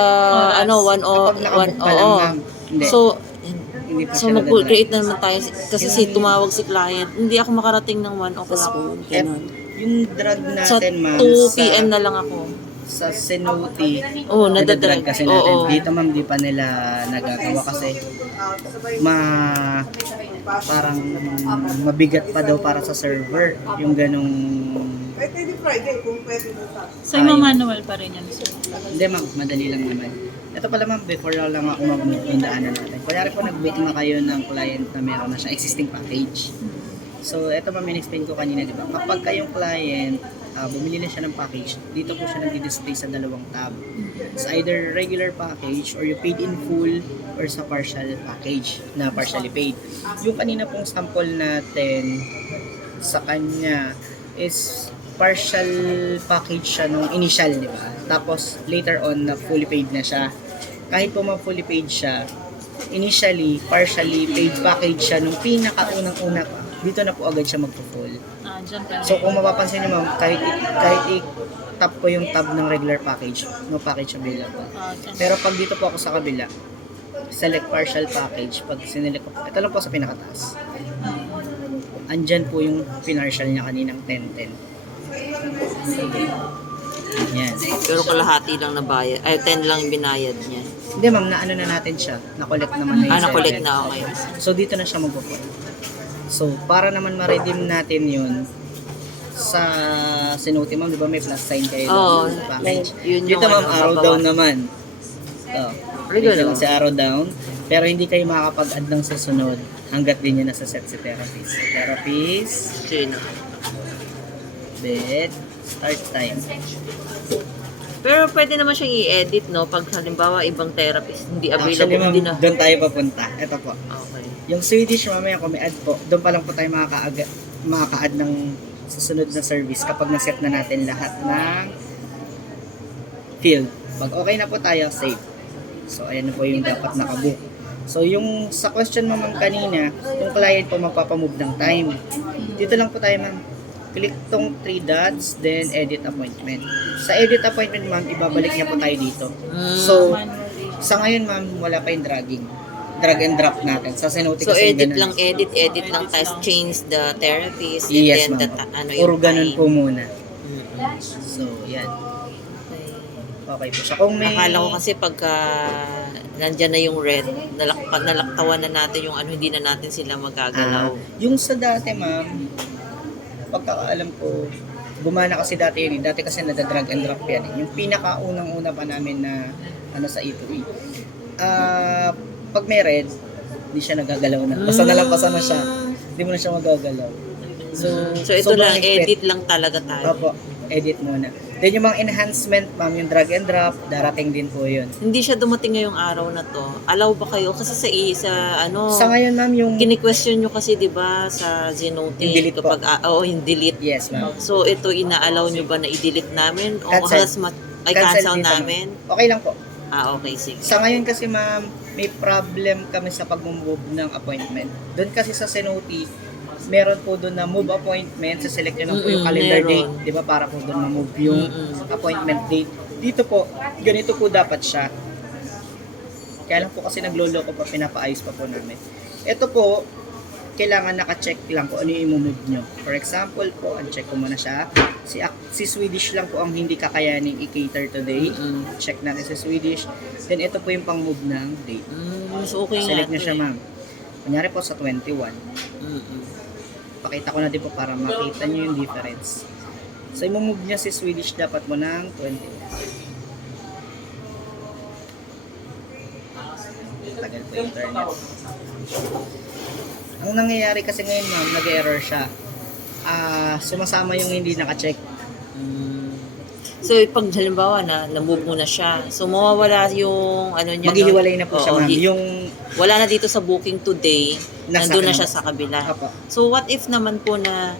Kapag nakabook pa lang, ma'am. Hindi. So, Hindi pa so siya mag-create na naman tayo kasi tumawag si client. Hindi ako makarating ng 1 o'clock. Ganun. Yung drug Sa natin, ma'am, 2 p.m. na lang ako. sa Cenote, Oo, nadadrag nadadrag. kasi natin. Oo. Dito, ma'am, di pa nila nagagawa kasi parang mabigat pa daw para sa server yung ganong. Pwede di Friday kung pwede na sa. So, yung manual pa rin yan, sir. Hindi, ma'am, madali lang naman. Ito pala, ma'am, before lang ako mag-move yung daanan natin. Kunyari po nag-book na kayo ng client na meron na siya existing package. So, ito ma'am, in-explain ko kanina, di ba? Kapag kayong client, bumili na siya ng package, dito po siya nag-display sa dalawang tab. It's either regular package or you paid in full or sa partial package na partially paid. Yung kanina pong sample natin sa kanya is partial package siya nung initial, di ba? Tapos later on na fully paid na siya. Kahit po fully paid siya, initially, partially paid package siya nung pinakaunang-una pa. Dito na po agad siya magpo-full. Dyan pa rin. So kung mapapansin niyo ma'am, kahit i-tap ko yung tab ng regular package, no package available. Dyan. Pero pag dito po ako sa kabila, select partial package, pag sinelect ko, ito lang po sa pinakataas. Andyan po yung pinartial niya kaninang 10-10. Yan. Pero kalahati lang na bayad. Ay, 10 lang yung binayad niya. Hindi ma'am, naano na natin siya. Na-collect naman na yung Na-collect server. na, okay. So dito na siya magpo-full. So para naman ma-redeem natin yun sa Cenote, ma'am, di ba may plus sign kayo Oo, doon sa package? yun yung Dito ma'am, ano, arrow babawas. down naman. So, Ay, dito ganun. lang si arrow down. Pero hindi kayo makakapag-add ng susunod hanggat din nyo nasa set si therapist. So, therapist, Sino? bed, start time. Pero pwede naman siyang i-edit, no? Pag halimbawa ibang therapist hindi Actually, available, ma'am, hindi na. doon tayo papunta. Ito po. Okay. Yung Swedish, mamaya kung may add po, doon pa lang po tayo makaka-add ng susunod na service kapag na-set na natin lahat ng field. Pag okay na po tayo, save. So, ayan na po yung dapat nakabook. So, yung sa question mo ma'am kanina, yung client po magpapamove ng time. Dito lang po tayo ma'am. Click tong 3 dots, then edit appointment. Sa edit appointment ma'am, ibabalik niya po tayo dito. So, sa ngayon ma'am, wala pa yung dragging. Drag and drop natin. Sa Cenote So kasi edit ganun. lang, edit lang, tapos change the therapist, Yes, and then ma'am. ano Puro yung ganun time. po muna. Mm-mm. So, yan. Okay. Okay po siya. Kung may... Akala ko kasi pagka nandyan na yung red, nalaktawan na natin yung ano, hindi na natin sila magagalaw. Yung sa dati, ma'am, pagkakaalam ko, gumana kasi dati yun. Dati kasi nadadrag and drop yan. Yung pinakaunang-una pa namin na ano sa E2E. Pag may red, hindi siya nagagalaw na. Basta nalampasan na siya. Hindi mo na siya magagalaw. So So ito sobrang lang, higpit. edit lang talaga tayo. Opo, edit muna. Then yung mga enhancement, ma'am, yung drag and drop, darating din po yun. Hindi siya dumating ngayong araw na to. Allow ba kayo? Kasi sa ano, Sa ngayon, ma'am, yung... kini-question nyo kasi 'di ba sa Zenote Yung delete po. kapag yung delete. Yes, ma'am. So ito ina-allow nyo ba na i-delete namin o Cancel. halos cancel dito, namin? ma'am. Okay lang po. Okay, sige. Sa ngayon kasi ma'am, may problem kami sa pag-move ng appointment. Doon kasi sa Cenote, meron po doon na move appointment, sa select nyo lang po yung calendar meron. date, di ba, para po doon ma-move yung appointment date. Dito po, ganito po dapat siya. Kaya lang po kasi nagloloko pa, pinapaayos pa po namin. Ito po, kailangan naka-check lang po ano yung i-move nyo. For example po, uncheck ko muna siya. Si Swedish lang po ang hindi kakayaning i-cater today. Check natin sa Swedish. Then ito po yung pang-move ng date. So okay nga. Select nyo to siya eh. ma'am. Kunyari po sa 21. Pakita ko na din po para makita nyo yung difference. So i-move niya si Swedish dapat mo ng 21. Tagal po yung internet. Ang nangyayari kasi ngayon ma'am, nag-error siya. Sumasama yung hindi naka-check. So pag halimbawa na-move mo na siya, so mawawala yung ano niya. Maghihiwalay na po siya Oo, ma'am. Yung wala na dito sa booking today, Nasa nandun na ano. siya sa kabila. Apo. So what if naman po na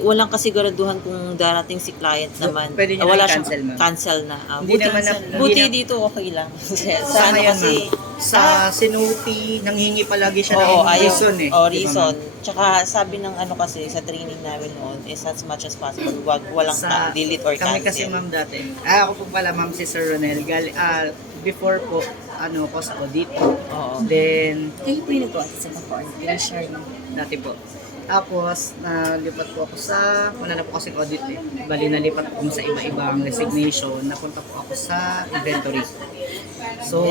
walang kasiguraduhan kung darating si client naman. Pwede niyo Wala na i-cancel, siyang ma'am. cancel na. Hindi naman na- buti hindi na- dito okay lang. Sa sa ano ngayon, kasi, sa Sinuti, nanghingi palagi siya oo, ng ayaw. reason eh. Oh, Di ba, reason. ma'am? Tsaka sabi ng ano kasi sa training namin noon is as much as possible, walang delete or Kami cancel. kasi ma'am dati, ako po pala ma'am si Sir Ronel, before po, course ko dito. Oo. Then, Kayo po yung nag-audit sa Bacoor. Pinashare mo. dati po. Tapos, nalipat po ako sa, wala na po kasing audit eh. Bali, nalipat po sa iba-ibang resignation. Napunta po ako sa inventory. So,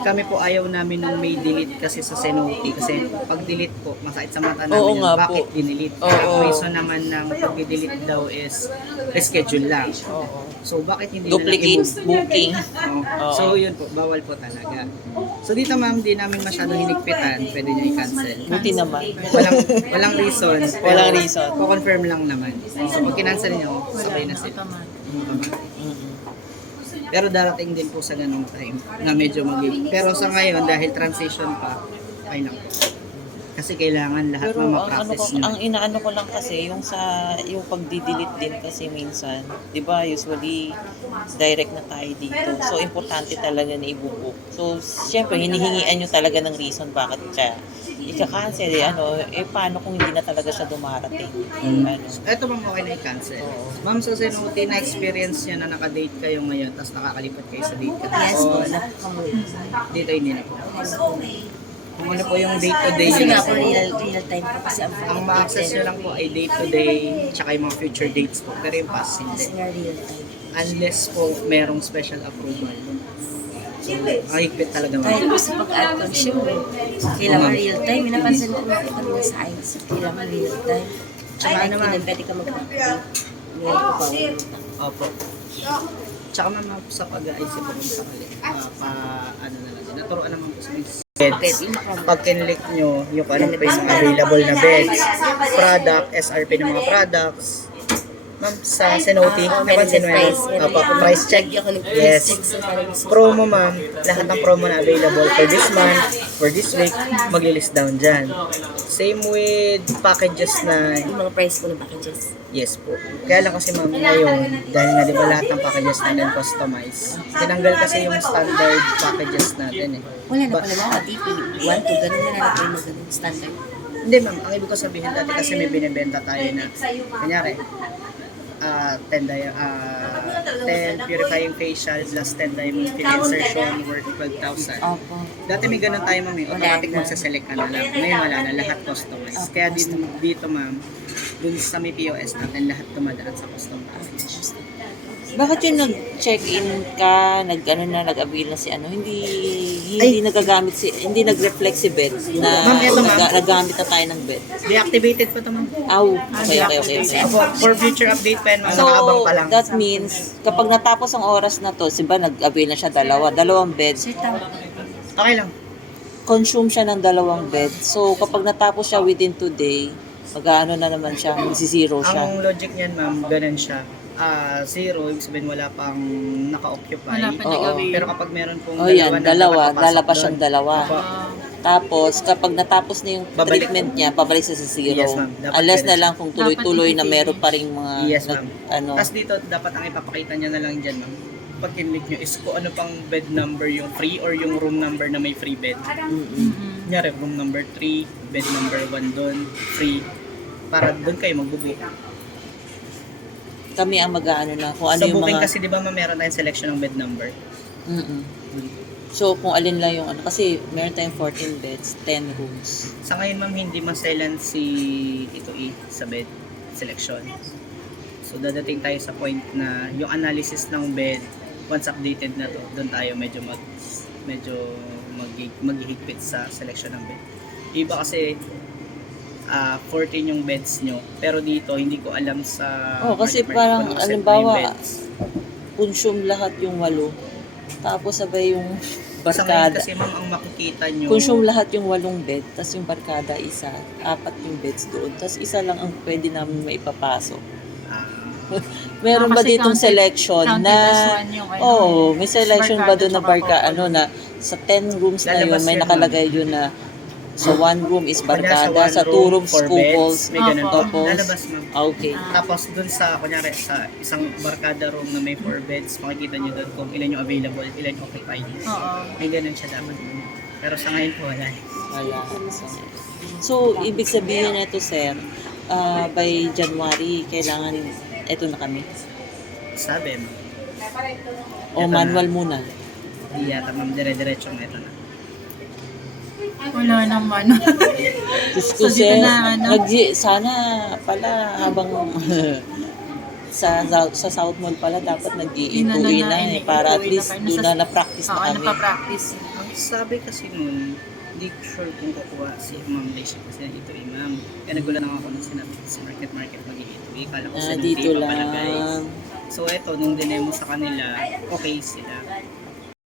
kami po ayaw namin nung may delete kasi sa Senote. Kasi pag delete po, masakit sa mata namin Oo yun. nga Bakit po. dinelete? Oo. Ang reason naman ng pag-delete daw is reschedule lang. Oo. So, bakit hindi Duplicate na lang booking. Oo. So, yun po. Bawal po talaga. So, dito ma'am, di namin masyado hinigpitan. Pwede nyo i-cancel. Buti naman. Walang reason. pero Walang reason. Ko-confirm lang naman. So, pag kinancel nyo, sabay na sila. Automatic. Mm-mm. Pero darating din po sa ganong time na medyo Pero sa ngayon, dahil transition pa, okay lang po. Kasi kailangan lahat Pero ang ano ma-process ko, nyo. ang inaano ko lang kasi yung yung pagdi-delete din kasi minsan, 'di ba? Usually direct na tayo dito. So importante talaga na i-book. So syempre hinihingian nyo talaga ng reason bakit siya ika-cancel paano kung hindi na talaga siya dumarating. Ano? Eto ma'am, okay na i-cancel. Ma'am, sa Senote, na-experience nyo na nakadate kayo ngayon, tapos nakakalipat kayo sa date ka. Yes po, O, napakamulit. dito hindi na po. Kung ano po yung day-to-day Kasi nyo nga na po, real time po kasi ang ma-access nyo lang po ay day-to-day, tsaka yung mga future dates po. Pero yung past, Kasi hindi. nga real time. Unless po merong special approval. So, ang higpit talaga Kahit ma'am. po sa pag-add consumer, kailangan real time. Napansin ko na kanina sa IELTS, kailangan real time. Tsaka Ay, naman, naman. pwede ka mag-update. Ngayon po pa. Opo. Tsaka ma'am, sa pag-aisip po kung sakali, ano na lang, naturoan naman po sa beds. Pag kinlik nyo, yung kung ano pa yung mga available na beds, product, SRP ng mga products, ma'am, sa Senote, napansin mo yun? Opo, price check. Yes. Promo ma'am, lahat ng promo na available for this month, for this week, mag-list down dyan. Same with packages na, Yung mga price po ng packages. yes po. Kaya lang kasi ma'am ngayon, dahil nga di ba lahat ng packages natin customize, tinanggal kasi yung standard packages natin eh. Wala na pala mga TP, 1 to ganun na lang kayo na ganun standard. Hindi ma'am, ang ibig ko sabihin dati kasi may binibenta tayo na, kanyari, 10 purifying facial plus 10 diamond fill insertion worth 12,000. Opo. Dati may ganun tayo ma'am, automatic Wala na. magsaselect ka na lang. Ngayon wala na, lahat customized. Kaya dito ma'am, dun sa may POS natin, lahat dumadaan sa custom package. Bakit yung nag-check-in ka, nag-avail na si hindi nagagamit hindi nag-reflect si bed na Ma'am, eto, ma'am. nagamit na tayo ng bed. Deactivated pa ito ma'am. Aw, okay. For future update pa yan, ma'am, So, nakaabang pa lang. that means, kapag natapos ang oras na to, siba nag-avail na siya dalawang bed, Sir, tama. Okay lang. consume siya ng 2 bed. So, kapag natapos siya within 2 days, mag-ano na naman siya, mag-zero siya. Ang logic niyan ma'am, ganun siya. Zero, ibig sabihin wala pang naka-occupy. Wala pa Oo. nag-avail. Pero kapag meron pong Oh, yan, na dalawa. nakapasok Lalabas doon. siyang dalawa. Opo. Tapos, kapag natapos na yung Babalik. treatment niya, pabalik siya sa zero. Yes, ma'am. Dapat Unless pwede na siya. lang kung tuloy-tuloy na Dapat meron pa rin mga, Yes, ma'am. ano, Tapos dito, dapat ang ipapakita niya na lang dyan, ma'am. Pag kinlik nyo is kung ano pang bed number yung free or yung room number na may free bed. Kunyari, room number 3, bed number 1 doon, free. Para doon kayo magbubook. kami ang mag-ano na kung ano Sa yung booking mga... kasi, di ba, ma'am, meron tayong selection ng bed number. Mm-mm. So, kung alin lang yung ano, kasi meron tayong 14 beds, 10 rooms. Sa ngayon, ma'am, hindi maselan si sa bed selection. So, dadating tayo sa point na yung analysis ng bed, once updated na to, doon tayo medyo maghihigpit sa selection ng bed. Iba kasi 14 yung beds nyo, pero dito hindi ko alam sa Oh, kasi market parang, kung anong set na yung halimbawa, beds. consume lahat yung 8. Tapos sabay yung Sa ngayon barkada. kasi ma'am, ang makikita nyo, Consume lahat yung 8 bed, tapos yung barkada isa, 4 yung beds doon, tapos isa lang ang pwede namin maipapasok. ah, Meron ba Kasi ditong counted- selection counted na as one yung ano, oh, may selection ba barkada doon na tsaka barka couple. ano na sa 10 rooms na yun Lalabas may yan, nakalagay yun na Sa one room is Kunya barkada, one sa two rooms, four couples. beds, may ganun po. Couples. Lalabas ma'am. Okay. Tapos dun sa, kunyari, sa isang barkada room na may 4 beds, makikita nyo doon kung ilan yung available, ilan yung occupied. Oo. May ganun siya dapat. Pero sa ngayon po, wala. Wala. So, ibig sabihin na ito, sir, by January, kailangan, eto na kami. Sabi, ma'am. O manual muna. Di yata ma'am, dire-diretso ito na. Wala naman. Diyos ko, So, dito sir, na, ano? sana pala habang sa South Mall pala dapat nag-iipuin na eh, para at least doon na na-practice na Oo, kami. napapractice. Ang sabi kasi nun, hindi ko sure kung kukuha si Ma'am Laisha kasi ito eh, ma'am. Kaya nagulat ako nung sinabi sa market mag-i-ito. Kala ko sila Dito hindi pa palagay. lang. So eto, nung dinemo sa kanila, okay sila.